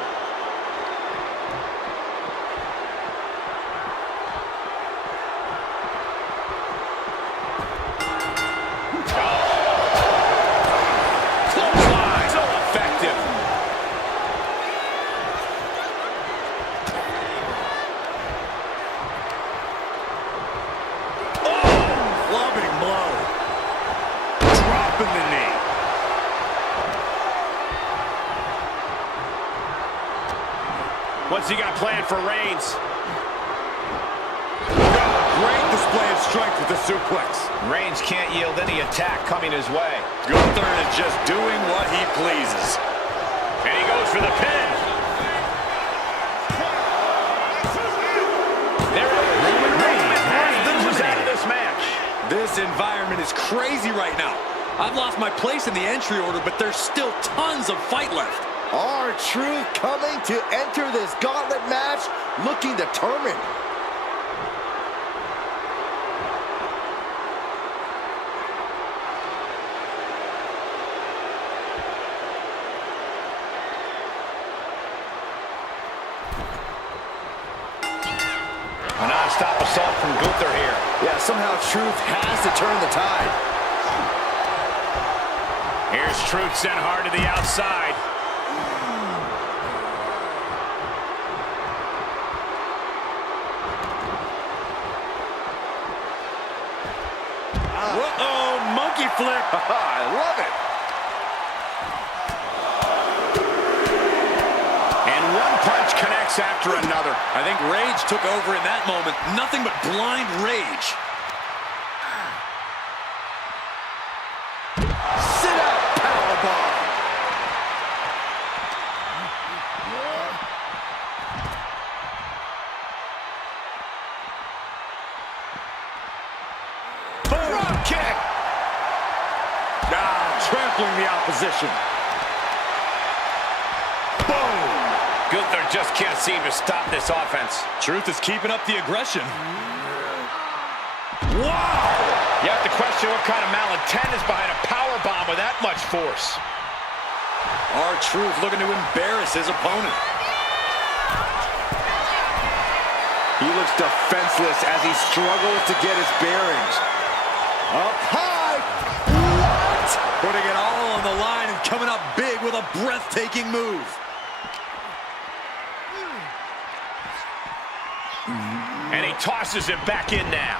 Clothesline, so effective. Clubbing blow. Dropping the knee. What's he got planned for Reigns? Great display of strength with the suplex. Reigns can't yield any attack coming his way. Gunther is just doing what he pleases. And he goes for the pin. There it is. Roman Reigns loses out of this match. This environment is crazy right now. I've lost my place in the entry order, but there's still tons of fight left. R-Truth coming to enter this gauntlet match looking determined. A non-stop assault from Gunther here. Yeah, somehow Truth has to turn the tide. Here's Truth sent hard to the outside. Uh-oh, monkey flip. I love it. And one punch connects after another. I think rage took over in that moment. Nothing but blind rage. Sit out powerbomb. Drop kick. Trampling the opposition. Boom. Gunther just can't seem to stop this offense. Truth is keeping up the aggression. Wow! You have to question what kind of malintent is behind a power bomb with that much force. R-Truth looking to embarrass his opponent. He looks defenseless as he struggles to get his bearings. Up high. What? Putting it all on the line and coming up big with a breathtaking move. And he tosses it back in now.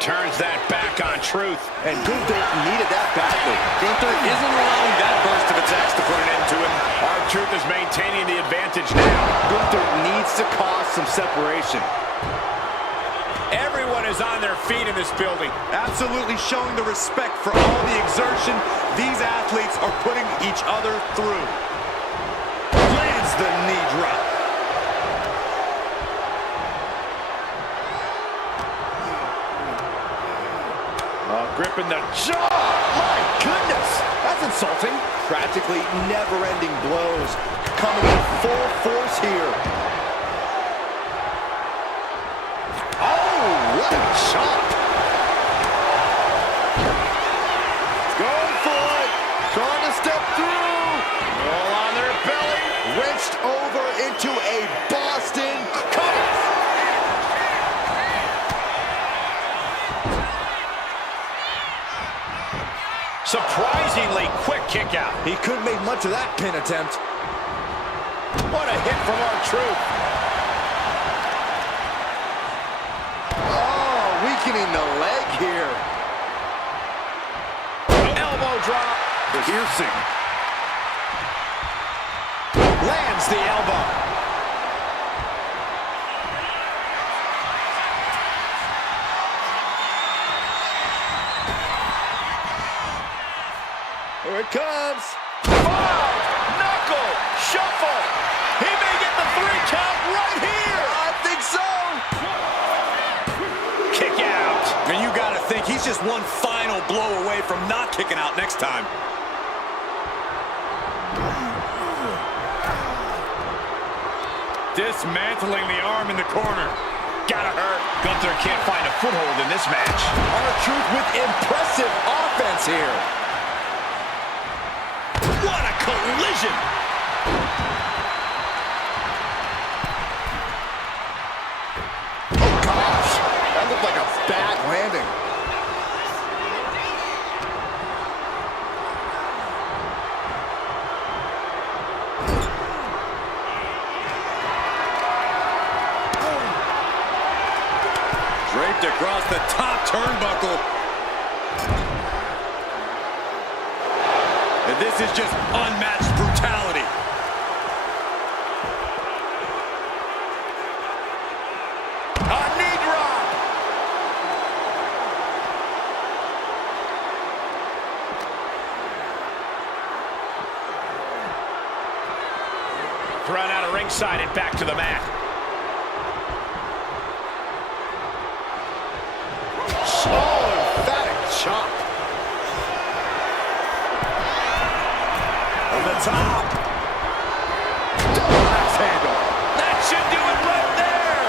Turns that back on Truth. And Gunther needed that badly. Gunther isn't allowing that burst of attacks to put an end to him. R-Truth is maintaining the advantage now. Gunther needs to cause some separation. Everyone is on their feet in this building. Absolutely showing the respect for all the exertion these athletes are putting each other through. Lands the knee drop. Gripping the jaw. My goodness, that's insulting. Practically never-ending blows coming in full force here. Oh, what a chop. Going for it. Trying to step through. Roll on their belly. Wrenched over into a Boston cutter. Surprisingly quick kick out. He couldn't make much of that pin attempt. What a hit from R-Truth. Oh, weakening the leg here. Elbow drop. Piercing. Lands the elbow. Here it comes. Knuckle shuffle. He may get the 3 count right here. I think so. Kick out. And you got to think he's just one final blow away from not kicking out next time. Dismantling the arm in the corner. Gotta hurt. Gunther can't find a foothold in this match. R-Truth with impressive offense here. What a collision! Oh, gosh. That looked like a bad landing. Draped across the top turnbuckle. And this is just unmatched brutality. A knee drop. Thrown out of ringside and back to the mat. Oh, emphatic chop. From the top. Double axe handle. That should do it right there.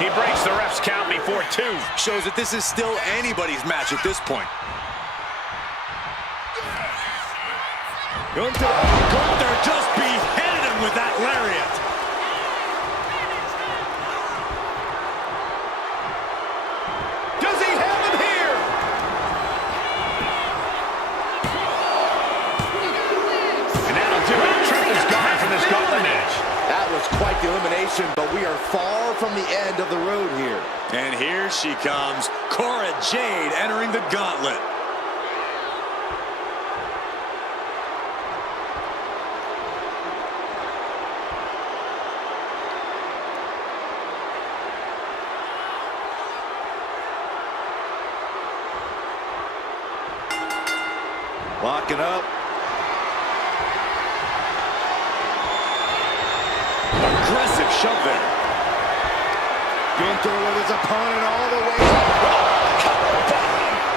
He breaks the ref's count before 2. Shows that this is still anybody's match at this point. Gunther just beheaded him with that lariat. Does he have him here? And that'll do it. Triple's gone from this gauntlet match. That was quite the elimination, but we are far from the end of the road here. And here she comes, Cora Jade entering the gauntlet. Locking up. Aggressive shove there. Gunther with his opponent all the way up.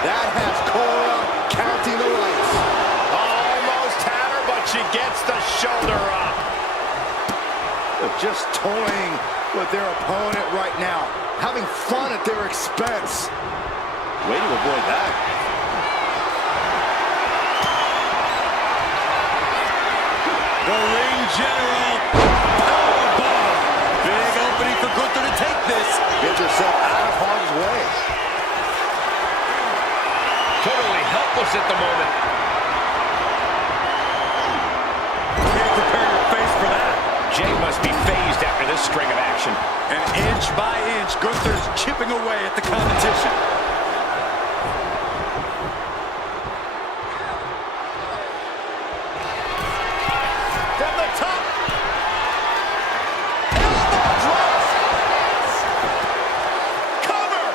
That has Cora counting the lights. Almost had her, but she gets the shoulder up. They're just toying with their opponent right now, having fun at their expense. Way to avoid that. The ring general. Powerbomb. Big opening for Gunther to take this. Get yourself out of harm's way. Totally helpless at the moment. Can't prepare your face for that. Jay must be phased after this string of action. And inch by inch, Gunther's chipping away at the competition. From the top. Elbow drop. Cover.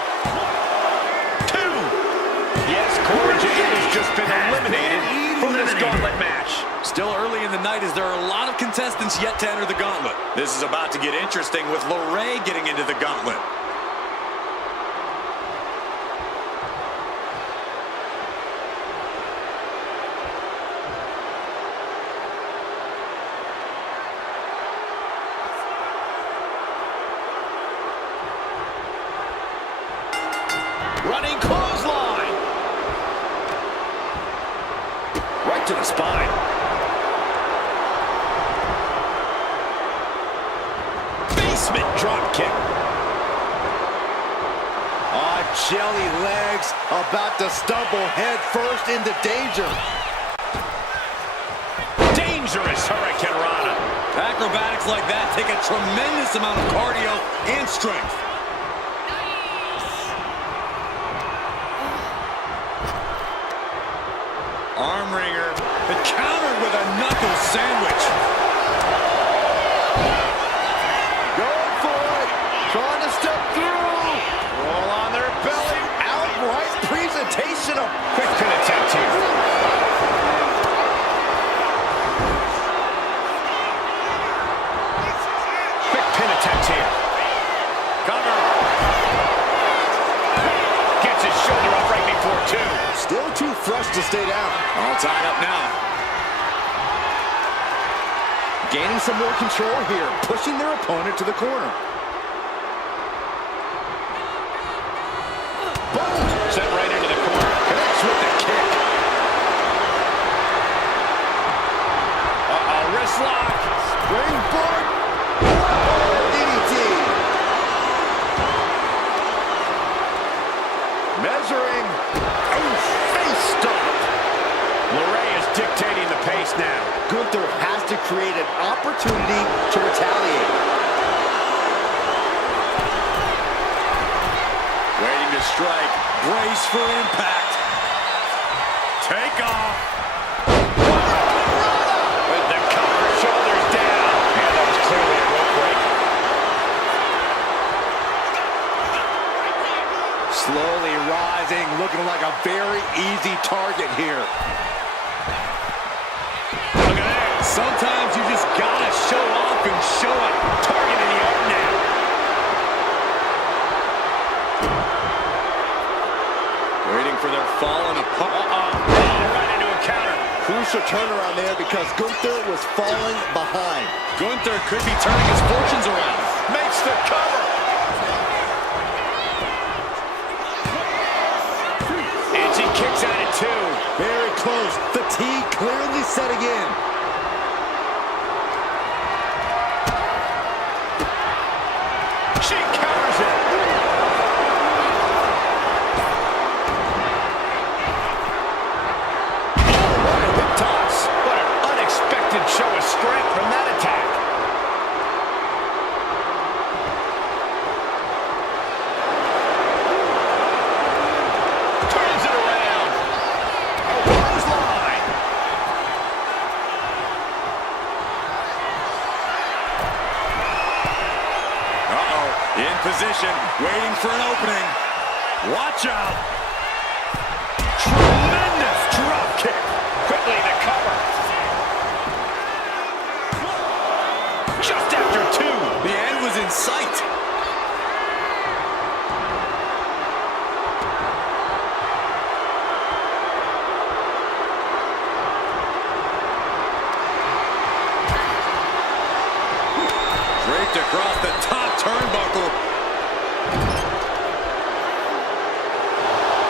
2. Yes, Cora Jade has just been eliminated from this gauntlet match. Still early in the night as there are a lot of contestants yet to enter the gauntlet. This is about to get interesting with LeRae getting into the gauntlet. Running clothesline. Right to the spine. Basement drop kick. Jelly legs about to stumble head first into danger. Dangerous Hurricane Rana. Acrobatics like that take a tremendous amount of cardio and strength. Arm wringer, but countered with a knuckle sandwich. Going for it. Trying to step through. Roll on their belly. Outright presentation of Quick pin attempt here. Quick pin attempt here. Cover. Gets his shoulder up right before 2. still too fresh to stay down. All tied up now. gaining some more control here, pushing their opponent to the corner. Boom! Sent right into the corner. Connects with the kick. Uh-oh, wrist lock. Springboard. Oh, DDT. Measuring. Oh, face stop. LeRae is dictating the pace now. Gunther has to create an opportunity to retaliate. Waiting to strike. Brace for impact. Take off. With the cover, shoulders down. Yeah, that was clearly a rope break. Slowly rising, looking like a very easy target here. Look at that. Sometimes you just gotta show off and show it. Target in the arm now. Waiting for their fallen opponent. Right into a counter. Crucial turnaround there because Gunther was falling behind. Gunther could be turning his fortunes around. Makes the cover. And she kicks out at 2. Very close. Fatigue clearly setting in. She counters it. What a hip toss. What an unexpected show of strength from that attack. Turns it around. A clothesline. Uh-oh. In position, waiting for an opening. Watch out. Tremendous drop kick. Quickly the cover. Just after 2. The end was in sight. Draped across the top turnbuckle.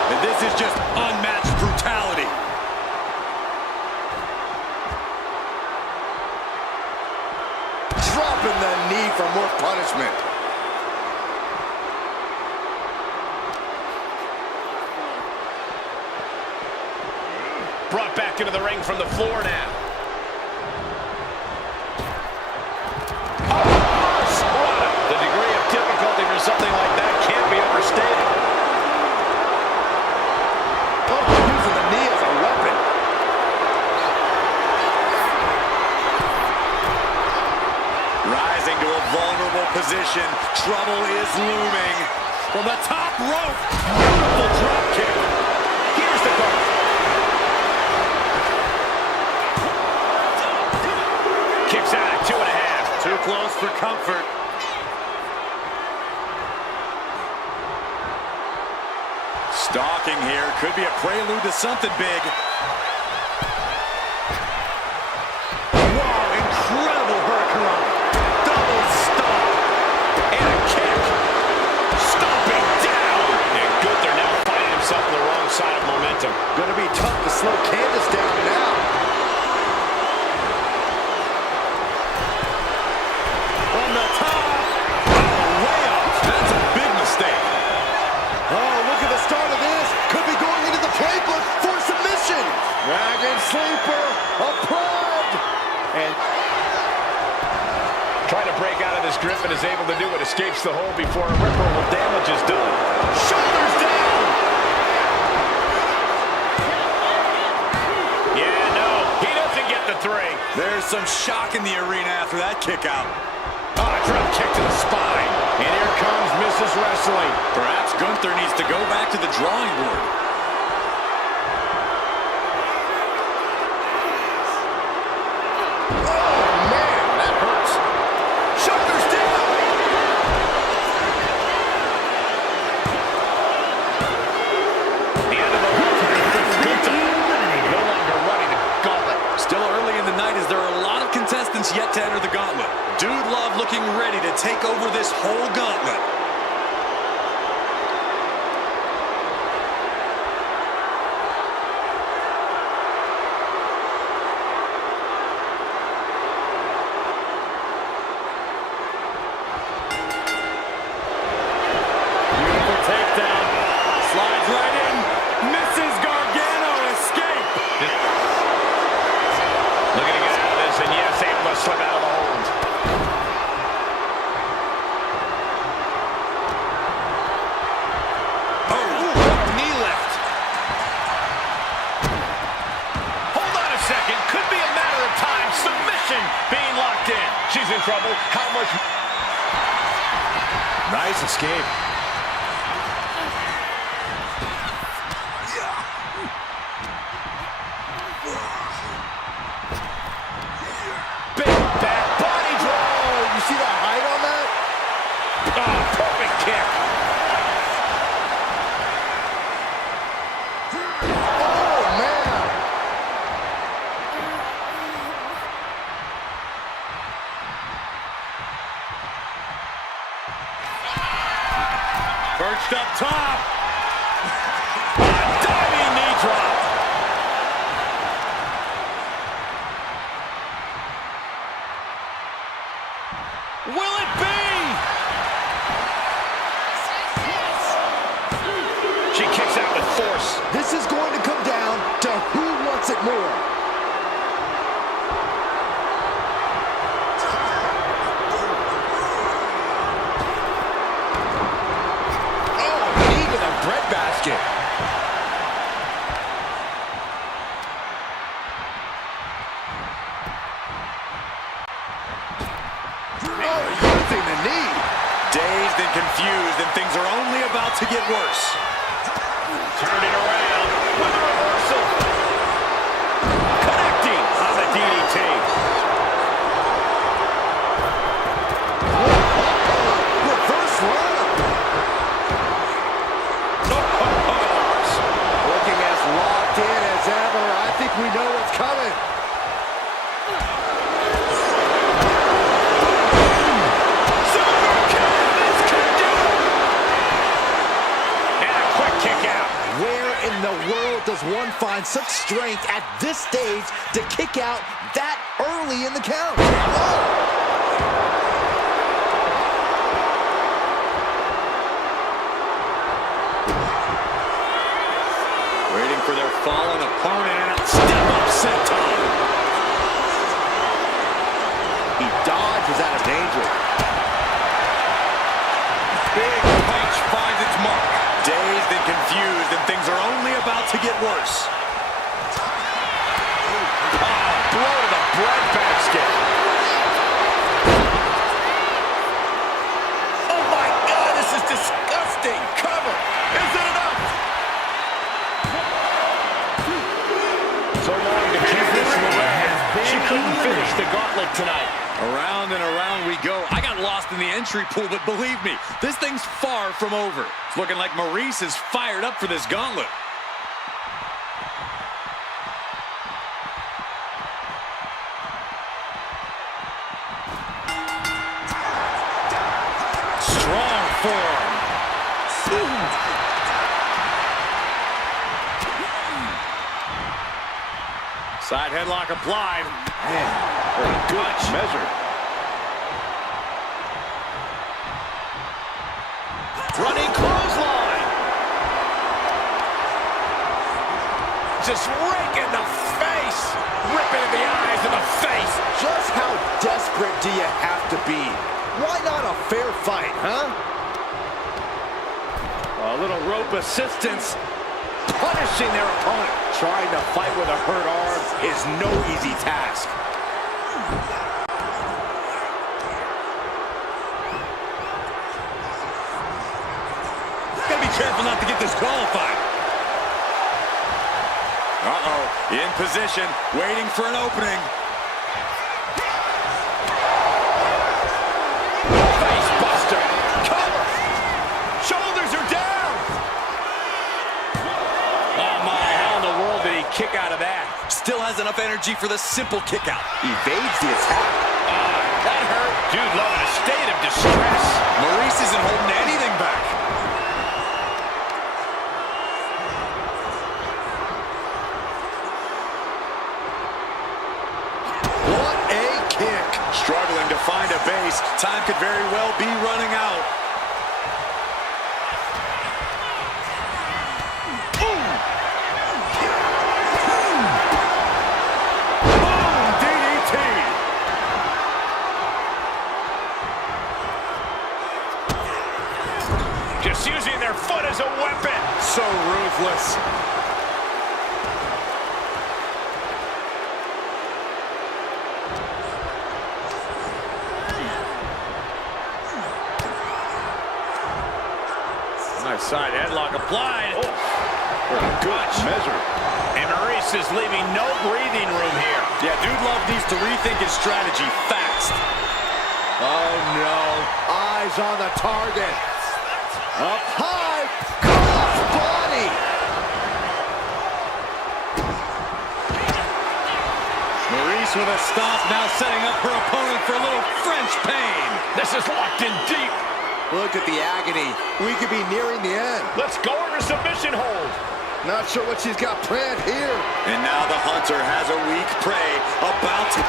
And this is just unmatched brutality. Dropping the knee for more punishment. Brought back into the ring from the floor now. The degree of difficulty for something like that can't be overstated. Oh, using the knee as a weapon. Rising to a vulnerable position. Trouble is looming. From the top rope. Beautiful drop kick. Here's the cover. Kicks out at 2.5. Too close for comfort. Stalking here. Could be a prelude to something big. Wow, incredible hurricane. Double stomp. And a kick. Stomping down. And Gunther now finding himself on the wrong side of momentum. Gonna be tough to slow Candace down now. From the top. Oh, way off. That's a big mistake. Oh, look at the start of this. Could be going into the playbook for submission. Dragon Sleeper applied. And Trying to break out of this grip and is able to do it. Escapes the hold before irreparable damage is done. Shoulders down. Yeah, no, he doesn't get the 3. There's some shock in the arena after that kick out. Drop kick to the spine. And here comes Mrs. Wrestling. Perhaps Gunther needs to go back to the drawing board. oh man, that hurts. Shoulders down. The end of the rope. Gunther no longer running the gauntlet. Still early in the night as there are a lot of contestants yet to to enter the gauntlet. Dude Love looking ready to take over this whole gauntlet. Takedown. Slides right in. Misses Gargano. Escape. Looking to get out of this, and yes, able to slip out of the hold. Oh, knee lift. Hold on a second. Could be a matter of time. Submission being locked in. She's in trouble. How much? Nice escape. Big back body drop. You see that height on that? Oh, perfect kick. Oh, man. Perched up top. A diving knee drop. Will it be? She kicks out with force. This is going to come down to who wants it more. Oh, knee to the breadbasket. Oh, using the knee. Dazed and confused, and things are only about to get worse. Turning around with a reversal. Connecting on the DDT. Reverse run. Looking as locked in as ever. I think we know what's coming. Where in the world does one find such strength at this stage to kick out that early in the count? Waiting for their fallen opponent. Step up senton. He dodges out of danger. Big punch finds its mark. Dazed and confused, and things are only about to get worse. Blow to the breadbasket. Oh my God, this is disgusting. Cover. Is it enough? So long to keep this away. She couldn't finish the gauntlet tonight. Around and around we go. I got lost in the entry pool, but believe me, this thing's far from over. It's looking like Maurice is fired up for this gauntlet. Strong form. Side headlock applied. Man, very good measure. Running clothesline. Just raking the face. Ripping in the eyes of the face. Just how desperate do you have to be? Why not a fair fight, huh? A little rope assistance. Punishing their opponent. Trying to fight with a hurt arm is no easy task. Gotta be careful not to get disqualified. Uh-oh, in position, waiting for an opening. Face buster. Cover. Shoulders are down. Oh my, how in the world did he kick out of that? Still has enough energy for the simple kick out. Evades the attack. That hurt. Dude, love in a state of distress. Maurice isn't holding anything back. What a kick. Struggling to find a base. Time could very well be running out. Just using their foot as a weapon. So ruthless. Nice side headlock applied. Oh, Good measure. and Maurice is leaving no breathing room here. Yeah, Dude Love needs to rethink his strategy fast. Oh, no. Eyes on the target. Up high. Cross body. Maurice with a stomp, now setting up her opponent for a little French pain. This is locked in deep. Look at the agony. We could be nearing the end. Let's go into submission hold. Not sure what she's got planned here. And now the hunter has a weak prey about to...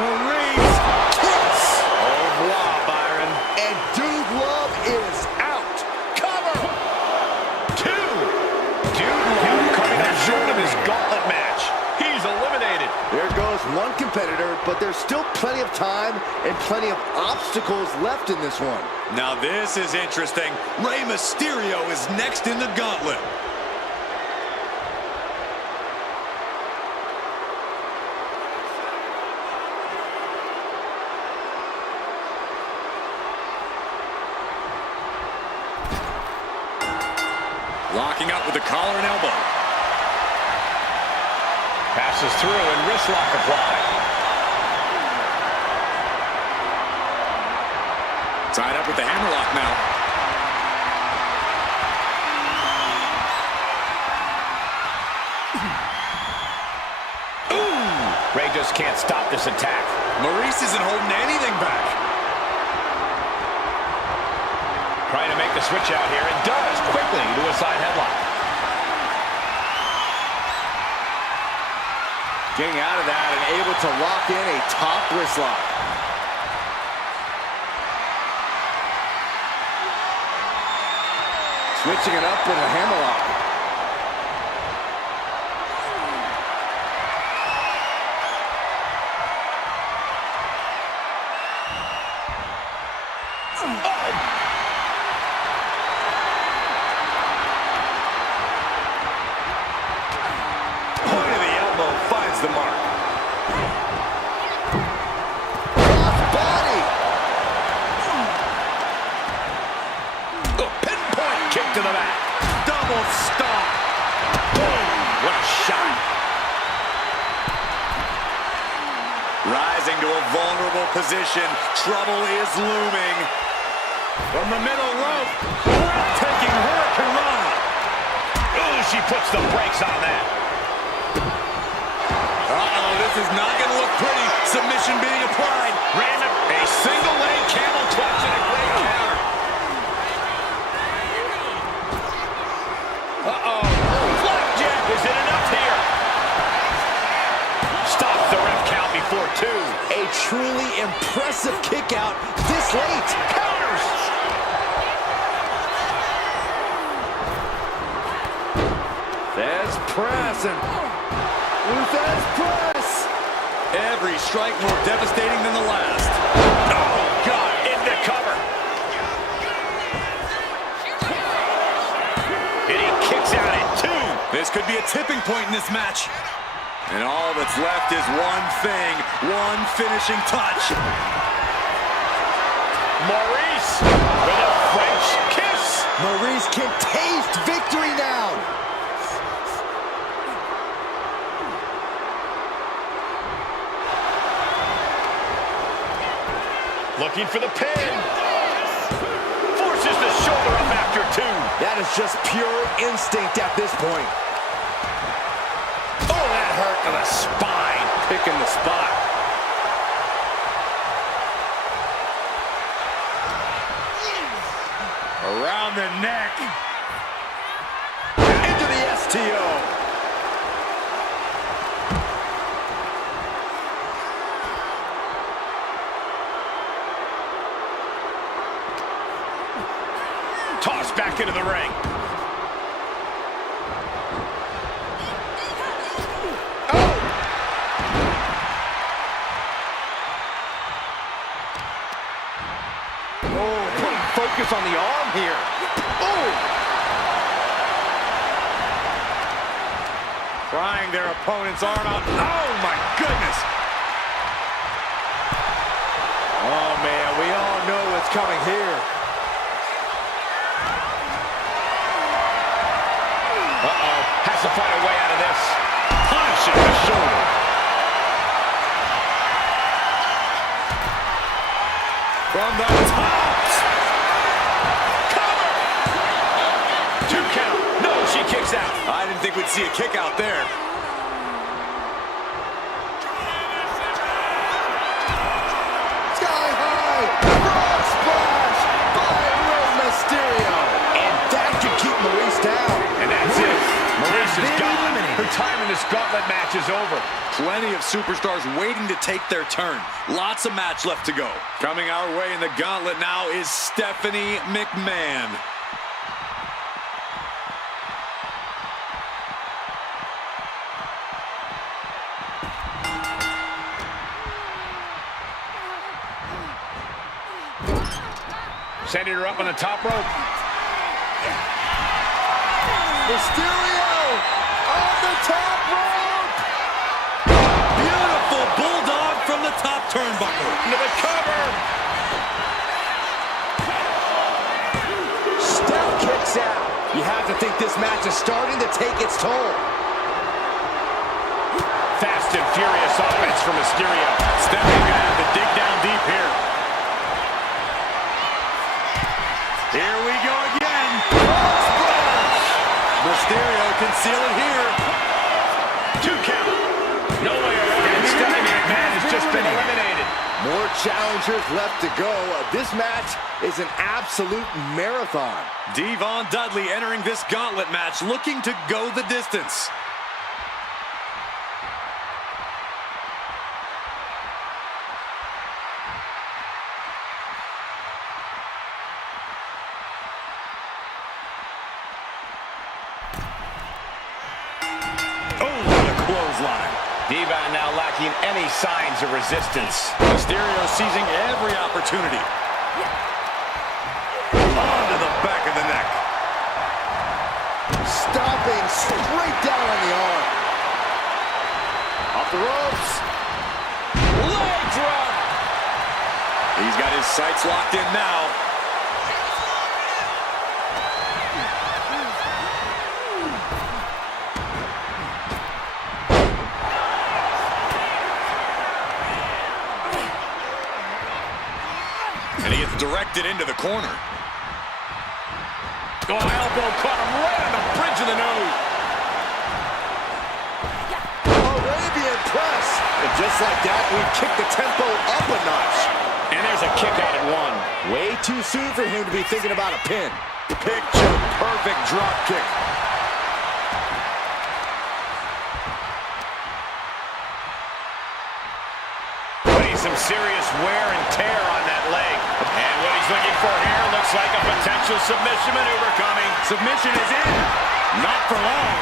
Maurice kicks. Au revoir, Byron. And Dude Love is out. Cover. Two. Dude Love coming up short of his gauntlet match. He's eliminated. There goes one competitor, but there's still plenty of time and plenty of obstacles left in this one. Now this is interesting. Rey Mysterio is next in the gauntlet. Locking up with the collar and elbow. Passes through and wrist lock applied. Tied up with the hammerlock now. Ray just can't stop this attack. Maurice isn't holding anything back. Trying to make the switch out here and does quickly to a side headlock. Getting out of that and able to lock in a top wrist lock. Switching it up with a hammerlock. Point of the elbow finds the mark. Cross body. A pinpoint kick to the back. Double stomp. Boom. What a shot. Rising to a vulnerable position. Trouble is looming. From the middle rope. Breathtaking Hurricane Rana. Ooh, she puts the brakes on that. Uh-oh, this is not going to look pretty. Submission being applied. Random. A single leg camel clutch and a great counter. Uh-oh. Flapjack. Is it enough here? Stops the ref count before two. A truly impressive kick out this late. Counters. There's press and Luthez press. Every strike more devastating than the last. Oh, God. Into cover. And he kicks out at two. This could be a tipping point in this match. And all that's left is one thing, one finishing touch. Maurice with a French kiss. Maurice can taste victory now. Looking for the pin. Forces the shoulder up after after two. That is just pure instinct at this point. Oh, that hurt to the spine. Picking the spot. Around the neck. Into the STO. Tossed back into the ring. Oh, putting focus on the arm here. Oh! Prying their opponent's arm out. Oh, my goodness. Oh, man, we all know what's coming here. Uh-oh. Has to find a way out of this. Punishing the shoulder. From the top. Cover! 2 count. No, she kicks out. I didn't think we'd see a kick out there. Sky high. Frog splash by Rey Mysterio. And that could keep Maurice down. And that's it. Maurice is gone. Her time in this gauntlet match is over. Plenty of superstars waiting to take their turn. Lots of match left to go. Coming our way in the gauntlet now is Stephanie McMahon. Sending her up on the top rope. Mysterio on the top rope. Beautiful bulldog from the top turnbuckle. Into the cover. Steph kicks out. You have to think this match is starting to take its toll. Fast and furious offense for Mysterio. Stephanie's gonna have to dig down deep here. Here we go again. Mysterio can seal it here. 2 count. No way around. Stephanie McMahon has just been eliminated. More challengers left to go. This match is an absolute marathon. Devon Dudley entering this gauntlet match looking to go the distance. Devon now lacking any signs of resistance. Mysterio seizing every opportunity. Onto the back of the neck. Stomping straight down on the arm. Off the ropes. Leg drop. He's got his sights locked in now. And he gets directed into the corner. Oh, elbow caught him right on the bridge of the nose. Arabian press. And just like that, we kick the tempo up a notch. And there's a kick out at 1. Way too soon for him to be thinking about a pin. Picture perfect drop kick. Putting some serious wear and tear on that leg. And what he's looking for here looks like a potential submission maneuver coming. Submission is in. Not for long.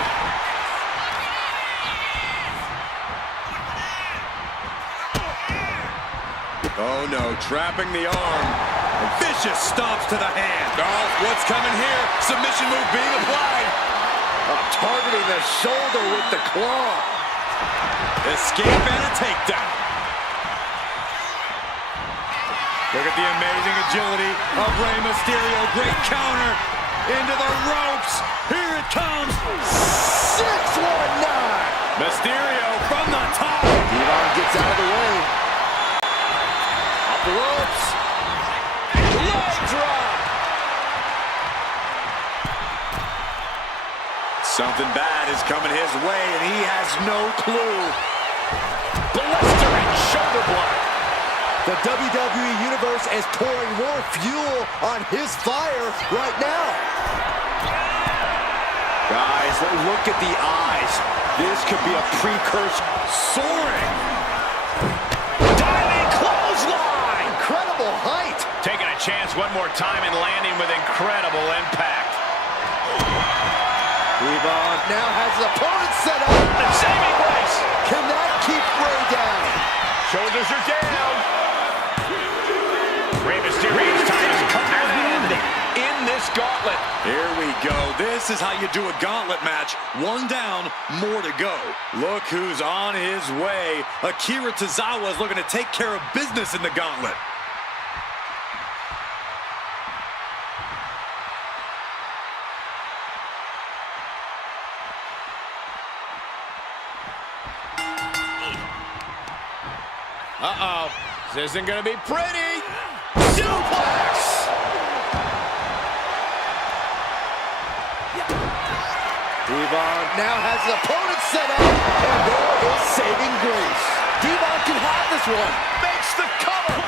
Oh no, trapping the arm. Vicious stomps to the hand. Oh, what's coming here? Submission move being applied. Targeting the shoulder with the claw. Escape and a takedown. Look at the amazing agility of Rey Mysterio. Great counter into the ropes. Here it comes. 619. Mysterio from the top. Devon gets out of the way. Off the ropes. Leg drop. Something bad is coming his way, and he has no clue. Blistering shoulder block. The WWE Universe is pouring more fuel on his fire right now. Guys, look at the eyes. This could be a precursor. Soaring. Diving clothesline. Incredible height. Taking a chance one more time and landing with incredible impact. Devon now has his opponent set up. And saving grace. Can that keep Ray down? Shoulders are down. Rey Mysterio's time has come to an end in this gauntlet. Here we go. This is how you do a gauntlet match. One down, more to go. Look who's on his way. Akira Tozawa is looking to take care of business in the gauntlet. Uh-oh. This isn't going to be pretty. Suplex! Devon now has his opponent set up, and there is saving grace. Devon can have this one. Makes the cover.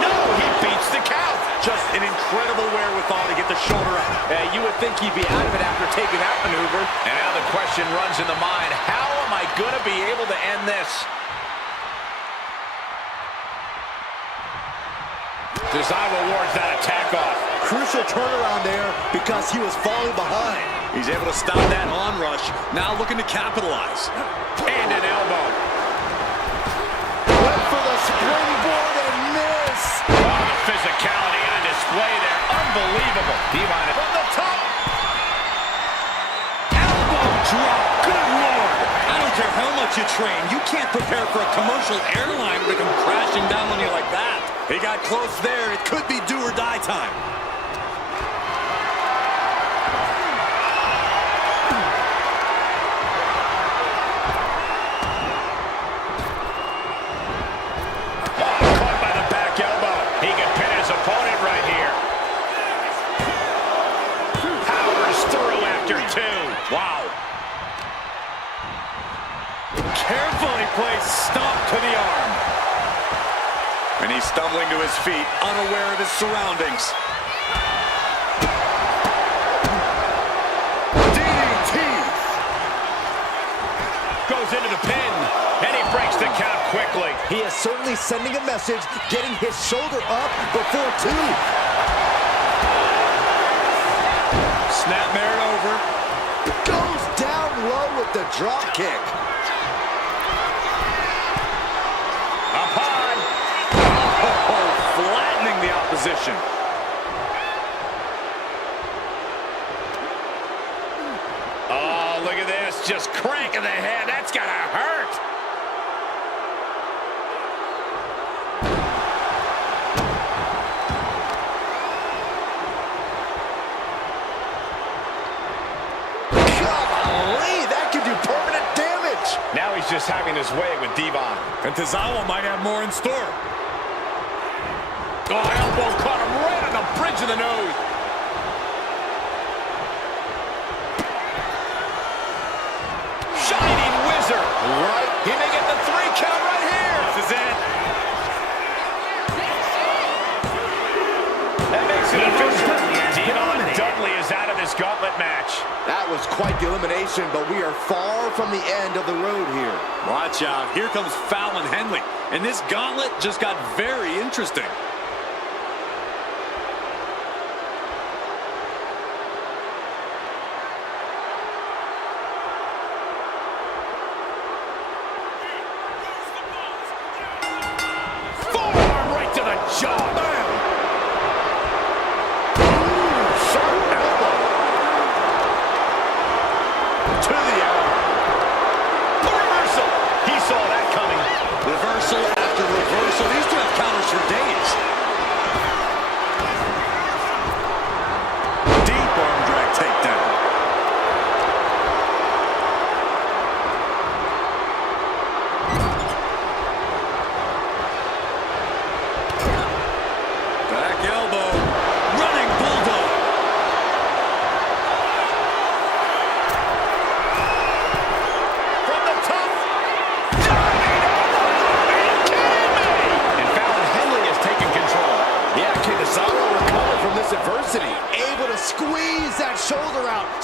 No, he beats the count. Just an incredible wherewithal to get the shoulder up. You would think he'd be out of it after taking that maneuver. And now the question runs in the mind, how am I going to be able to end this? Tozawa wards that attack off. Crucial turnaround there because he was falling behind. He's able to stop that onrush. Now looking to capitalize. And an elbow. Went for the springboard and missed. Oh, the physicality on display there. Unbelievable. Devon from the top. Elbow drop. Good Lord. I don't care how much you train. You can't prepare for a commercial airline to come crashing down on you like that. He got close there. It could be do or die time. Caught by the back elbow. He can pin his opponent right here. Powers through after two. Wow. Carefully placed stomp to the arm. And he's stumbling to his feet, unaware of his surroundings. DDT. Goes into the pin. And he breaks the count quickly. He is certainly sending a message, getting his shoulder up before two. Snap Merritt over. Goes down low with the drop kick. Up high. Flattening the opposition. Oh, look at this. Just cranking the head. That's got to hurt. Golly, that could do permanent damage. Now he's just having his way with Devon. And Tozawa might have more in store. Oh, elbow caught him right on the bridge of the nose. Shining wizard. Right. He may get the 3 count right here. This is it. That makes it official. Devon Dudley is out of this gauntlet match. That was quite the elimination, but we are far from the end of the road here. Watch out. Here comes Fallon Henley. And this gauntlet just got very interesting. Forearm right to the jaw. Bam. Sharp elbow. To the arm. A reversal. He saw that coming. Reversal after reversal. These two have counters for days.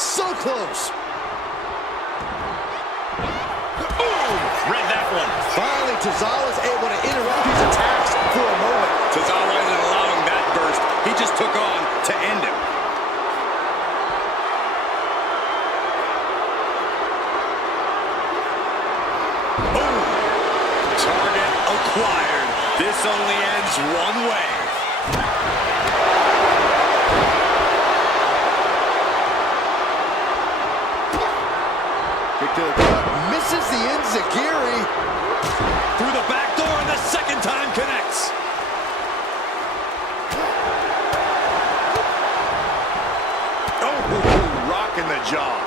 So close. Boom! Read that one. Finally, Tozawa's able to interrupt these attacks for a moment. Tozawa isn't allowing that burst. He just took on to end him. Boom! Target acquired. This only ends one way. Kick to the gut, misses the enziguri. Through the back door, and the second time connects. Oh, rocking the jaw.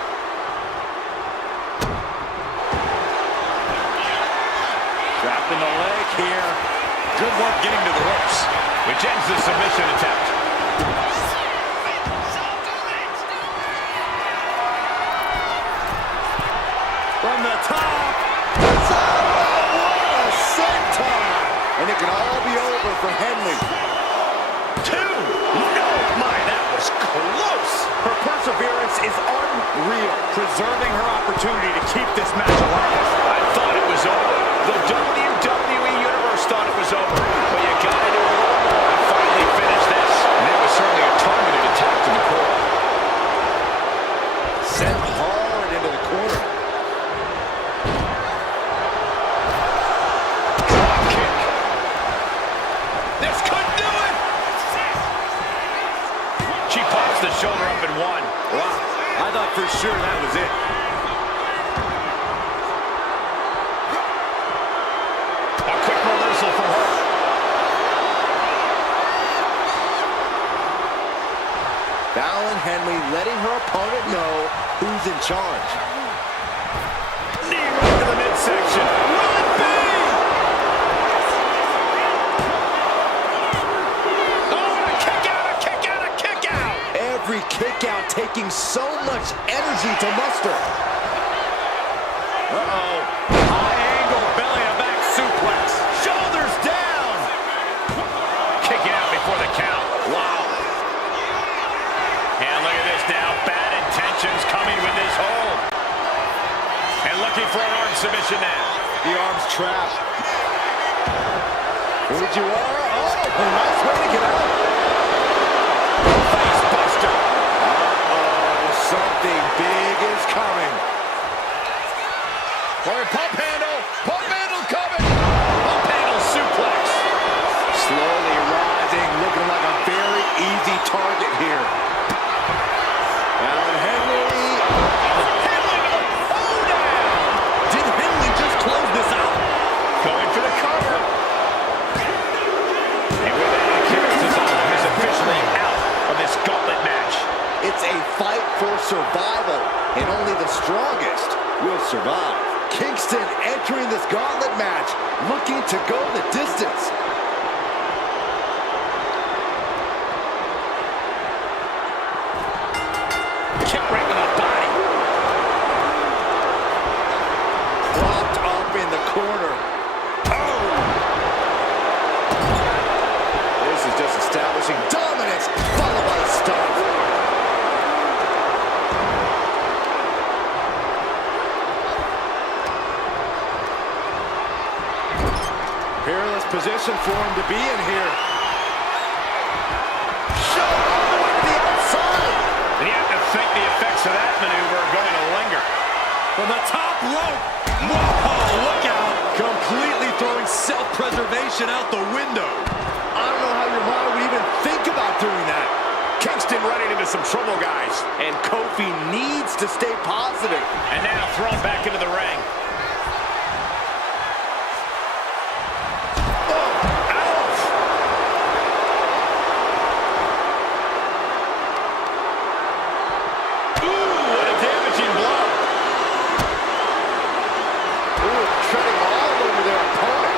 Trapped in the leg here. Good work getting to the ropes. Which ends the submission attempt. From the top. Tozawa, what a senton! And it can all be over for Henley. Two. Oh, my, that was close. Her perseverance is unreal, preserving her opportunity to keep this match alive. I thought it was over. The WWE Universe thought it was over. But you gotta do a little more to finally finish this. And it was certainly a targeted attack to the core. Sent hard into the corner. Drop kick. This could do it. She pops the shoulder up and one. Wow, I thought for sure that was it. A quick reversal from her. Fallon Henley letting her opponent know who's in charge. Knee right to the midsection. Will it be? Oh, and a kick out, a kick out, a kick out. Every kick out taking so much energy to muster. Uh-oh. High angle, belly to back suplex. Shoulders down. Kicking out before the count. Wow. And look at this now. Bad intentions coming with this hold. And looking for an arm submission now. The arm's trapped. Fujiwara, oh, a nice way to get out. Face buster. Uh-oh, something big is coming. Or pump handle. Pump handle coming. Pump handle suplex. Slowly rising, looking like a very easy target here. Fallon Henley. Henley with a hold down. Did Henley just close this out? Going for the cover. And with that, Akira Tozawa is officially out of this gauntlet match. It's a fight for survival, and only the strongest will survive. Kingston entering this gauntlet match, looking to go the distance. Kick right to the body. Propped up in the corner. Oh! This is just establishing dominance, followed by a stop. Peerless position for him to be in here. Shot all the way to the outside. And you have to think the effects of that maneuver are going to linger. From the top rope. Whoa, look out. Completely throwing self-preservation out the window. I don't know how your mind would even think about doing that. Kingston running into some trouble, guys. And Kofi needs to stay positive. And now thrown back into the ring. Treading all over their opponent.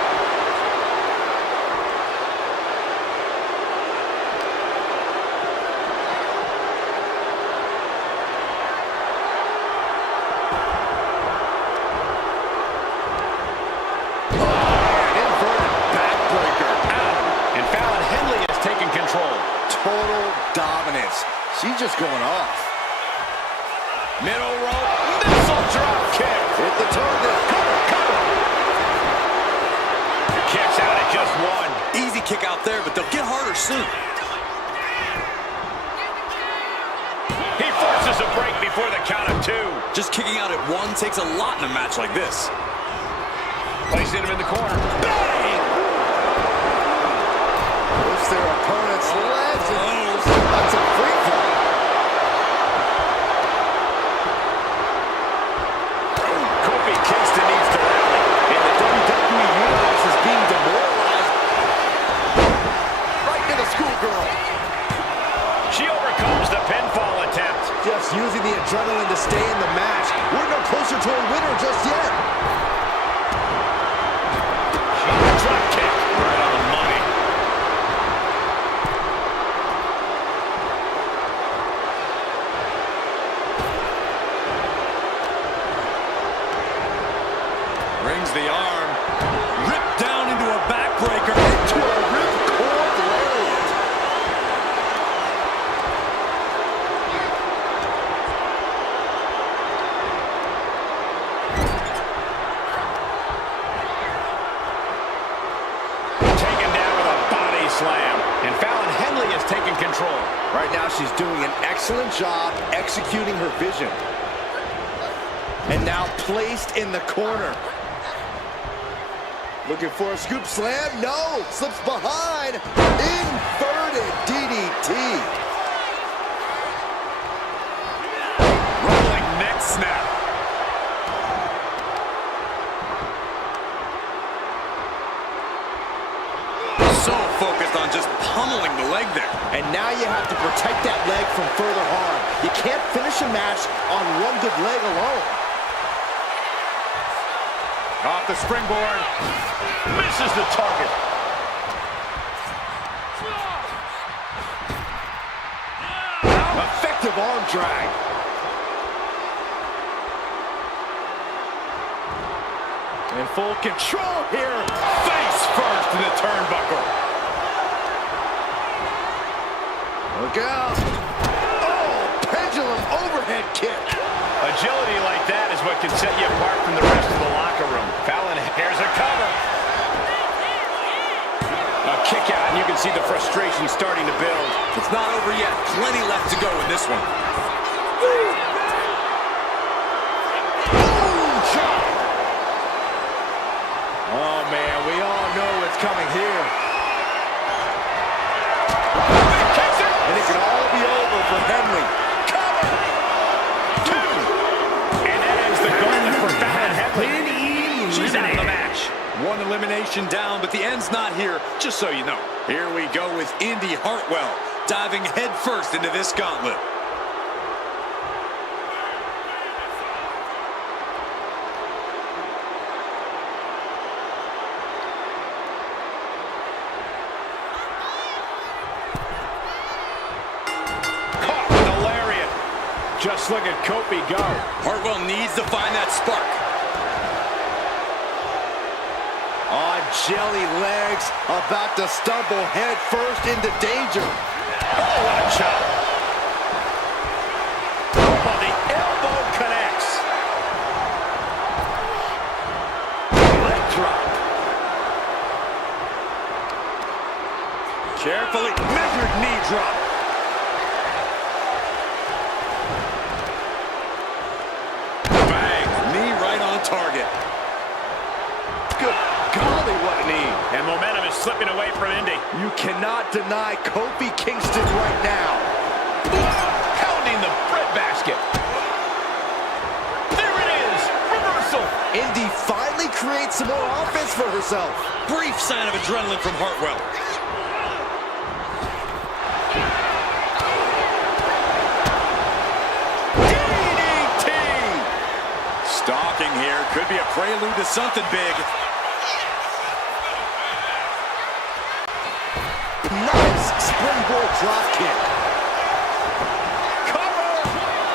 Inverted backbreaker. And Fallon Henley has taken control. Total dominance. She's just going off. Middle rope, missile drop kick. Hit the target. Cover, cover. Kicks out at just one. Easy kick out there, but they'll get harder soon. He forces a break before the count of 2. Just kicking out at 1 takes a lot in a match like this. Placing him in the corner. Bang! Push their opponent's legs and that's a free fall. Kofi Kingston needs to rally. And the WWE Universe is being demoralized. Right to the schoolgirl. She overcomes the pinfall attempt. Just using the adrenaline to stay in the match. We're no closer to a winner just yet. Drop kick. Right on the money. Brings the arm. Ripped down into a backbreaker. To a ripcord lariat. Taken down with a body slam. And Fallon Henley has taken control. Right now she's doing an excellent job executing her vision. And now placed in the corner. Looking for a scoop slam. No. Slips behind. Inverted DDT. Rolling neck snap. So focused on just pummeling the leg there. And now you have to protect that leg from further harm. You can't finish a match on one good leg alone. Off the springboard. Misses the target. Effective arm drag. In full control here. Face first in the turnbuckle. Look out. Oh, pendulum overhead kick. Agility like that is what can set you apart from the rest of the locker room. Fallon, here's a cover. A kick out, and you can see the frustration starting to build. It's not over yet. Plenty left to go in this one. Oh, man, we all know what's coming here. And it can all be over for Henley. Cover! 2. And that ends the gauntlet for Fallon Henley. She's out of the match. One elimination down, but the end's not here, just so you know. Here we go with Indy Hartwell, diving headfirst into this gauntlet. Caught with a lariat. Just look at Kofi go. Hartwell needs to find that spark. On jelly legs, about to stumble head first into danger. Oh, what a chop. Oh, the elbow connects. Leg drop. Carefully measured knee drop. Bang, knee right on target. Good golly, what a knee. And momentum is slipping away from Indy. You cannot deny Kofi Kingston right now. Pounding the breadbasket. There it is. Reversal. Indy finally creates some more offense for herself. Brief sign of adrenaline from Hartwell. DDT! Stalking here could be a prelude to something big. Nice springboard drop kick. Cover.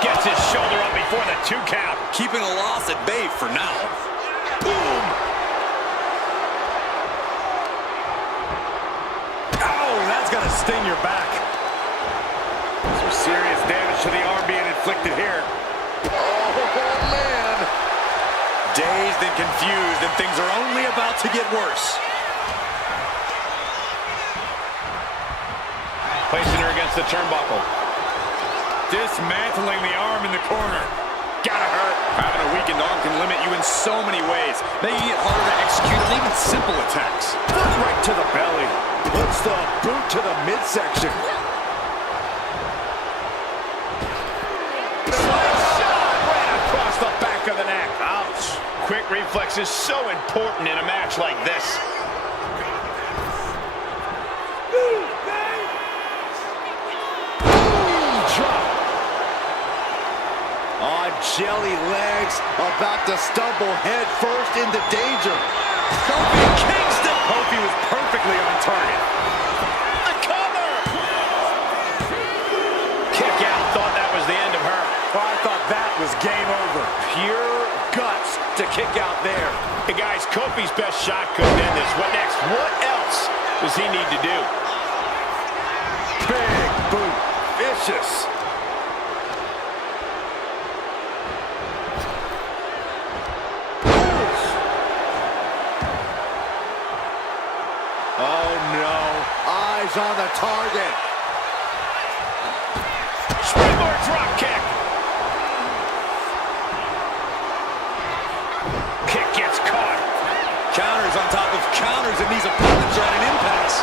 Gets his shoulder up before the 2 count. Keeping a loss at bay for now. Boom. Oh, that's gonna sting your back. Some serious damage to the arm being inflicted here. and confused, and things are only about to get worse. Placing her against the turnbuckle. Dismantling the arm in the corner. Gotta hurt. Having a weakened arm can limit you in so many ways, making it harder to execute on even simple attacks. Foot right to the belly. Puts the boot to the midsection. Shot right across the back of the neck. Ouch. Quick reflex is so important in a match like this. On jelly legs, about to stumble head first into danger. Kofi Kingston! Kofi was perfectly on target. The cover! Kick out. Thought that was the end of her. Oh, I thought that was game over. Pure guts to kick out there. Hey guys, Kofi's best shot couldn't end this. What next? What else does he need to do? Big boot. Vicious. Oh no. Eyes on the target. Springboard drop kick. Kick gets caught. Counters on top of counters, and these opponents are at an impasse.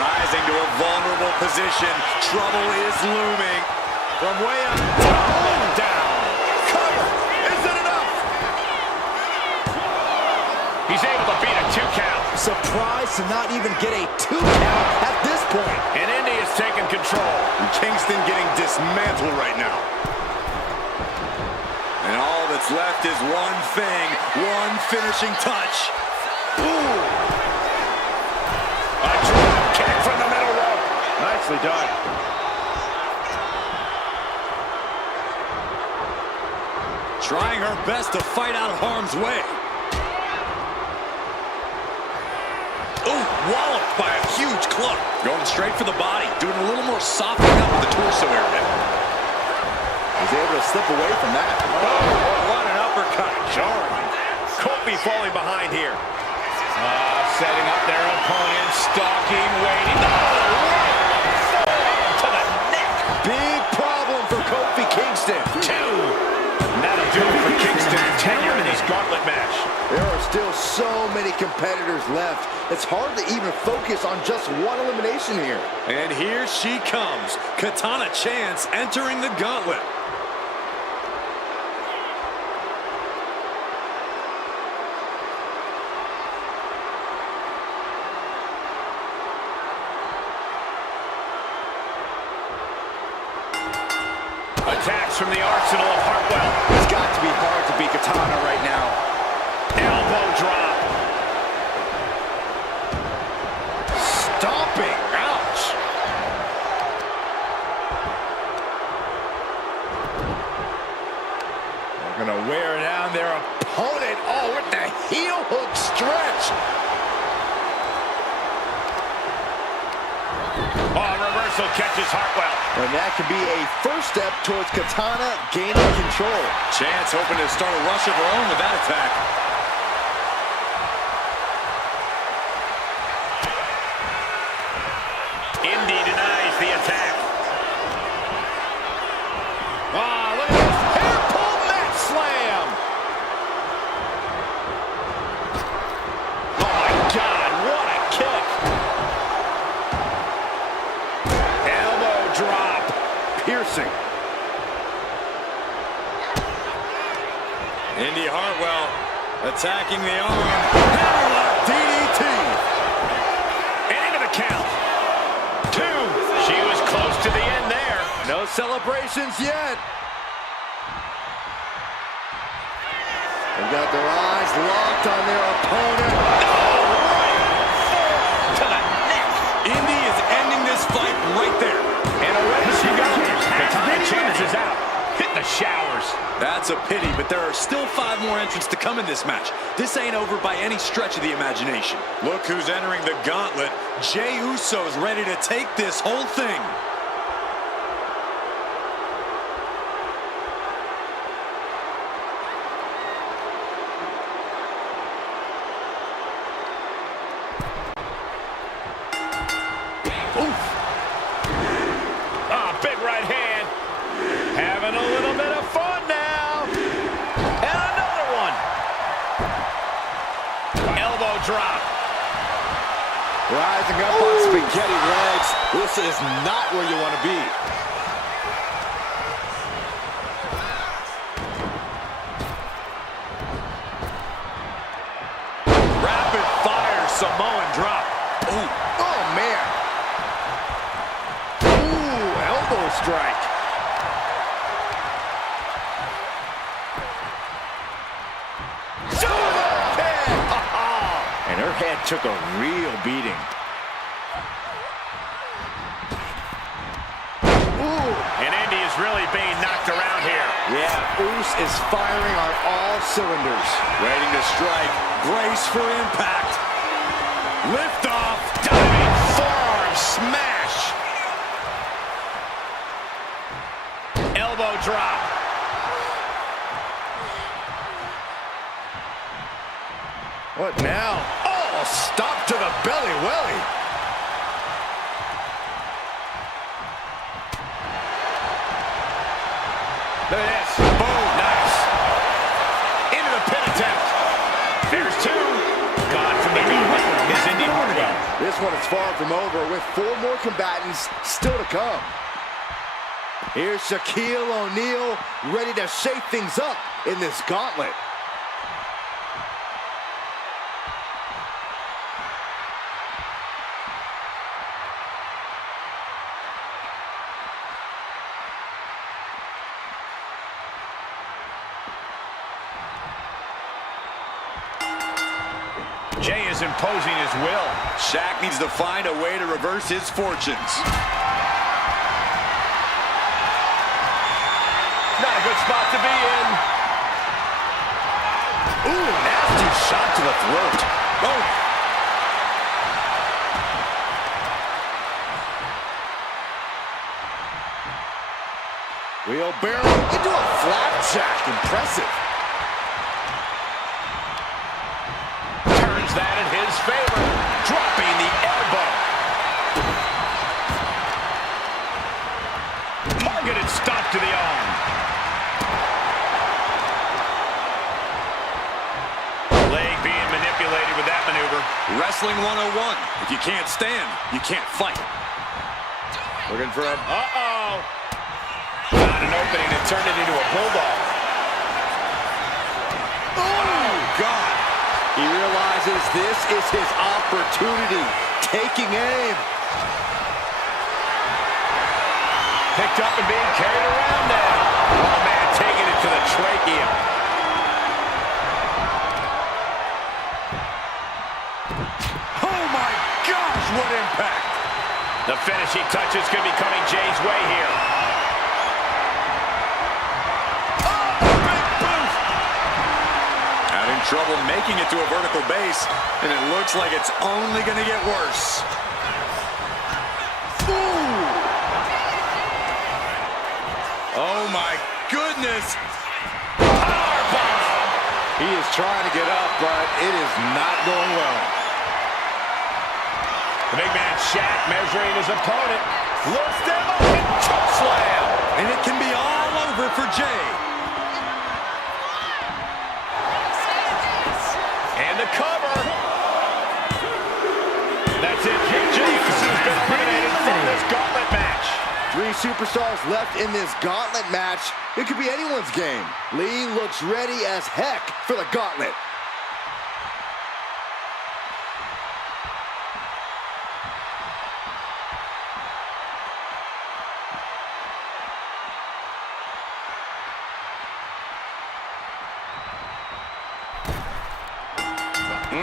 Rising to a vulnerable position. Trouble is looming. From way up top and down. Cover. Is it enough? He's able to beat a 2 count. Surprised to not even get a 2 count at this point. And Indy is taking control. And Kingston getting dismantled right now. And all that's left is one thing, one finishing touch. Ooh. A drop kick from the middle rope. Nicely done. Trying her best to fight out of harm's way. Oh, walloped by a huge club. Going straight for the body, doing a little more softening up with the torso area. Was able to slip away from that. Oh, what an uppercut. Jarring. Kofi falling behind here. Setting up their opponent, stalking, waiting. Oh, right to the neck. Big problem for Kofi Kingston. 2. That'll do it for Kingston. Tenure in this gauntlet match. There are still so many competitors left. It's hard to even focus on just one elimination here. And here she comes. Katana Chance entering the gauntlet. Attacks from the arsenal of Hartwell. It's got to be hard to beat Katana right now. Elbow drop. Stomping. Ouch. They're going to wear down their opponent. Oh, with the heel hook stretch. Oh, reversal catches Hartwell. And that could be a first step towards Katana gaining control. Chance hoping to start a rush of her own with that attack. Indy denies the attack. Oh, look at this hair pull mat slam. Oh my God, what a kick. Elbow drop. Piercing. Indy Hartwell attacking the arm. Hammerlock DDT. And into the count. 2. She was close to the end there. No celebrations yet. They've got their eyes locked on their opponent. To the neck. Indy is ending this fight right there. And away she goes. Katana Chance is out. Hit the showers. That's a pity, but there are still 5 more entrants to come in this match. This ain't over by any stretch of the imagination. Look who's entering the gauntlet. Jey Uso's ready to take this whole thing. Rising up on spaghetti legs. This is not where you want to be. Rapid fire Samoan drop. Ooh. Oh, man. Ooh, elbow strike. And her head took a real beating. Ooh. And Indy is really being knocked around here. Yeah, Oos is firing on all cylinders. Waiting to strike. Brace for impact. Lift off. Diving forearm smash. Elbow drop. What now? Oh, stop to the belly welly. Look at this. Boom. Nice. Into the pin attempt. There's two. Gone from the movement is Indy Hartwell. This one is far from over with 4 more combatants still to come. Here's Shaquille O'Neal ready to shake things up in this gauntlet. Jay is imposing his will. Shaq needs to find a way to reverse his fortunes. Not a good spot to be in. Ooh, nasty shot to the throat. Oh. Wheelbarrow into a flapjack. Impressive. Turns that in his favor. Dropping the elbow. Targeted stop to the arm. Leg being manipulated with that maneuver. Wrestling 101. If you can't stand, you can't fight. Looking for a... Uh-oh. Found an opening and turned it into a bulldog. Oh, God. He realizes this is his opportunity. Taking aim. Picked up and being carried around now. Oh, man, taking it to the trachea. Oh, my gosh, what impact. The finishing touches could be coming Jay's way here. Oh, big boost. Having trouble making it to a vertical base, and it looks like it's only going to get worse. Ooh. Oh, my goodness. Powerbomb. He is trying to get up, but it is not going well. The big man Shaq measuring his opponent. Lifts him up and choke slam. And it can be all over for Jay. And the cover. That's it. Jay has been eliminated from this gauntlet match. 3 superstars left in this gauntlet match. It could be anyone's game. Lee looks ready as heck for the gauntlet.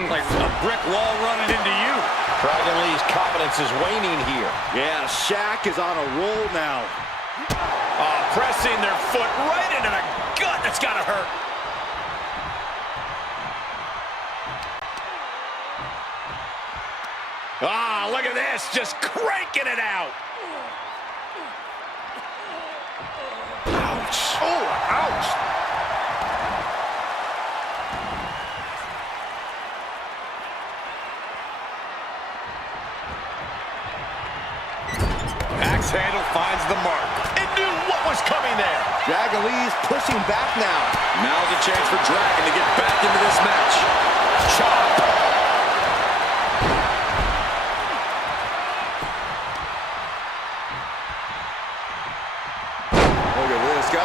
Like a brick wall running into you. Dragon Lee's confidence is waning here. Yeah, Shaq is on a roll now. Pressing their foot right into the gut. That's got to hurt. Look at this. Just cranking it out. Ouch. Oh, ouch. Axe handle finds the mark. It knew what was coming there. Dragon Lee's pushing back now. Now's a chance for Dragon to get back into this match. Chop.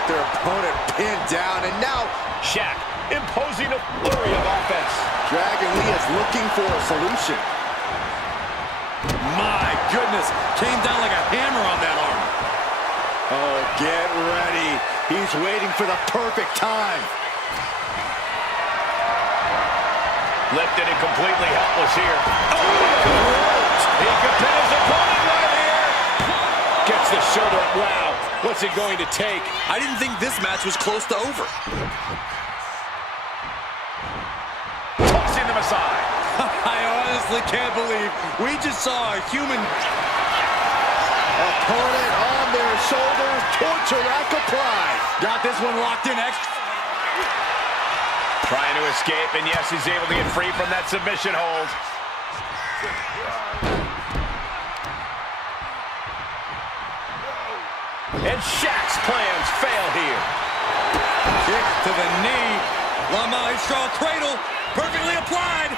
got their opponent pinned down, and now Shaq imposing a flurry of offense. Dragon Lee is looking for a solution. My goodness, came down like a hammer on that arm. Oh, get ready. He's waiting for the perfect time. Lifted and completely helpless here. He could pin his opponent right here. Gets the shoulder up. Wow, what's it going to take? I didn't think this match was close to over. Tossing them aside. I honestly can't believe we just saw a human... Opponent on their shoulders, torture rack applied. Got this one locked in extra. Trying to escape, and yes, he's able to get free from that submission hold. And Shaq's plans fail here. Kick to the knee. La Maestro cradle, perfectly applied.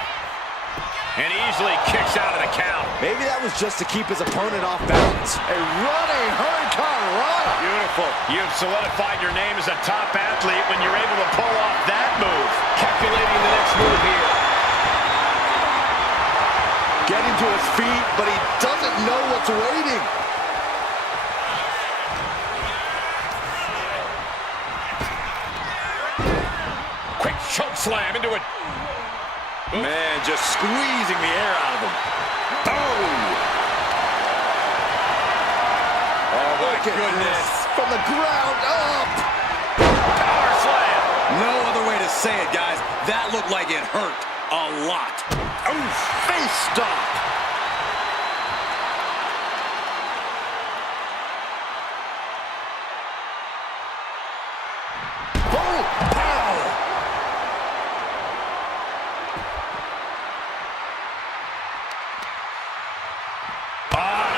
And easily kicks out of the count. Maybe that was just to keep his opponent off balance. A running hurricane rana. Beautiful. You've solidified your name as a top athlete when you're able to pull off that move. Calculating the next move here. Getting to his feet, but he doesn't know what's waiting. Quick choke slam into it. Man, just squeezing the air out of him. Oh, my Look at goodness. this. From the ground up. Power slam. No other way to say it, guys. That looked like it hurt a lot. Oh, face stop. Oh, pow.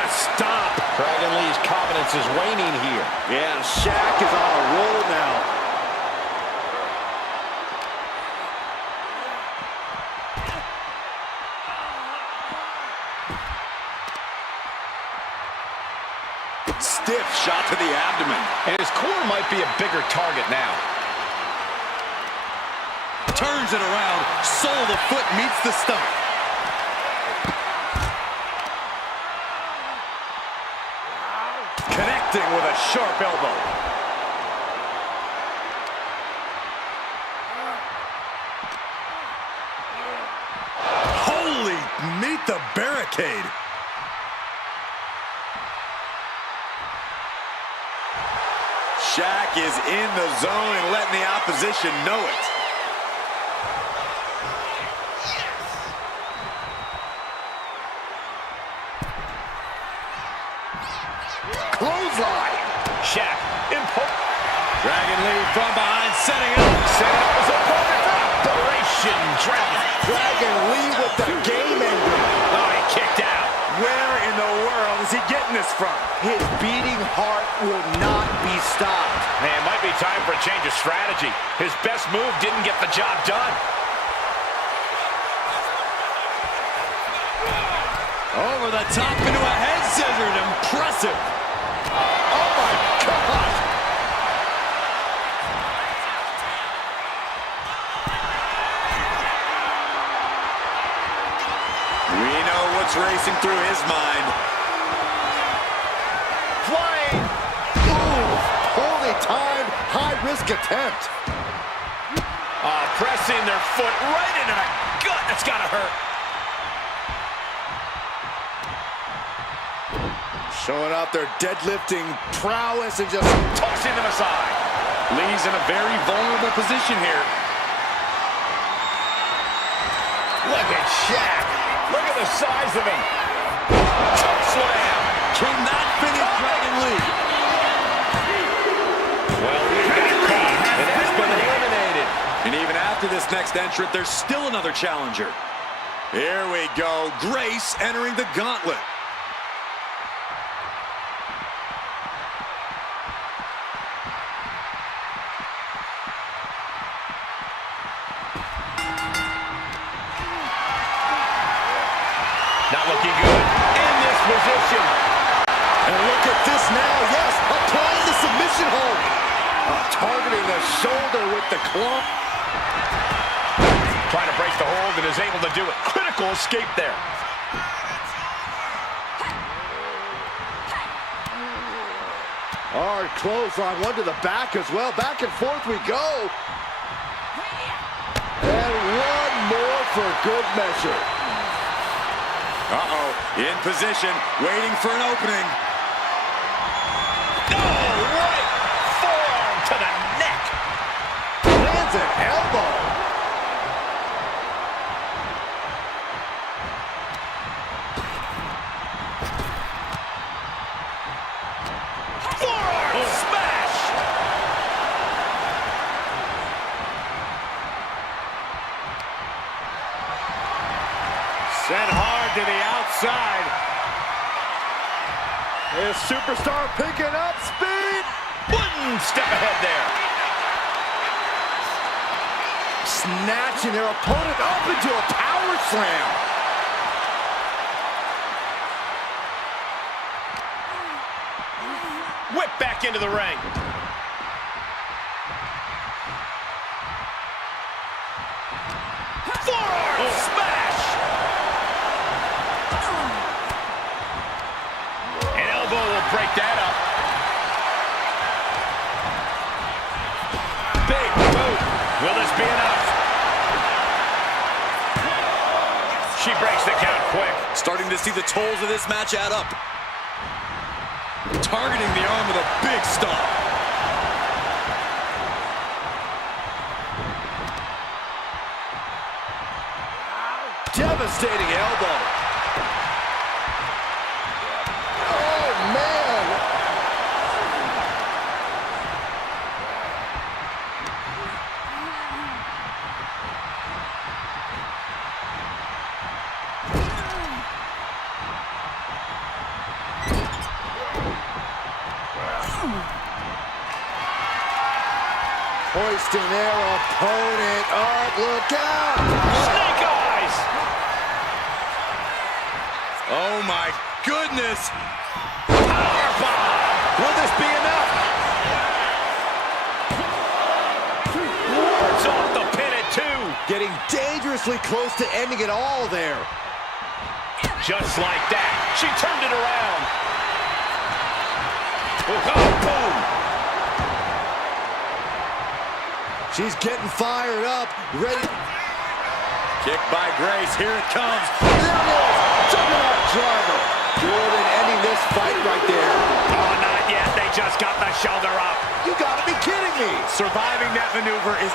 Stop. Dragon Lee's confidence is waning here. Yeah, Shaq is on a roll now. Stiff shot to the abdomen. And his core might be a bigger target now. Turns it around. Sole of the foot meets the stomach. Connecting with a sharp elbow. Holy, meet the barricade. Shaq is in the zone and letting the opposition know it. Clothesline. Shaq, Dragon Lee from behind, setting it up. setting up his opponent for Operation Dragon. Dragon Lee with the game ender. Oh, he kicked out. Where in the world is he getting this from? His beating heart will not be stopped. Man, it might be time for a change of strategy. His best move didn't get the job done. Over the top into a head scissors. Impressive. Oh my God! We know what's racing through his mind. Flying. Ooh, poorly timed, high-risk attempt. Pressing their foot right into the gut. That's gotta hurt. Showing out their deadlifting prowess and just Tossing them aside. Lee's in a very vulnerable position here. Look at Shaq. Look at the size of him. Choke slam. Can that finish Dragon Lee? Well, we've got Kane, and that's been eliminated. And even after this next entrant, there's still another challenger. Here we go. Grace entering the gauntlet. Not looking good in this position. And look at this now, yes, applying the submission hold. shoulder with the club. Trying to break the hold and is able to do it. Critical escape there. Hard clothesline, one to the back as well. Back and forth we go. And one more for good measure. Uh-oh, in position, waiting for an opening. Oh, right forearm to the neck. Lands an elbow. Forearm smash. Sent hard to the outside. This superstar picking up speed. One step ahead there. Snatching their opponent up into a power slam. Whip back into the ring. Forearm smash. An elbow will break that up. Big boot. Will this be enough? She breaks the count quick. Starting to see the tolls of this match add up. Targeting the arm with a big stomp. Devastating elbow. Oh, man. Hoisting their opponent up. Look out. Snake eyes. Oh my goodness! Powerbomb. Will this be enough? Wards off the pin at 2. Getting dangerously close to ending it all there. Just like that. She turned it around. Oh, boom. She's getting fired up, ready. Kick by Grace, here it comes. There it is, juggernaut driver. Good in ending this fight right there. Oh, not yet. They just got the shoulder up. You gotta be kidding me. Surviving that maneuver is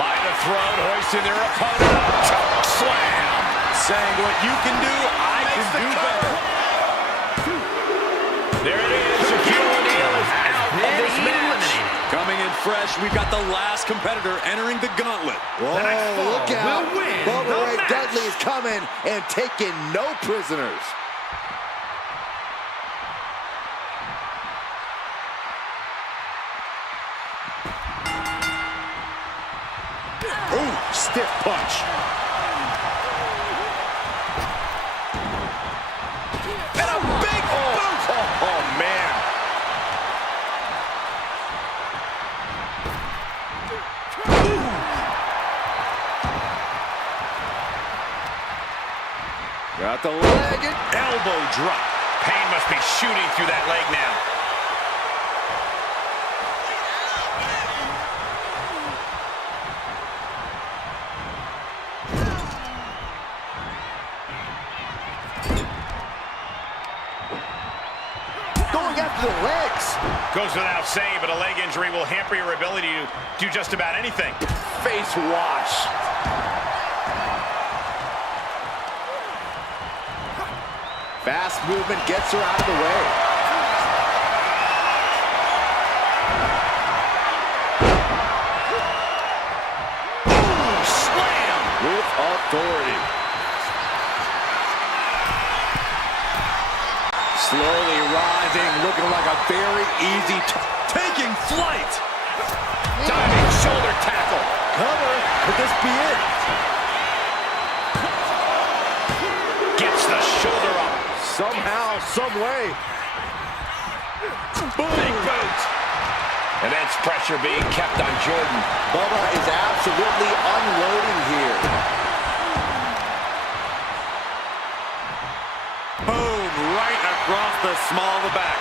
By the throat, hoisting their opponent up. Choke slam. saying what you can do, I can do better. There it is. Security is out of this match. Coming in fresh, we've got the last competitor entering the gauntlet. Whoa, look out. will win Bubba the Ray match. Dudley is coming and taking no prisoners. Ooh, stiff punch. And a big boot. Oh, man. Got the leg and Elbow drop. Pain must be shooting through that leg now. Going after the legs. Goes without saying, but a leg injury will hamper your ability to do just about anything. face wash. Fast movement gets her out of the way. Boom! Slam! With authority. Slowly rising, looking like a very easy Taking flight! Diving shoulder tackle. cover. Could this be it? Gets the shoulder up. Somehow, some way. Big boot. Immense pressure being kept on Jordan. Bubba is absolutely unloading here. Boom, right across the small of the back.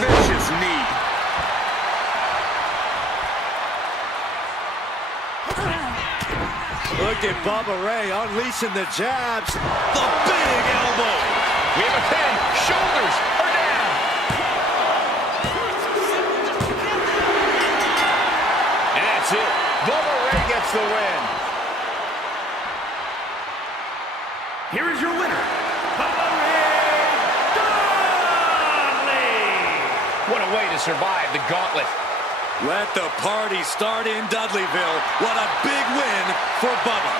Vicious knee. Look at Bubba Ray unleashing the jabs. The big elbow. We have a pin. Shoulders are down. And that's it. Bubba Ray gets the win. Here is your winner, Bubba Ray Dudley. What a way to survive the gauntlet. Let the party start in Dudleyville. What a big win for Bubba.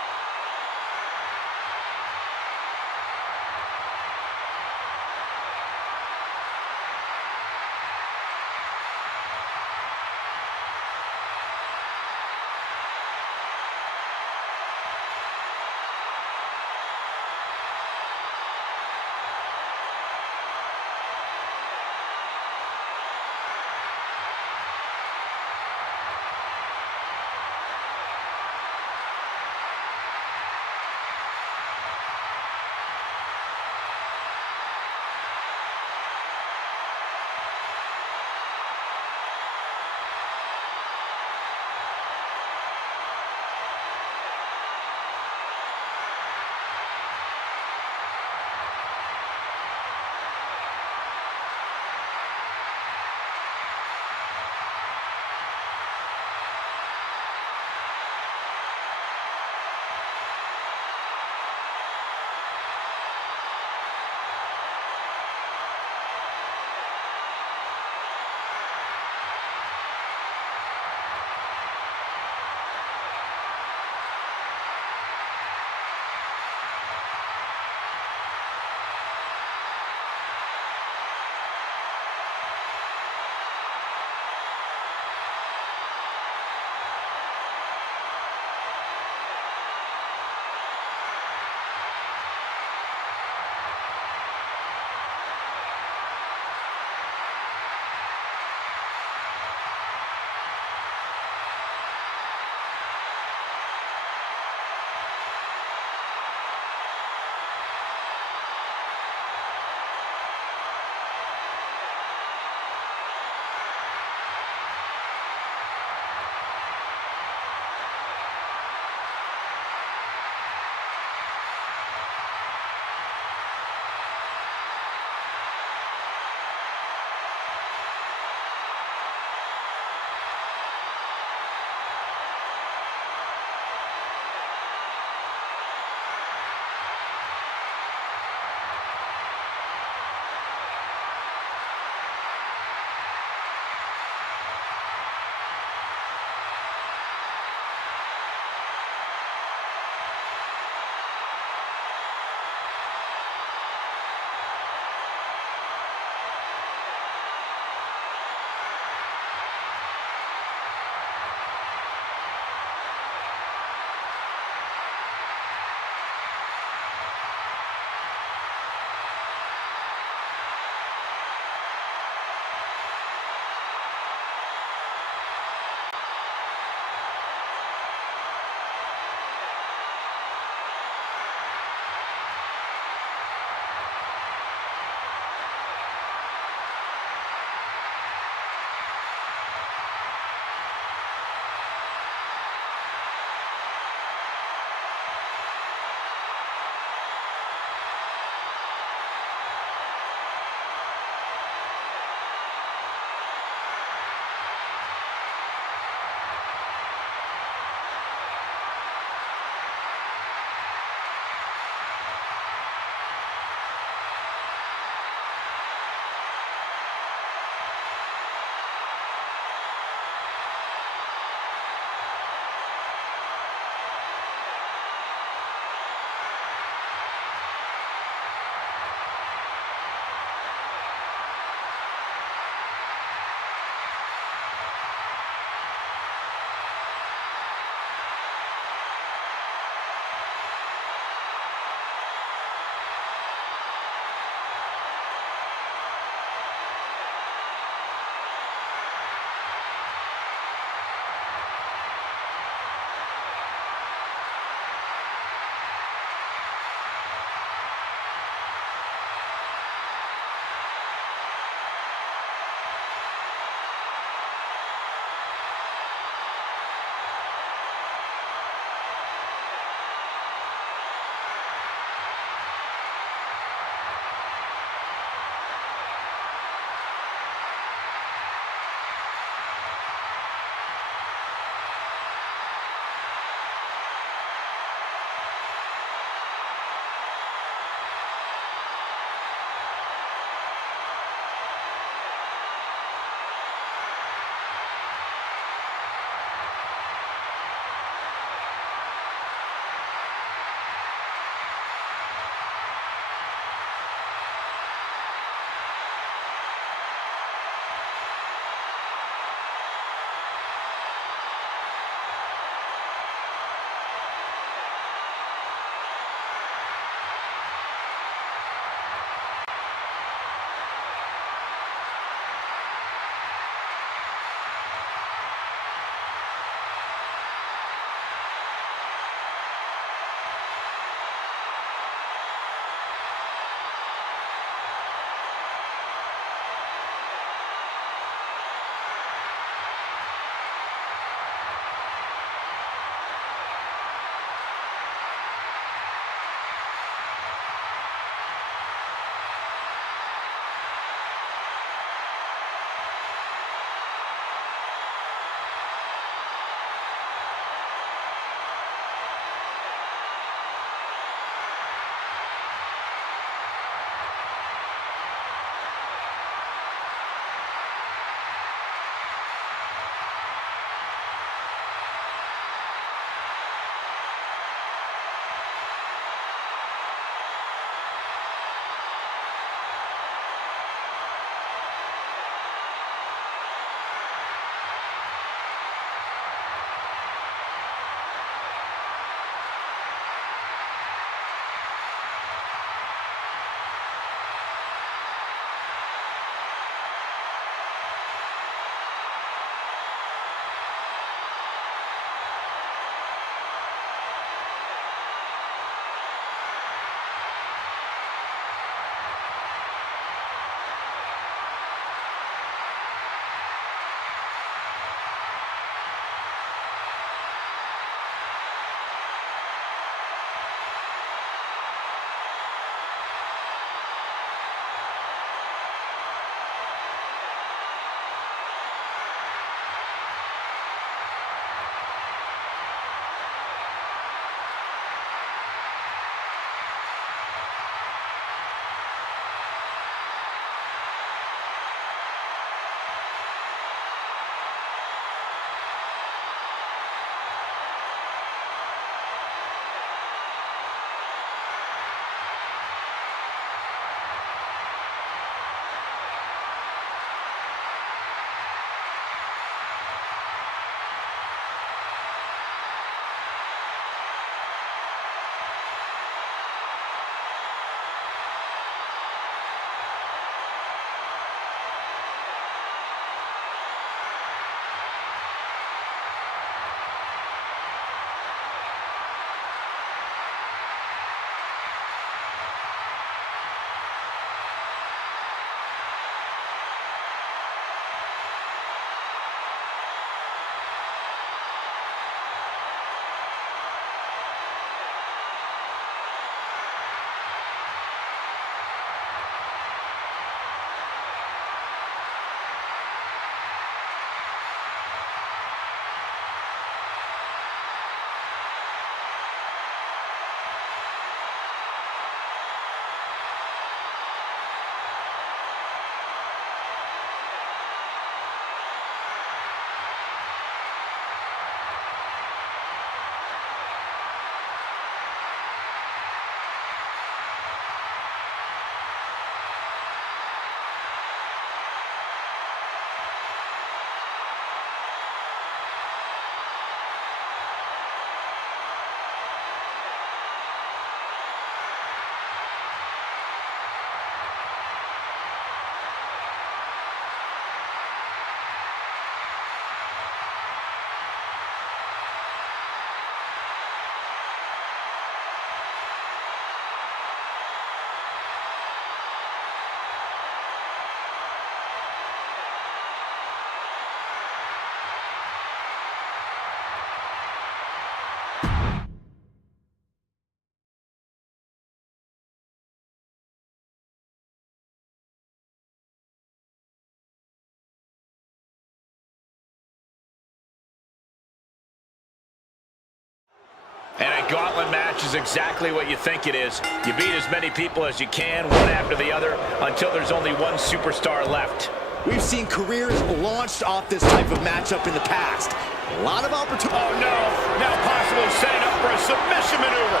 And a gauntlet match is exactly what you think it is. You beat as many people as you can, one after the other, until there's only one superstar left. We've seen careers launched off this type of matchup in the past. A lot of opportunity. Oh, no. Now possibly setting up for a submission maneuver.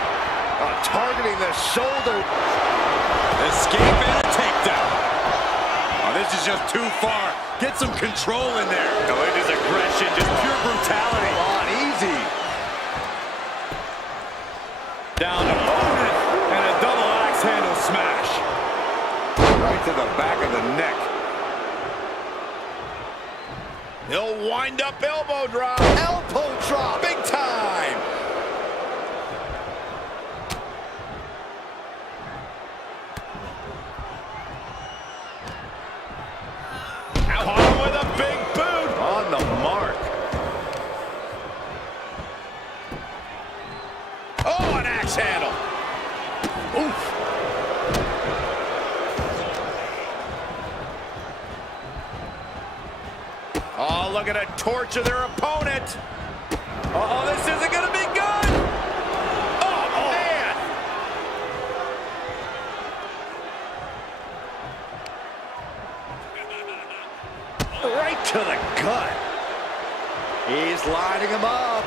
Targeting the shoulder. Escape and a takedown. Oh, this is just too far. Get some control in there. Oh, it is aggression, just pure brutality. Come on, easy. Down opponent and a double axe handle smash. Right to the back of the neck. He'll wind up elbow drop. Elbow drop. Big time. Caught him with a big boot. On the mark. Oh, an axe handle. Oof. Oh, look at a torture their opponent. Oh, this isn't going to be good. Oh, man. Right to the gut. He's lining him up.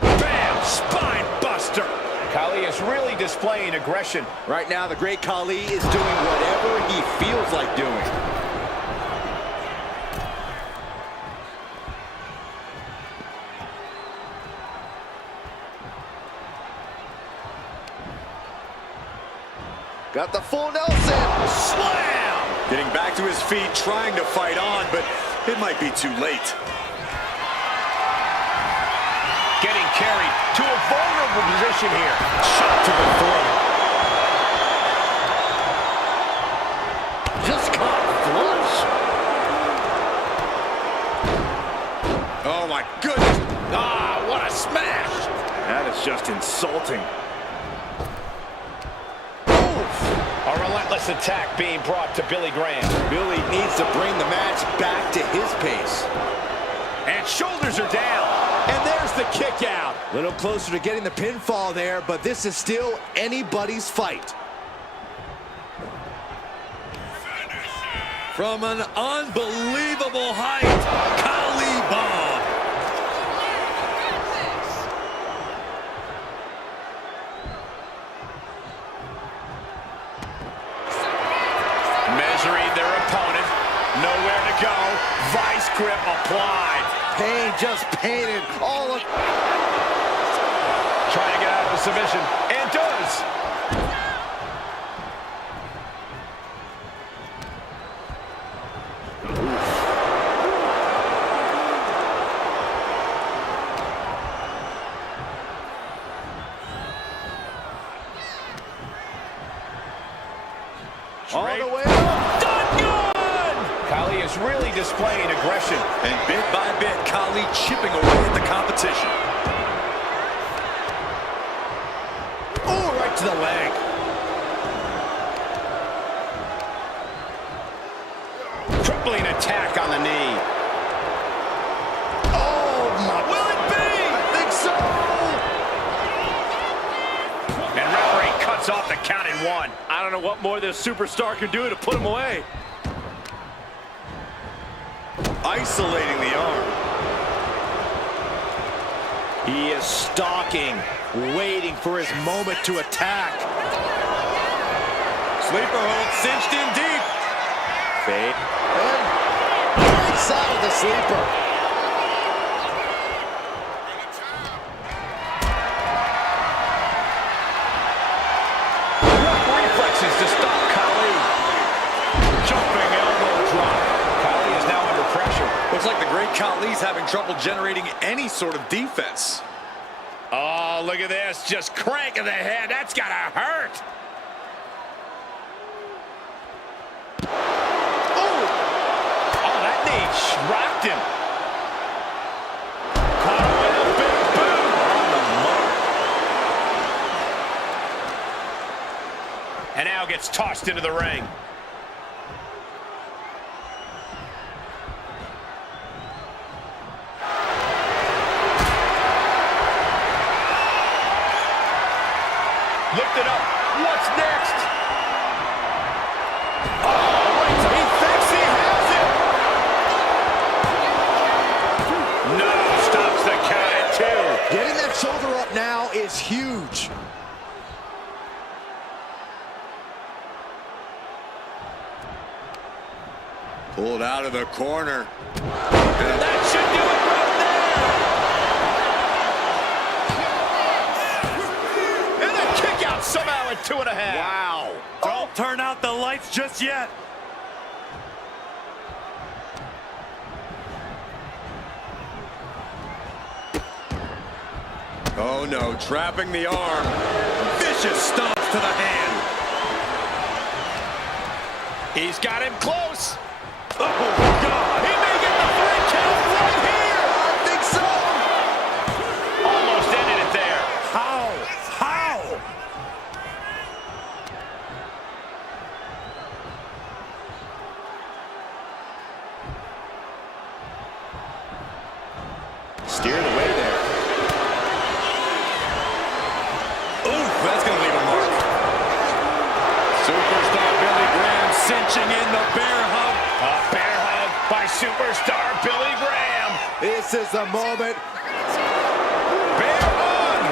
Bam, spine buster. Khali is really displaying aggression. Right now, the great Khali is doing whatever he feels like doing. Got the full Nelson. Slam. Getting back to his feet, trying to fight on, but it might be too late. Getting carried to a vulnerable position here. Shot to the throat. Just caught flush. Oh, my goodness. Ah, what a smash. That is just insulting. A relentless attack being brought to Billy Graham. Billy needs to bring the match back to his pace. And shoulders are down. And there's the kick out. A little closer to getting the pinfall there, but this is still anybody's fight. From an unbelievable height, Khali bomb. Measuring their opponent. Nowhere to go. Vice grip applied. Pain just painted all of... Trying to get out of the submission. And does. All the way up. Khali is really displaying aggression. And bit by bit, Khali chipping away at the competition. Oh, right to the leg. Crippling attack on the knee. Oh, my. Will it be? I think so. And referee cuts off the count in one. I don't know what more this superstar can do to put him away. Isolating the arm. He is stalking, waiting for his moment to attack. Sleeper hold cinched in deep. Fade. And breaks out of the sleeper. What reflexes to stop Khali? Jumping elbow drop. Khali is now under pressure. Looks like the great Khali's having trouble generating any sort of defense. Oh, look at this. Just cranking the head. That's got to hurt. Oh, that knee rocked him. Caught him with a big boot. On the mark. And now gets tossed into the ring. shoulder up now is huge. Pulled out of the corner. That should do it right there. And a kick out somehow at 2.5. Wow. Don't turn out the lights just yet. Oh no, trapping the arm. Vicious stomps to the hand. He's got him close. Oh, God. He may get the 3 count right here. I think so. Almost ended it there. How? How? Steered away there. Ooh, that's going to leave a mark. Superstar Billy Graham cinching in the bear hug. A bear hug by superstar Billy Graham. This is the moment. Bear hug.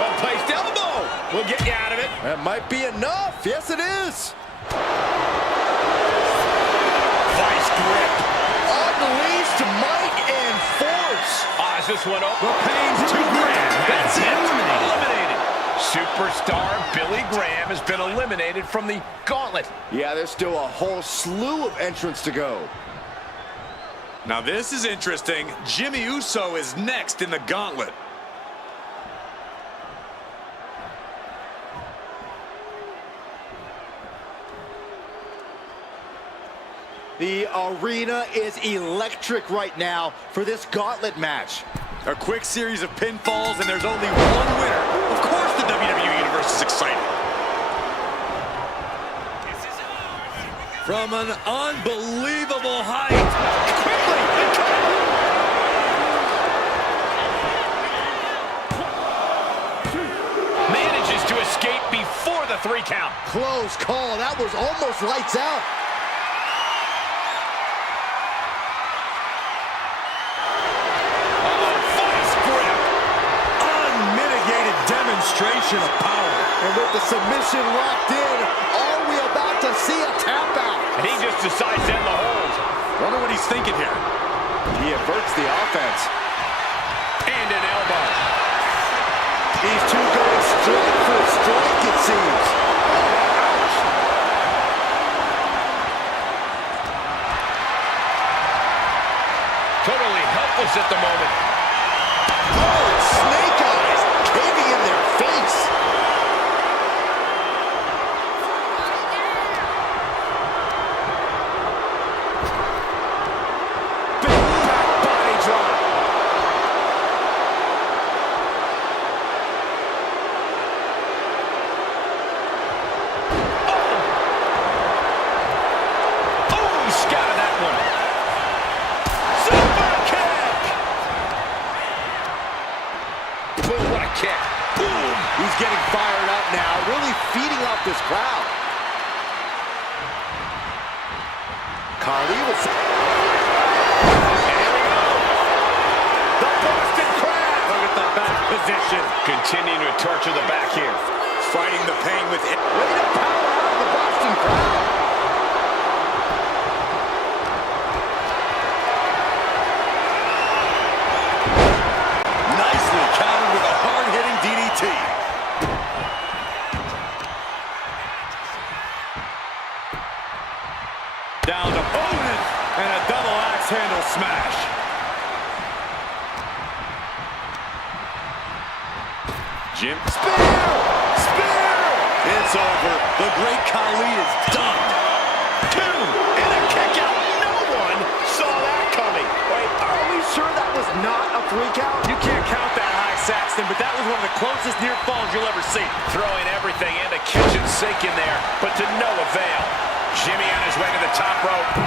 Well-placed elbow. We'll get you out of it. That might be enough. Yes, it is. Vice grip. Unleashed might and force. Is this one over? The pain's too great. That's it. Eliminated. Superstar Billy Graham has been eliminated from the gauntlet. Yeah, there's still a whole slew of entrants to go. Now this is interesting. Jimmy Uso is next in the gauntlet. The arena is electric right now for this gauntlet match. A quick series of pinfalls, and there's only one winner. Of course the WWE Universe is excited. From an unbelievable height. Quickly. Manages to escape before the 3 count. Close call. That was almost lights out. Demonstration of power. And with the submission locked in, are we about to see a tap out? And he just decides to end the hold. Wonder what he's thinking here. He averts the offense. And an elbow. These two going strike for strike, it seems. Ouch. Totally helpless at the moment. Oh, snake eyes caving in their face. Big back body drop. Oh, he scattered that one. Super kick. Boom, what a kick. Boom. He's getting fired up now, really feeding off this crowd. Khali was... And here we go. The Boston Crab. Look at the back position. Continuing to torture the back here. Fighting the pain with it. Way to power out of the Boston crowd. Nicely countered with a hard-hitting DDT. Down to opponent and a double axe handle smash. Jim. Spear! It's over. The great Khali is done. 2 and a kick out. No one saw that coming. Wait, are we sure that was not a 3 count? You can't count that high, Saxton, but that was one of the closest near falls you'll ever see. Throwing everything in the kitchen sink in there, but to no avail. Jimmy on his way to the top rope.